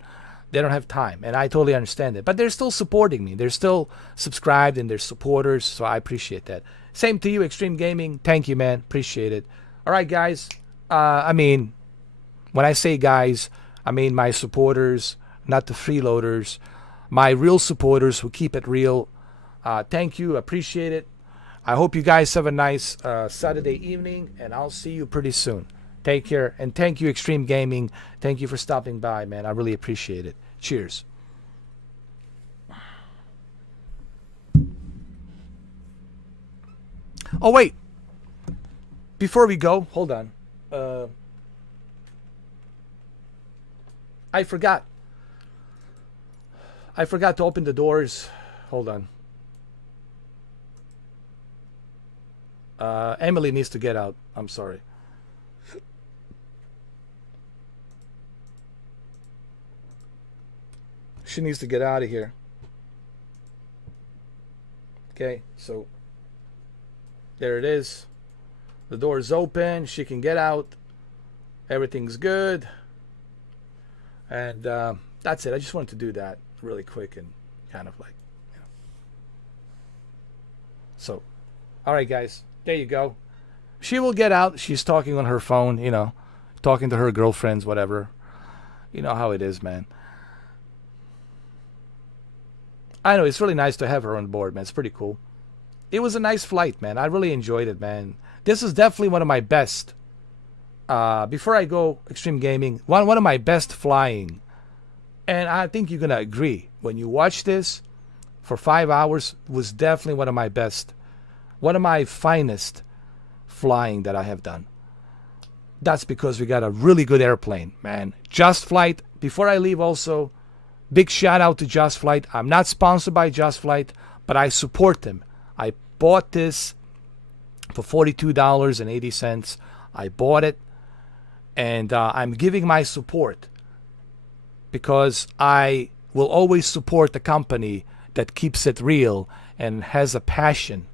They don't have time, and I totally understand it. But they're still supporting me. They're still subscribed, and they're supporters, so I appreciate that. Same to you, Extreme Gaming. Thank you, man. Appreciate it. All right, guys. When I say guys, I mean my supporters, not the freeloaders, my real supporters who keep it real. Thank you, appreciate it. I hope you guys have a nice Saturday evening, and I'll see you pretty soon. Take care, and thank you, Extreme Gaming. Thank you for stopping by, man. I really appreciate it. Cheers. Oh, wait. Before we go, hold on. I forgot. I forgot to open the doors. Hold on. Emily needs to get out. I'm sorry. She needs to get out of here. Okay, so there it is. The door is open. She can get out. Everything's good. And that's it. I just wanted to do that really quick and kind of like, you know. So, all right, guys. There you go. She will get out. She's talking on her phone, you know, talking to her girlfriends, whatever. You know how it is, man. I know, it's really nice to have her on board, man. It's pretty cool. It was a nice flight, man. I really enjoyed it, man. This is definitely one of my best. Before I go Extreme Gaming, one of my best flying. And I think you're going to agree. When you watch this for 5 hours, was definitely one of my best. One of my finest flying that I have done. That's because we got a really good airplane, man. JustFlight. Before I leave also, big shout out to JustFlight. I'm not sponsored by JustFlight, but I support them. I bought this for $42.80. I bought it, and I'm giving my support because I will always support the company that keeps it real and has a passion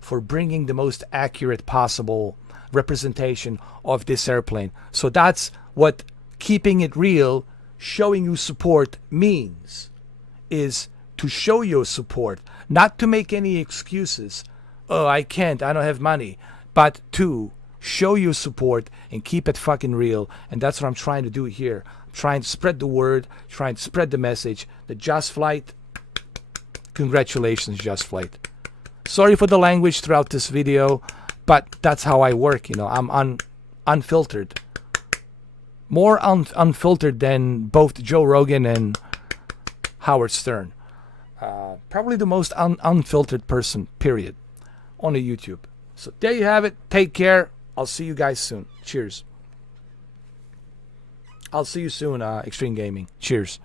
for bringing the most accurate possible representation of this airplane. So that's what keeping it real, showing you support means, is to show your support, not to make any excuses. Oh, I can't, I don't have money, but to show your support and keep it fucking real. And that's what I'm trying to do here. I'm trying to spread the word, trying to spread the message. The JustFlight, congratulations, JustFlight. Sorry for the language throughout this video, but that's how I work, you know. I'm unfiltered. More unfiltered than both Joe Rogan and Howard Stern. Probably the most unfiltered person, period, on the YouTube. So there you have it. Take care. I'll see you guys soon. Cheers. I'll see you soon, Extreme Gaming. Cheers.